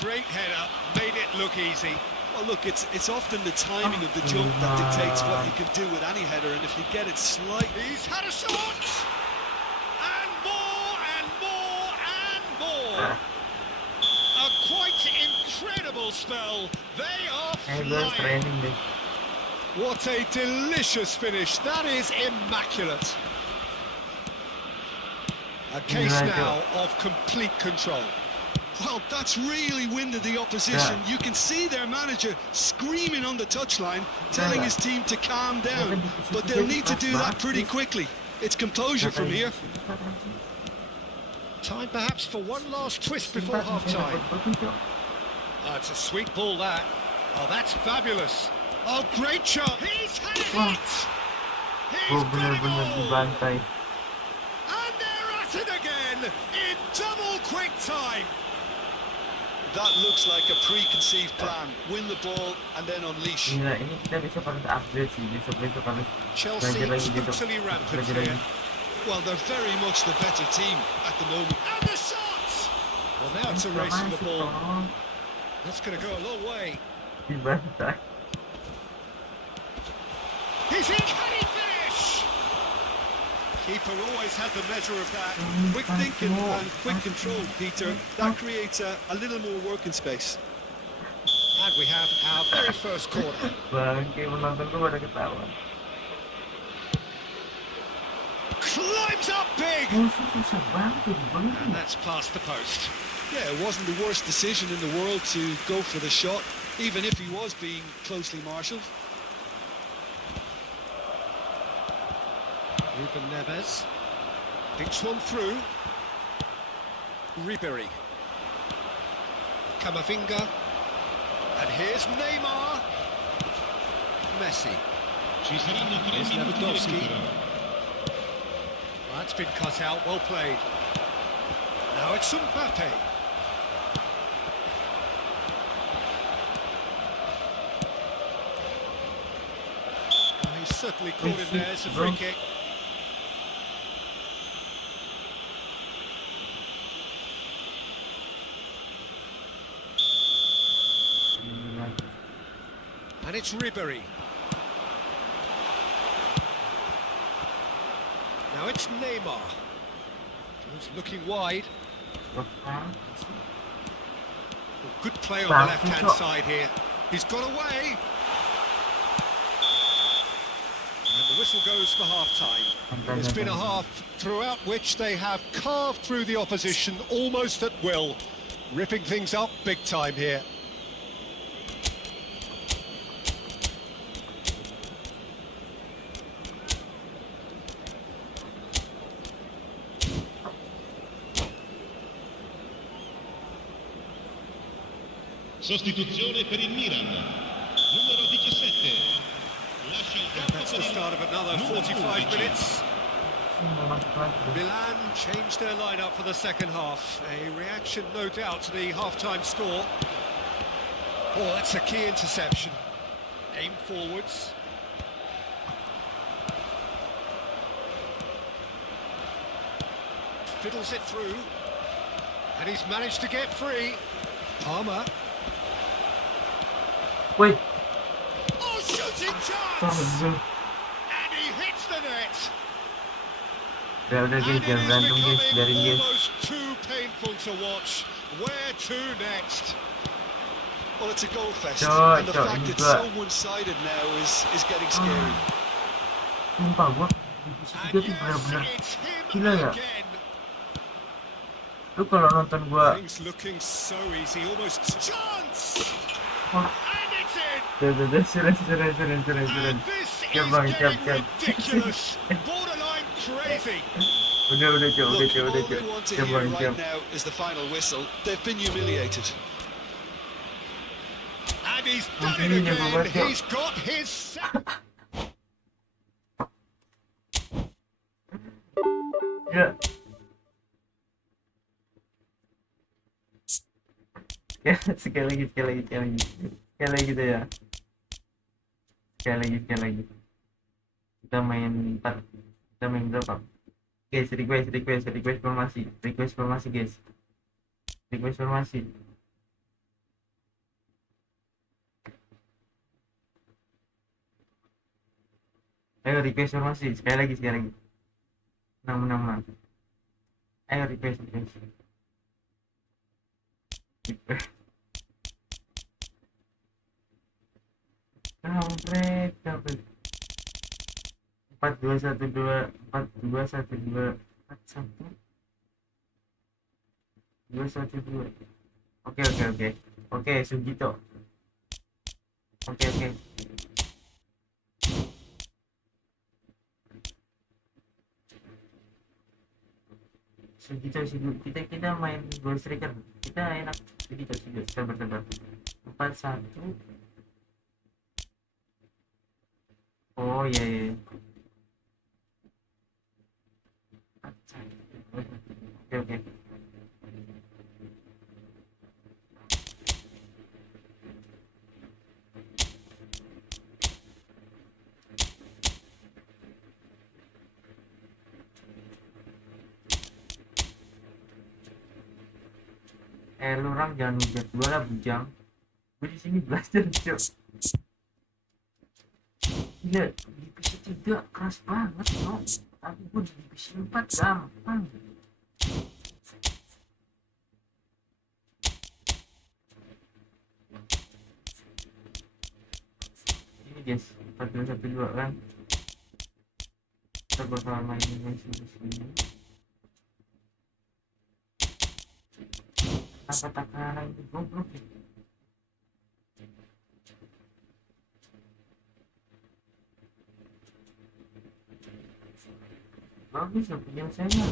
Great header, made it look easy. Well, look, it's often the timing of the jump that dictates what you can do with any header, and if you get it slightly... He's had a shot! And more, and more, and more! A quite incredible spell. They are flying. Training deh. What a delicious finish. That is immaculate. A case now of complete control. Well, that's really winded the opposition. You can see their manager screaming on the touchline, telling his team to calm down. But they'll need to do that pretty quickly. It's composure from here. Time perhaps for one last twist before half-time. Oh, it's a sweet ball, that. Oh, that's fabulous. Oh, great shot. He's had a hit. He's Bener-bener dibantai. and they're at it again in double quick time. That looks like a preconceived plan. Win the ball and then unleash. Gila, ini kita besok harus upgrade sih. Besok harus Chelsea belajar lagi besok. totally rampant Belajar here. lagi. Well, they're very much the better team at the moment. And the shots. Well, now it's a race for the ball. Tolong That's going to go a long way. dibantai. He's in. Can he finish? Keeper always had the measure of that. Quick thinking and quick control, Peter. That creates a little more working space. And we have our very first corner. Bangke, penonton gue pada ketawa. Climbs up big. Musuh susah banget And that's past the post. Yeah, it wasn't the worst decision in the world to go for the shot, even if he was being closely marshalled. Ruben Neves thinks one through. Ribery. Camavinga. And here's Neymar. Messi. Ci saranno 3 Here's minuti di Lewandowski. recupero. That's been cut out, well played. Now it's Mbappe. Oh, he's certainly caught in there, it's a free kick. And it's Ribery. Now it's Neymar. He's looking wide. Good play on the left-hand side here. He's got away. And the whistle goes for half-time. It's been a half throughout which they have carved through the opposition almost at will. Ripping things up big time here. Sostituzione per il Milan. Numero 17. Lascia il campo That's per the il start of another numero 45 11. minutes. Milan changed their lineup for the second half. A reaction, no doubt, to the half-time score. Oh, that's a key interception. Aim forwards. Fiddles it through. And he's managed to get free. Palmer. Wait. Oh, shooting chance! And he hits the net. Udah guys, And it jangan is berantem guys, becoming biarin guys. almost too painful to watch. Where to next? Well, it's a goal fest, Cok, and the cok, fact ini it's gua- so one-sided now is getting scary. Sumpah gua divisi 3 And tuh yes, bener-bener it's him gila ya. again. Lu kalau nonton gua Things looking so easy, almost chance. wah, And it's in. sudah suren. And this Siap, is Bang, getting siap. ridiculous, borderline crazy. Udah Look, cok. all they Siap want to Siap, hear Bang, right siap. now is the final whistle. They've been humiliated. And he's done it Ini jago again. banget, Cok. He's got his second. Ya. Sekali lagi tuh ya. Sekali lagi. Kita main 4. Kita main berapa? Guys, request formasi. Request formasi, guys. Request formasi. Ayo request formasi, sekali lagi. Menang. Ayo request. Kampret. 4-2-1-2 4-2-1-2 4-1 2-1-2. Oke, Sugito. Oke. Sugito. Kita main goal striker. Kita enak. Sugito. Sabar. 4-1. Oh iya. Oke. Lu orang jangan hujat gua lah, bujang. Gua di sini belajar, Cok. Gila, 3 keras banget bro. Tapi gue di divisi 4 gampang. Ini guys 4-2-1-2 kan. Kita bakal mainin di sini. Apa takaran itu goblok ya? Bagus ya punya saya.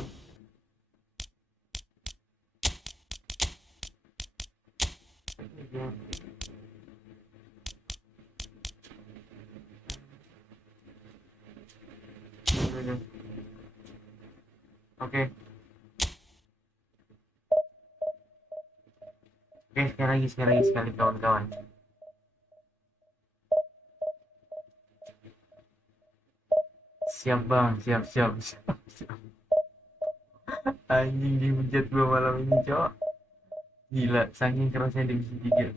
Oke. Oke, sekali kawan-kawan. Siap bang, siap. Anjing dihujat gua malam ini cowok. Gila, saking kerasnya divisi 3.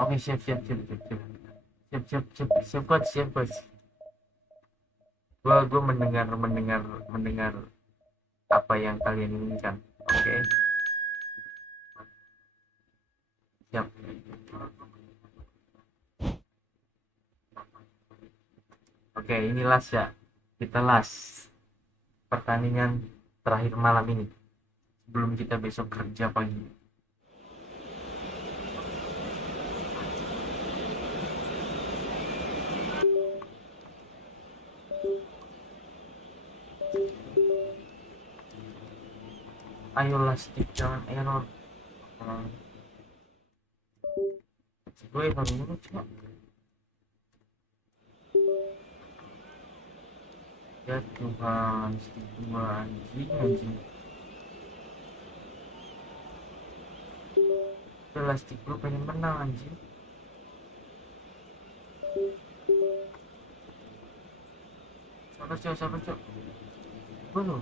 Oke, siap coach. Gua mendengar apa yang kalian inginkan. Oke. Siap. Oke, ini last ya. Kita last pertandingan terakhir malam ini sebelum kita besok kerja pagi. Ayolah stick, jangan error. Gue error dulu cuma. Ya Tuhan, stick 2 anjing. Udah stick gue pengen menang anjing. Sabar cok. Gue loh.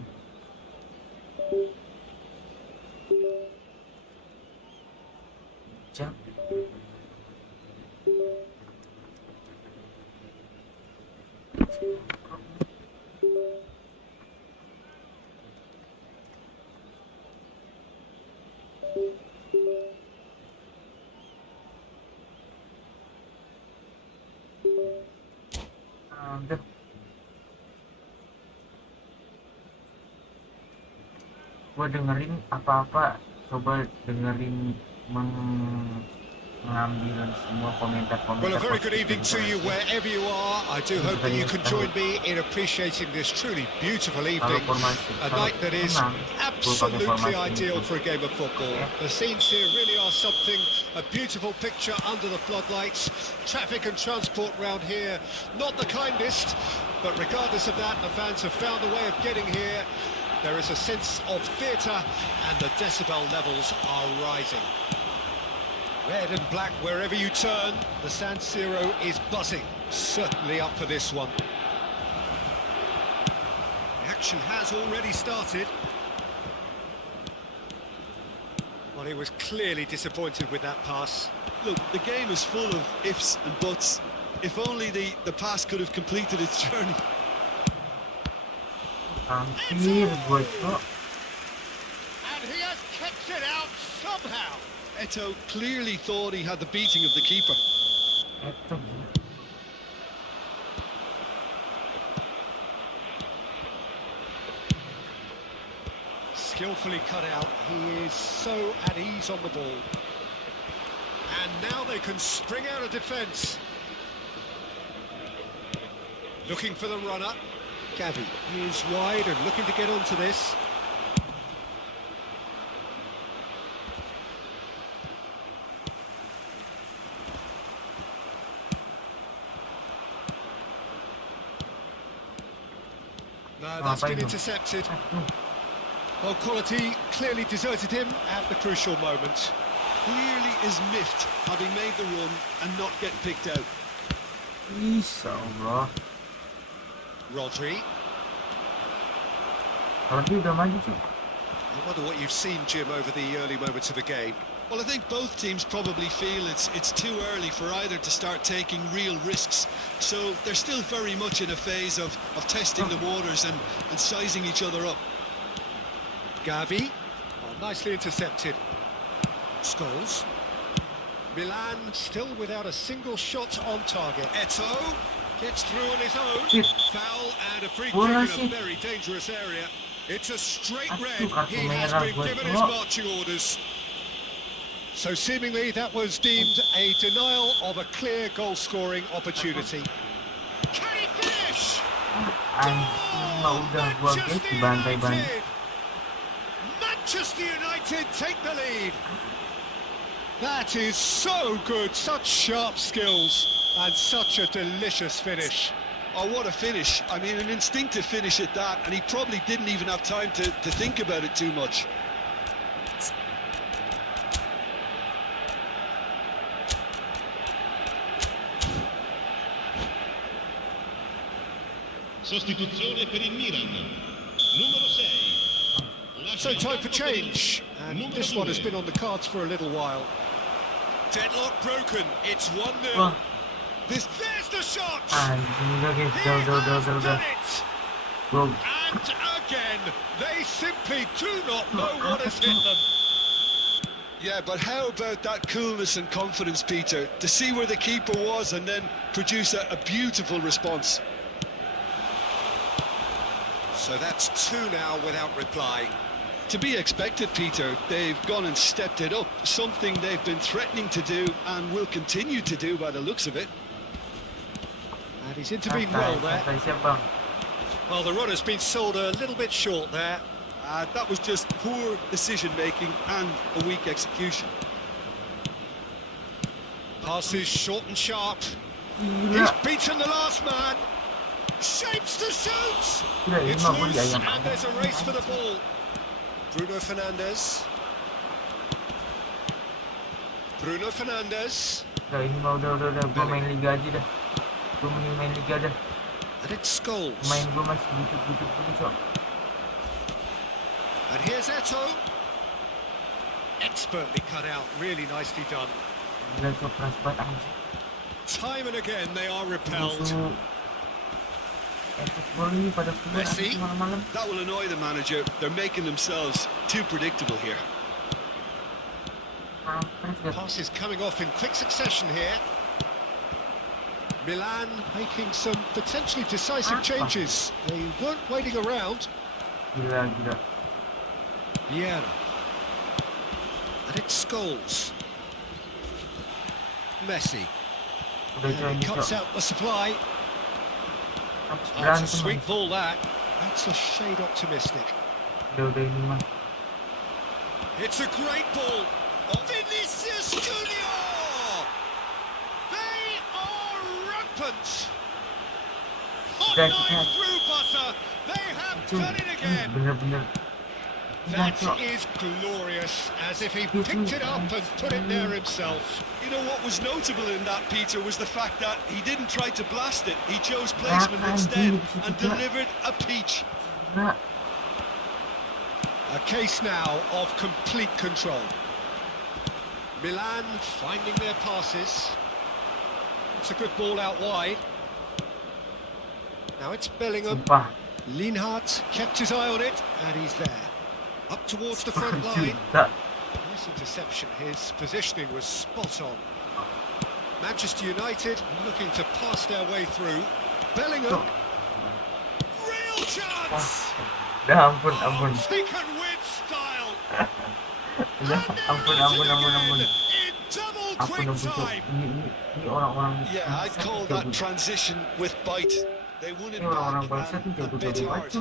Jam. Udah. Gua dengerin apa-apa, coba dengerin mengambil semua komentar-komentar. Well, a very good evening to you wherever you are. I do hope that you can join me in appreciating this truly beautiful evening. A night that is absolutely ideal for a game of football. The scenes here really are something, a beautiful picture under the floodlights. Traffic and transport round here, not the kindest, but regardless of that, the fans have found a way of getting here. There is a sense of theatre and the decibel levels are rising. Red and black wherever you turn, the San Siro is buzzing. Certainly up for this one. The action has already started. Well, he was clearly disappointed with that pass. Look, the game is full of ifs and buts. If only the pass could have completed its journey. Hampir gue cok. And he has kicked it out somehow. Eto clearly thought he had the beating of the keeper. Eto. Skillfully cut out. He is so at ease on the ball. And now they can spring out of defence. Looking for the runner. Gavi is wide and looking to get onto this. No, that's been intercepted. Well, quality clearly deserted him at the crucial moment. Clearly is miffed having made the run and not get picked out. Insyaallah. Rodri. Rodri udah maju cok. I wonder what you've seen, Jim, over the early moments of the game. Well, I think both teams probably feel it's too early for either to start taking real risks. So they're still very much in a phase of testing the waters and sizing each other up. Gavi, nicely intercepted. Scholes. Milan still without a single shot on target. Eto'o gets through on his own. Foul and a free kick in a very dangerous area. It's a straight red. He has been given his marching orders. So seemingly that was deemed a denial of a clear goal-scoring opportunity. Can he finish? Manchester United take the lead. That is so good, such sharp skills and such a delicious finish. Oh, what a finish. I mean, an instinctive finish at that, and he probably didn't even have time to think about it too much. Sostituzione per il Milan. Numero 6. So time for change, and this one has been on the cards for a little while. Deadlock broken, it's 1-0. There's the shot! He has done it! And again, they simply do not know what has hit them. Yeah, but how about that coolness and confidence, Peter, to see where the keeper was and then produce a beautiful response. So that's 2 now without reply. To be expected, Peter. They've gone and stepped it up, something they've been threatening to do and will continue to do by the looks of it. And he's intervened well there. Well, the run has been sold a little bit short there. That was just poor decision-making and a weak execution. Passes short and sharp. He's beaten the last man. Shapes to shoot! It's loose and there's a race for the ball. Bruno Fernandes. Bruno Fernandes. Ini mah udah gue main liga aja dah. Gue main liga dah. And it's Scholes. Main gue masih butuh so. And here's Eto'o. Expertly cut out, really nicely done. Gila so keras banget anjing. Time and again they are repelled. Efootball ini pada keluar malam-malam. That will annoy the manager. They're making themselves too predictable here. Passes coming off in quick succession here. Milan making some potentially decisive changes. They weren't waiting around. Gila. Yeah. And it's Scholes. Messi. And he cuts out the supply. It's a sweet ball that. That's a shade optimistic. It's a great ball. Vinicius Junior! They are rampant. Hot knife through butter. They have done it again. That is glorious, as if he picked it up and put it there himself. You know what was notable in that, Peter, was the fact that he didn't try to blast it. He chose placement instead and delivered a peach. A case now of complete control. Milan finding their passes. It's a good ball out wide. Now it's Bellingham. Lienhardt kept his eye on it, and he's there. Up towards the front line. Nice interception. His positioning was spot on. Manchester United looking to pass their way through. Bellingham. Real chance! Ampun. Taken with style. Ampun. In double quick time. Ini orang-orang. Yeah, I'd call that transition with bite. They won it back and a bit hard.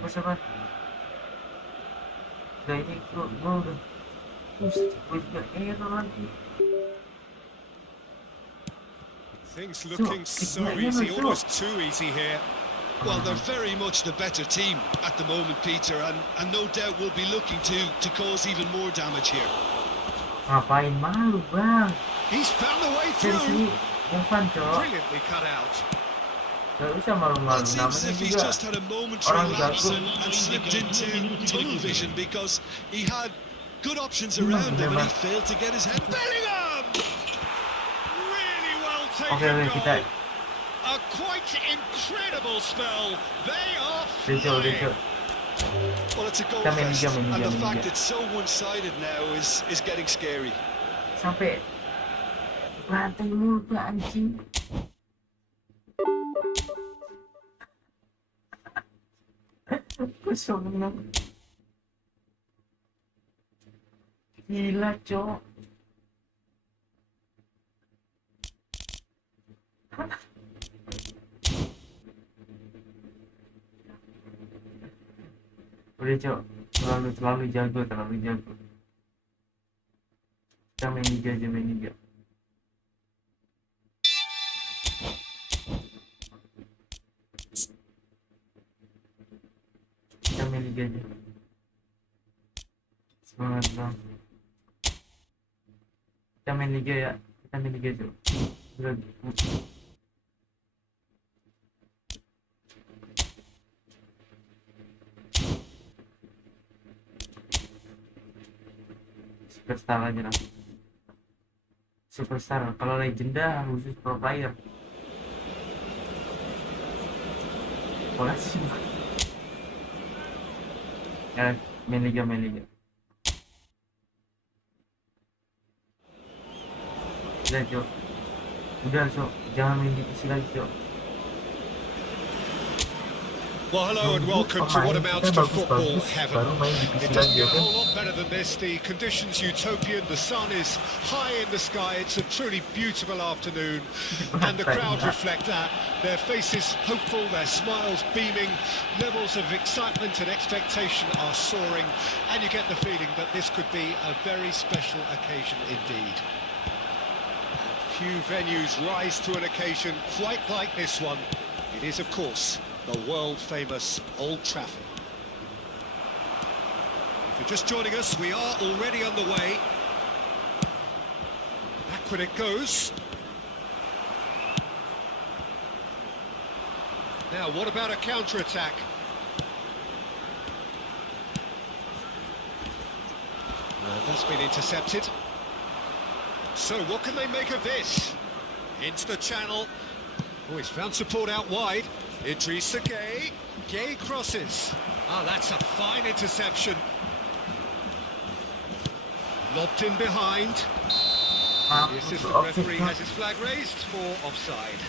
Siapa? Dari gue udah error lagi. Things looking so easy, almost too easy here. Well, they're very much the better team at the moment, Peter, and no doubt will be looking to cause even more damage here. Ngapain malu, Bang? He's found a way through. Brilliantly cut out. Gak bisa malu-malu, It seems as if he's just had a momentary lapse and slipped into tunnel vision, because he had Good options around him, and he failed to get his head. Bellingham! Really well taken goal. A quite incredible spell. They are flying. Well, it's a goal fest, and the fact it's so one-sided now is getting scary. Sampai rantai mulu tuh anjing. Kosong. Gila, cok. Udah, cok. Terlalu jago. Kita main liga aja, Semangat bang. Kita main liga ya. Cok. Udah. Superstar aja lah. Superstar, kalau legenda khusus pro player. Bola sih. Ya, main liga. Udah, cok. Jangan main di PC lagi, cok. Well, hello and welcome to what amounts to football heaven. It doesn't get a whole lot better than this. The conditions utopian, the sun is high in the sky, it's a truly beautiful afternoon, and the crowd reflect that. Their faces hopeful, their smiles beaming, levels of excitement and expectation are soaring, and you get the feeling that this could be a very special occasion indeed. Few venues rise to an occasion quite like this one. It is, of course, the world-famous Old Trafford. If you're just joining us, we are already underway. Backward it goes. Now, what about a counter-attack? That's been intercepted. So, what can they make of this? Into the channel. Oh, he's found support out wide. Idrissa Gueye. Gueye crosses. Ah, that's a fine interception. Lobbed in behind. The assistant referee has his flag raised for offside.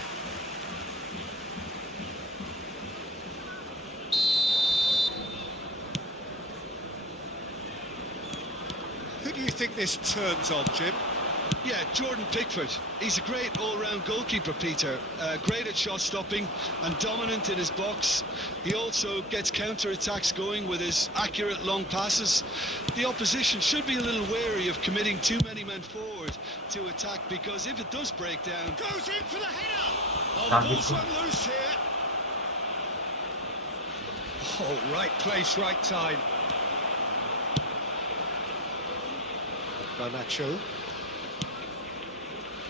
Who do you think this turns on, Jim? Yeah, Jordan Pickford. He's a great all-round goalkeeper, Peter. Great at shot stopping and dominant in his box. He also gets counter-attacks going with his accurate long passes. The opposition should be a little wary of committing too many men forward to attack, because if it does break down... Goes in for the header! Oh, the ball's run loose here. Oh, right place, right time. Garnacho.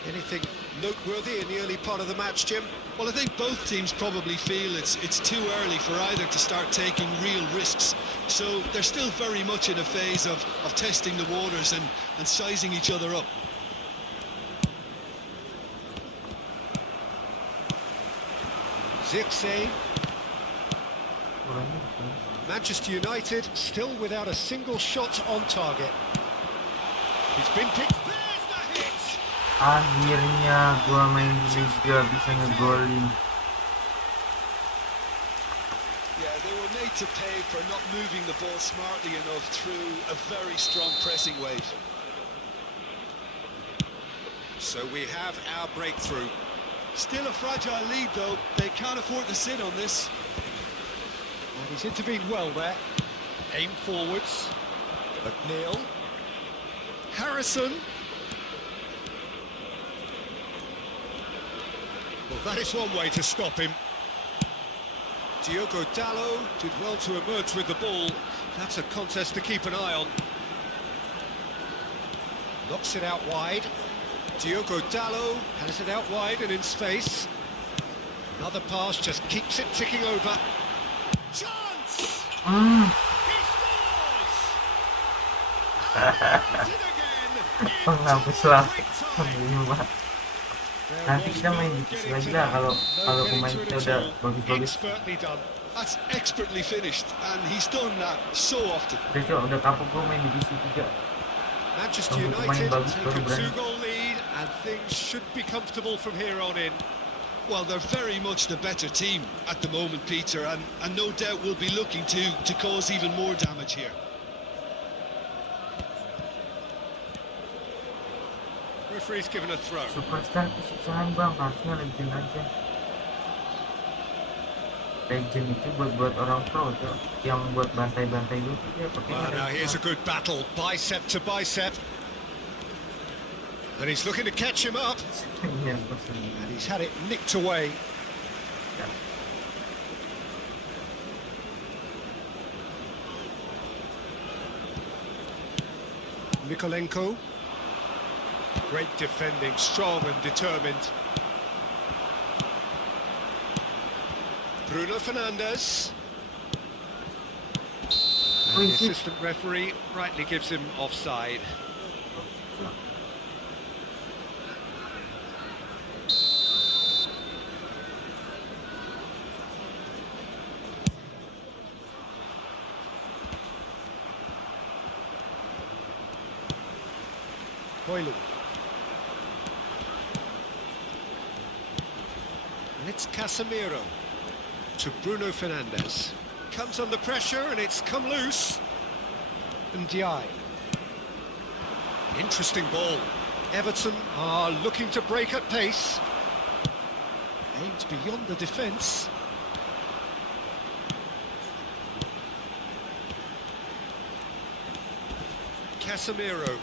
Anything noteworthy in the early part of the match, Jim? Well, I think both teams probably feel it's too early for either to start taking real risks. So they're still very much in a phase of testing the waters and sizing each other up. Zirkzee. Manchester United still without a single shot on target. He's been picked. There's the hit! Akhirnya gua main liga bisa ngegolin. Yeah, they were made to pay for not moving the ball smartly enough through a very strong pressing wave. So we have our breakthrough. Still a fragile lead, though. They can't afford to sit on this. And he's intervened well there. Aim forwards. McNeil. Harrison. Well, that is one way to stop him. Diogo Dalot did well to emerge with the ball. That's a contest to keep an eye on. Knocks it out wide. Diogo Dalot has it out wide and in space. Another pass just keeps it ticking over. Chance! He scores! Penghapus waktu. Pak. Nanti kita main divisi lagi lah kalau pemain kita udah bagus-bagus. Expertly done. That's expertly finished, and he's done that so often. Udah kapok gue main divisi 3. Manchester Tunggu pemain United bagus take baru a berani. 2-goal lead, and things should be comfortable from here on in. Well, they're very much the better team at the moment, Peter, and no doubt will be looking to cause even more damage here. Referee's given a throw. Superstar kesusahan bang, harusnya legend aja. Legend itu buat orang pro tuh, yang buat bantai-bantai gitu ya pakai. Well, now here's a good battle, bicep to bicep. And he's looking to catch him up. Iya, pasti. And he's had it nicked away. Nikolenko. Great defending, strong and determined. Bruno Fernandes. And the assistant referee rightly gives him offside. Boilu. And it's Casemiro to Bruno Fernandes. Comes under pressure and it's come loose. And Ndiaye. Interesting ball. Everton are looking to break at pace. Aimed beyond the defence. Casemiro.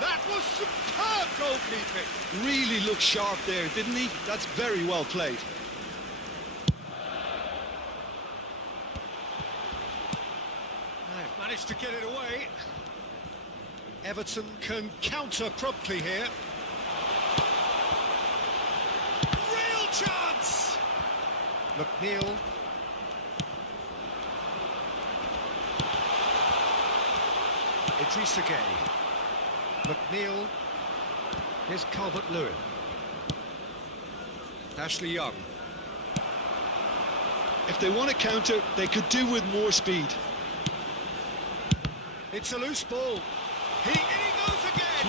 That was superb goalkeeping. Really looked sharp there, didn't he? That's very well played. They've managed to get it away. Everton can counter promptly here. Real chance! McNeil. Idrissa Gueye. McNeil. Here's Calvert-Lewin. Ashley Young. If they want to counter, they could do with more speed. It's a loose ball. In he goes again.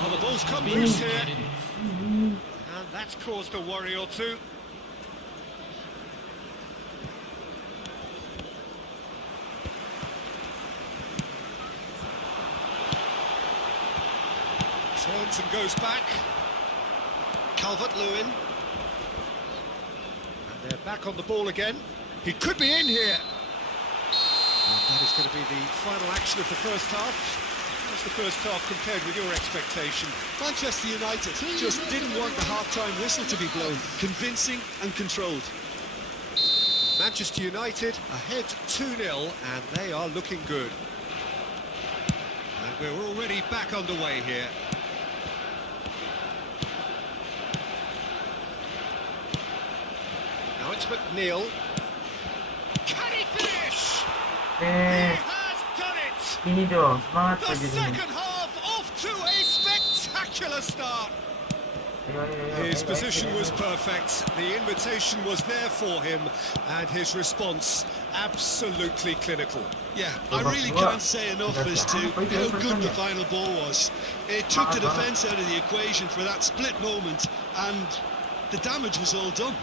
Well, the ball's come loose here. And that's caused a worry or two. Turns and goes back. Calvert-Lewin. And they're back on the ball again. He could be in here. And that is going to be the final action of the first half. How's the first half compared with your expectation? Manchester United just didn't want the half-time whistle to be blown. Convincing and controlled. Manchester United ahead 2-0 and they are looking good. And we're already back underway here. Now it's McNeil. Can he finish? He has done it! Ini dong, semangat The aja dulu. second half off to a spectacular start. His position was perfect, the invitation was there for him, and his response absolutely clinical. Yeah, I really can't say enough as to how good the final ball was. It took the defence out of the equation for that split moment, and the damage was all done.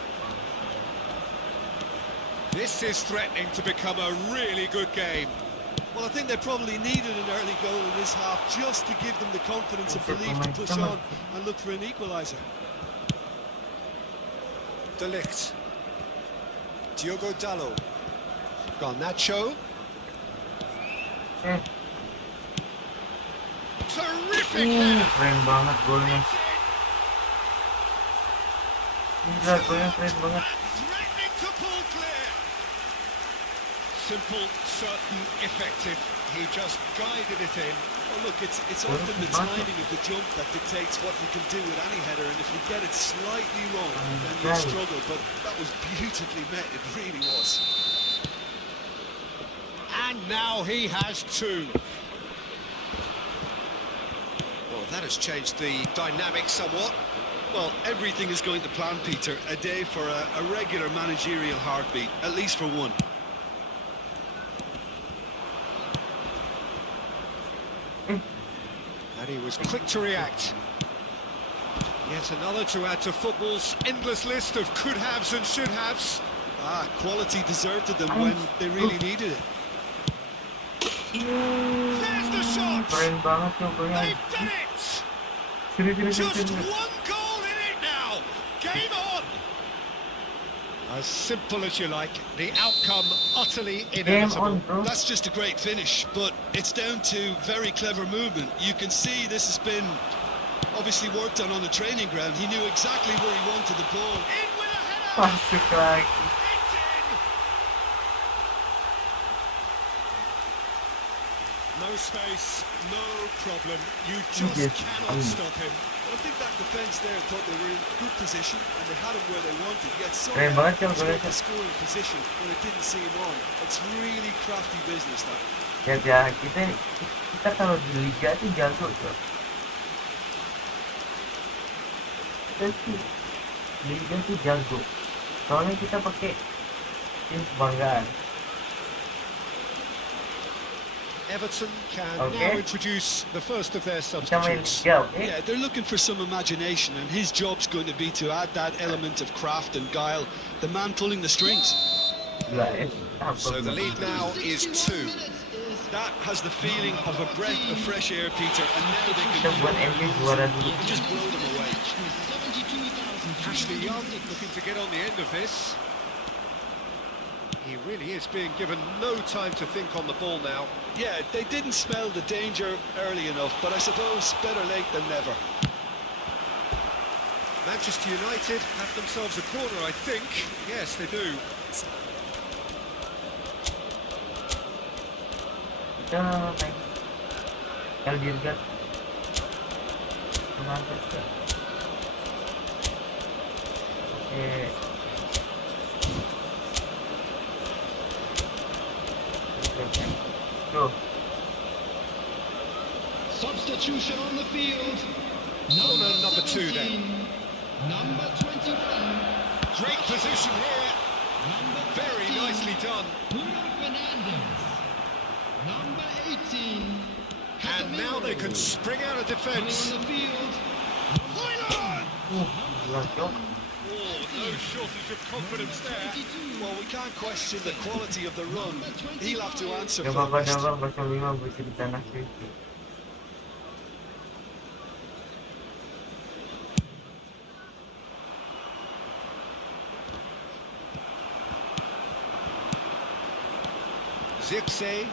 This is threatening to become a really good game. Well, I think they probably needed an early goal in this half just to give them the confidence and belief to push on and look for an equaliser. De Ligt. Diogo Dalot. Garnacho. Terrific header. Keren banget golnya. Gila, golnya keren banget. Threatening to pull clear. Simple, certain, effective. He just guided it in. Well, look, it's often the timing of the jump that dictates what you can do with any header, and if you get it slightly wrong, then you struggle. But that was beautifully met, it really was. And now he has two. Well, that has changed the dynamic somewhat. Well, everything is going to plan, Peter. A day for a regular managerial heartbeat, at least for one. And he was quick to react. Yet another to add to football's endless list of could-haves and should-haves. Quality deserted them when they really needed it. There's the shot! Keren banget tuh golnya. They've done it! Sini. Just one goal in it now! Game on! As simple as you like, the outcome utterly Game inevitable. on, bro. That's just a great finish, but it's down to very clever movement. You can see this has been obviously worked on the training ground. He knew exactly where he wanted the ball. In with a header! Masuk lagi. It's in! No space, no problem. You just Yes. cannot stop him. Well, I think that defence there thought they were in good position and they had him where they wanted. Yet Keren somehow banget Cok, he golnya got the Cok. scoring position when it didn't see him on. It's really crafty business, that. Ya kita kalau di liga tuh jago Cok. Kita tuh di liga tuh jago. Soalnya kita pakai tim kebanggaan. Everton can Okay. now introduce the first of their Kita main substitutes. liga, oke? Yeah, they're looking for some imagination, and his job's going to be to add that element of craft and guile, the man pulling the strings. Gila ya. So the lead now is 2. That has the feeling of a breath of fresh air, Peter, and now they Kita can buat MU juara dulu. just blow them away. Ashley Young looking to get on the end of this. He really is being given no time to think on the ball now. Yeah, they didn't smell the danger early enough, but I suppose better late than never. Manchester United have themselves a corner, I think. Yes, they do. Kita main Eldirgat. Mantap Cok. Oke. Go. Substitution on the field. Corner number 2 then. Number 21. Great position here. Number Very 15, nicely done. Bruno Fernandes. Number 18. And now they can spring out of Coming defence. on the field. Hoyland! Gila Cok. Oh, no shortage of confidence there. Well, we can't question the quality of the run. He'll have to answer Gak for the apa-apa rest. dah bang, 05 bersih di tanah suci. Zipse.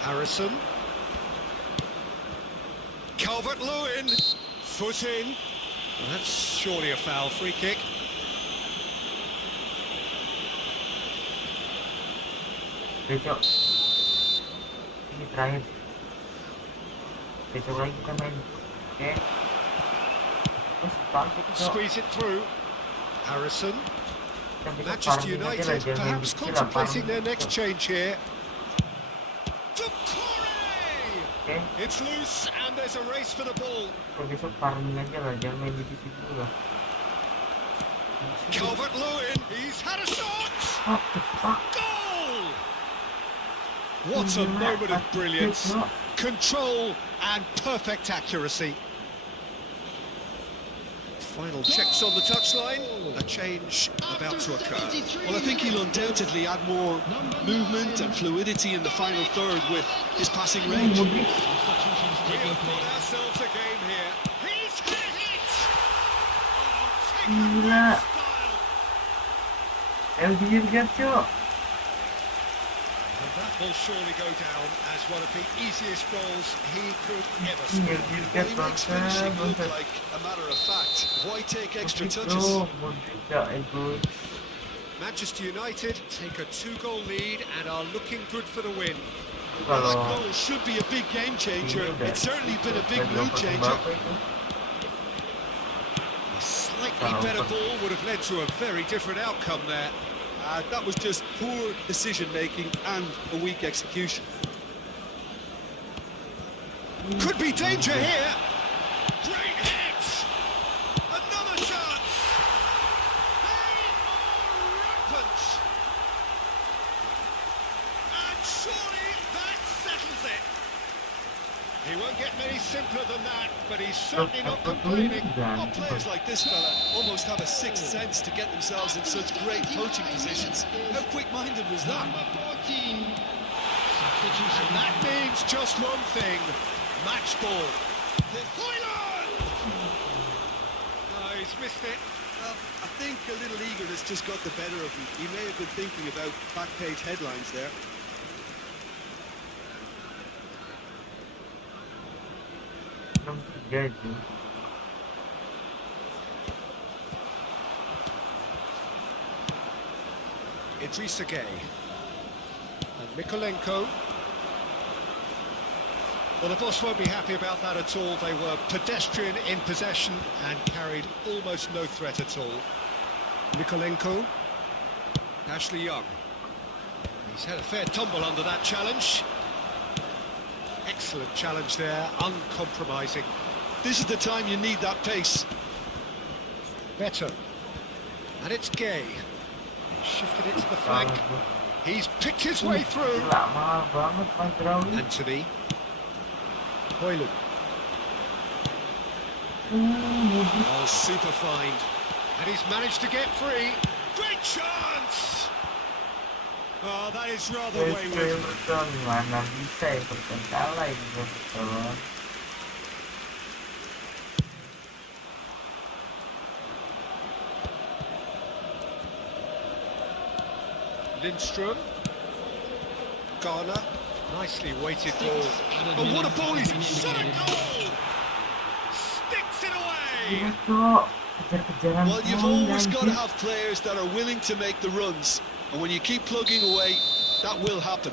Harrison. Calvert-Lewin. Foot in. Well, that's surely a foul. Free kick. Oke Cok. Ini terakhir. Besok lagi kita main. Oke. Terus masuk Cok. Squeeze it through. Harrison. Kita bisa Manchester farming aja United lah, jangan main perhaps kecil lah, contemplating farming, their next Cok. change here. Doucouré! Oke. It's loose and there's a race for the ball. Kita besok farming aja lah, jangan main di situ lah. Calvert-Lewin, he's had a shot! What the fuck? Goal! What a moment of brilliance. Control and perfect accuracy. Final checks on the touchline. A change about to occur. Well, I think he'll undoubtedly add more movement and fluidity in the final third with his passing range. We have got ourselves a game here. He's hit it! Oh, take a Gila. great style. Eldirgat Cok. And that will surely go down as one of the easiest goals he could ever Iya, score. Well, Eldirgat he makes finishing look bangsa. like a matter of fact. Why take extra Begitu, touches? Modric egois. Manchester United take a 2-goal lead and are looking good for the win. Well, that Kalau goal should be a big game changer. ini udah It's certainly been a big deadlock mood ke changer. Mbappe itu. A slightly Kalau better pas- ball would have led to a very different outcome there. That was just poor decision making and a weak execution. Could be danger here. Great hit. Another chance. They are rampant. And surely that settles it. He won't get many simpler than that, but he's certainly not complaining. Well, players like this fella almost have a sixth sense to get themselves in such great poaching positions. How quick-minded was that? Number 14. And Substitution. that means just one thing. Match ball. Hoyland! Oh, he's missed it. Well, I think a little eagerness just got the better of him. He may have been thinking about back-page headlines there. Belum 3 itu. Idrissa Gueye. And Mikolenko. Well, the boss won't be happy about that at all. They were pedestrian in possession and carried almost no threat at all. Mikolenko. Ashley Young. He's had a fair tumble under that challenge. Excellent challenge there, uncompromising. This is the time you need that pace. Better. And it's Gay. Shifted it to the flank. Banget tuh. He's picked his way through. Gila, mahal banget Mas Drawi. Anthony. Hoyland. Oh, super find. And he's managed to get free. Great chance! Oh, that is rather wayward. Everton mana bisa Everton kalah ini Everton. Lindstrom. Garner. Nicely weighted ball. Oh, what a ball he's Shot a goal! Sticks it away! Iya cok, kejar-kejaran Well, you've poin, always got to anjir. have players that are willing to make the runs. And when you keep plugging away, that will happen.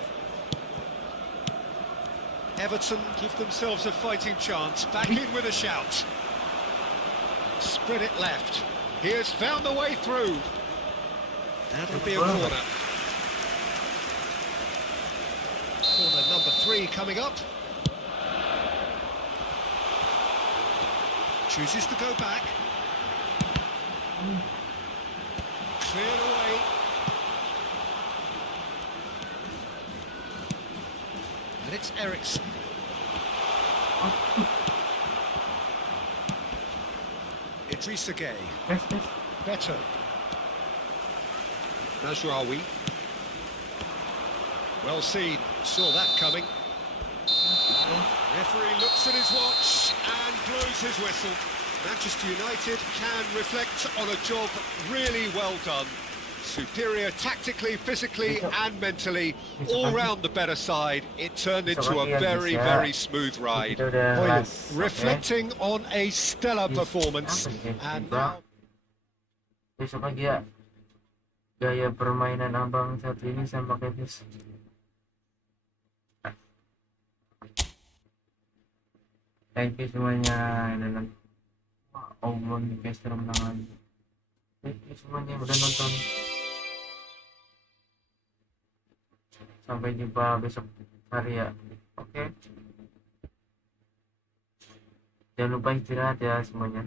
Everton give themselves a fighting chance. Back in with a shout. Spread it left. He has found the way through. That'll be a corner. Corner number 3 coming up. Chooses to go back. Cleared away. And it's Eriksson. Idrissa Gueye. Tes. Better. Nasraoui. Well seen. Saw that coming. Referee looks at his watch and blows his whistle. Manchester United can reflect on a job really well done. Superior tactically, physically and mentally. All round the better side. It turned into a very, very smooth ride. Kita udah Hoyland last, oke. reflecting on a stellar Ih, performance. apa sih, And Bang? now Besok lagi ya. Gaya permainan abang satu ini sama Kevin. Thank you semuanya dalam Allah nih Caster menang lagi. Thank you semuanya yang udah nonton. Sampai jumpa besok hari ya. Oke. Jangan lupa istirahat ya semuanya.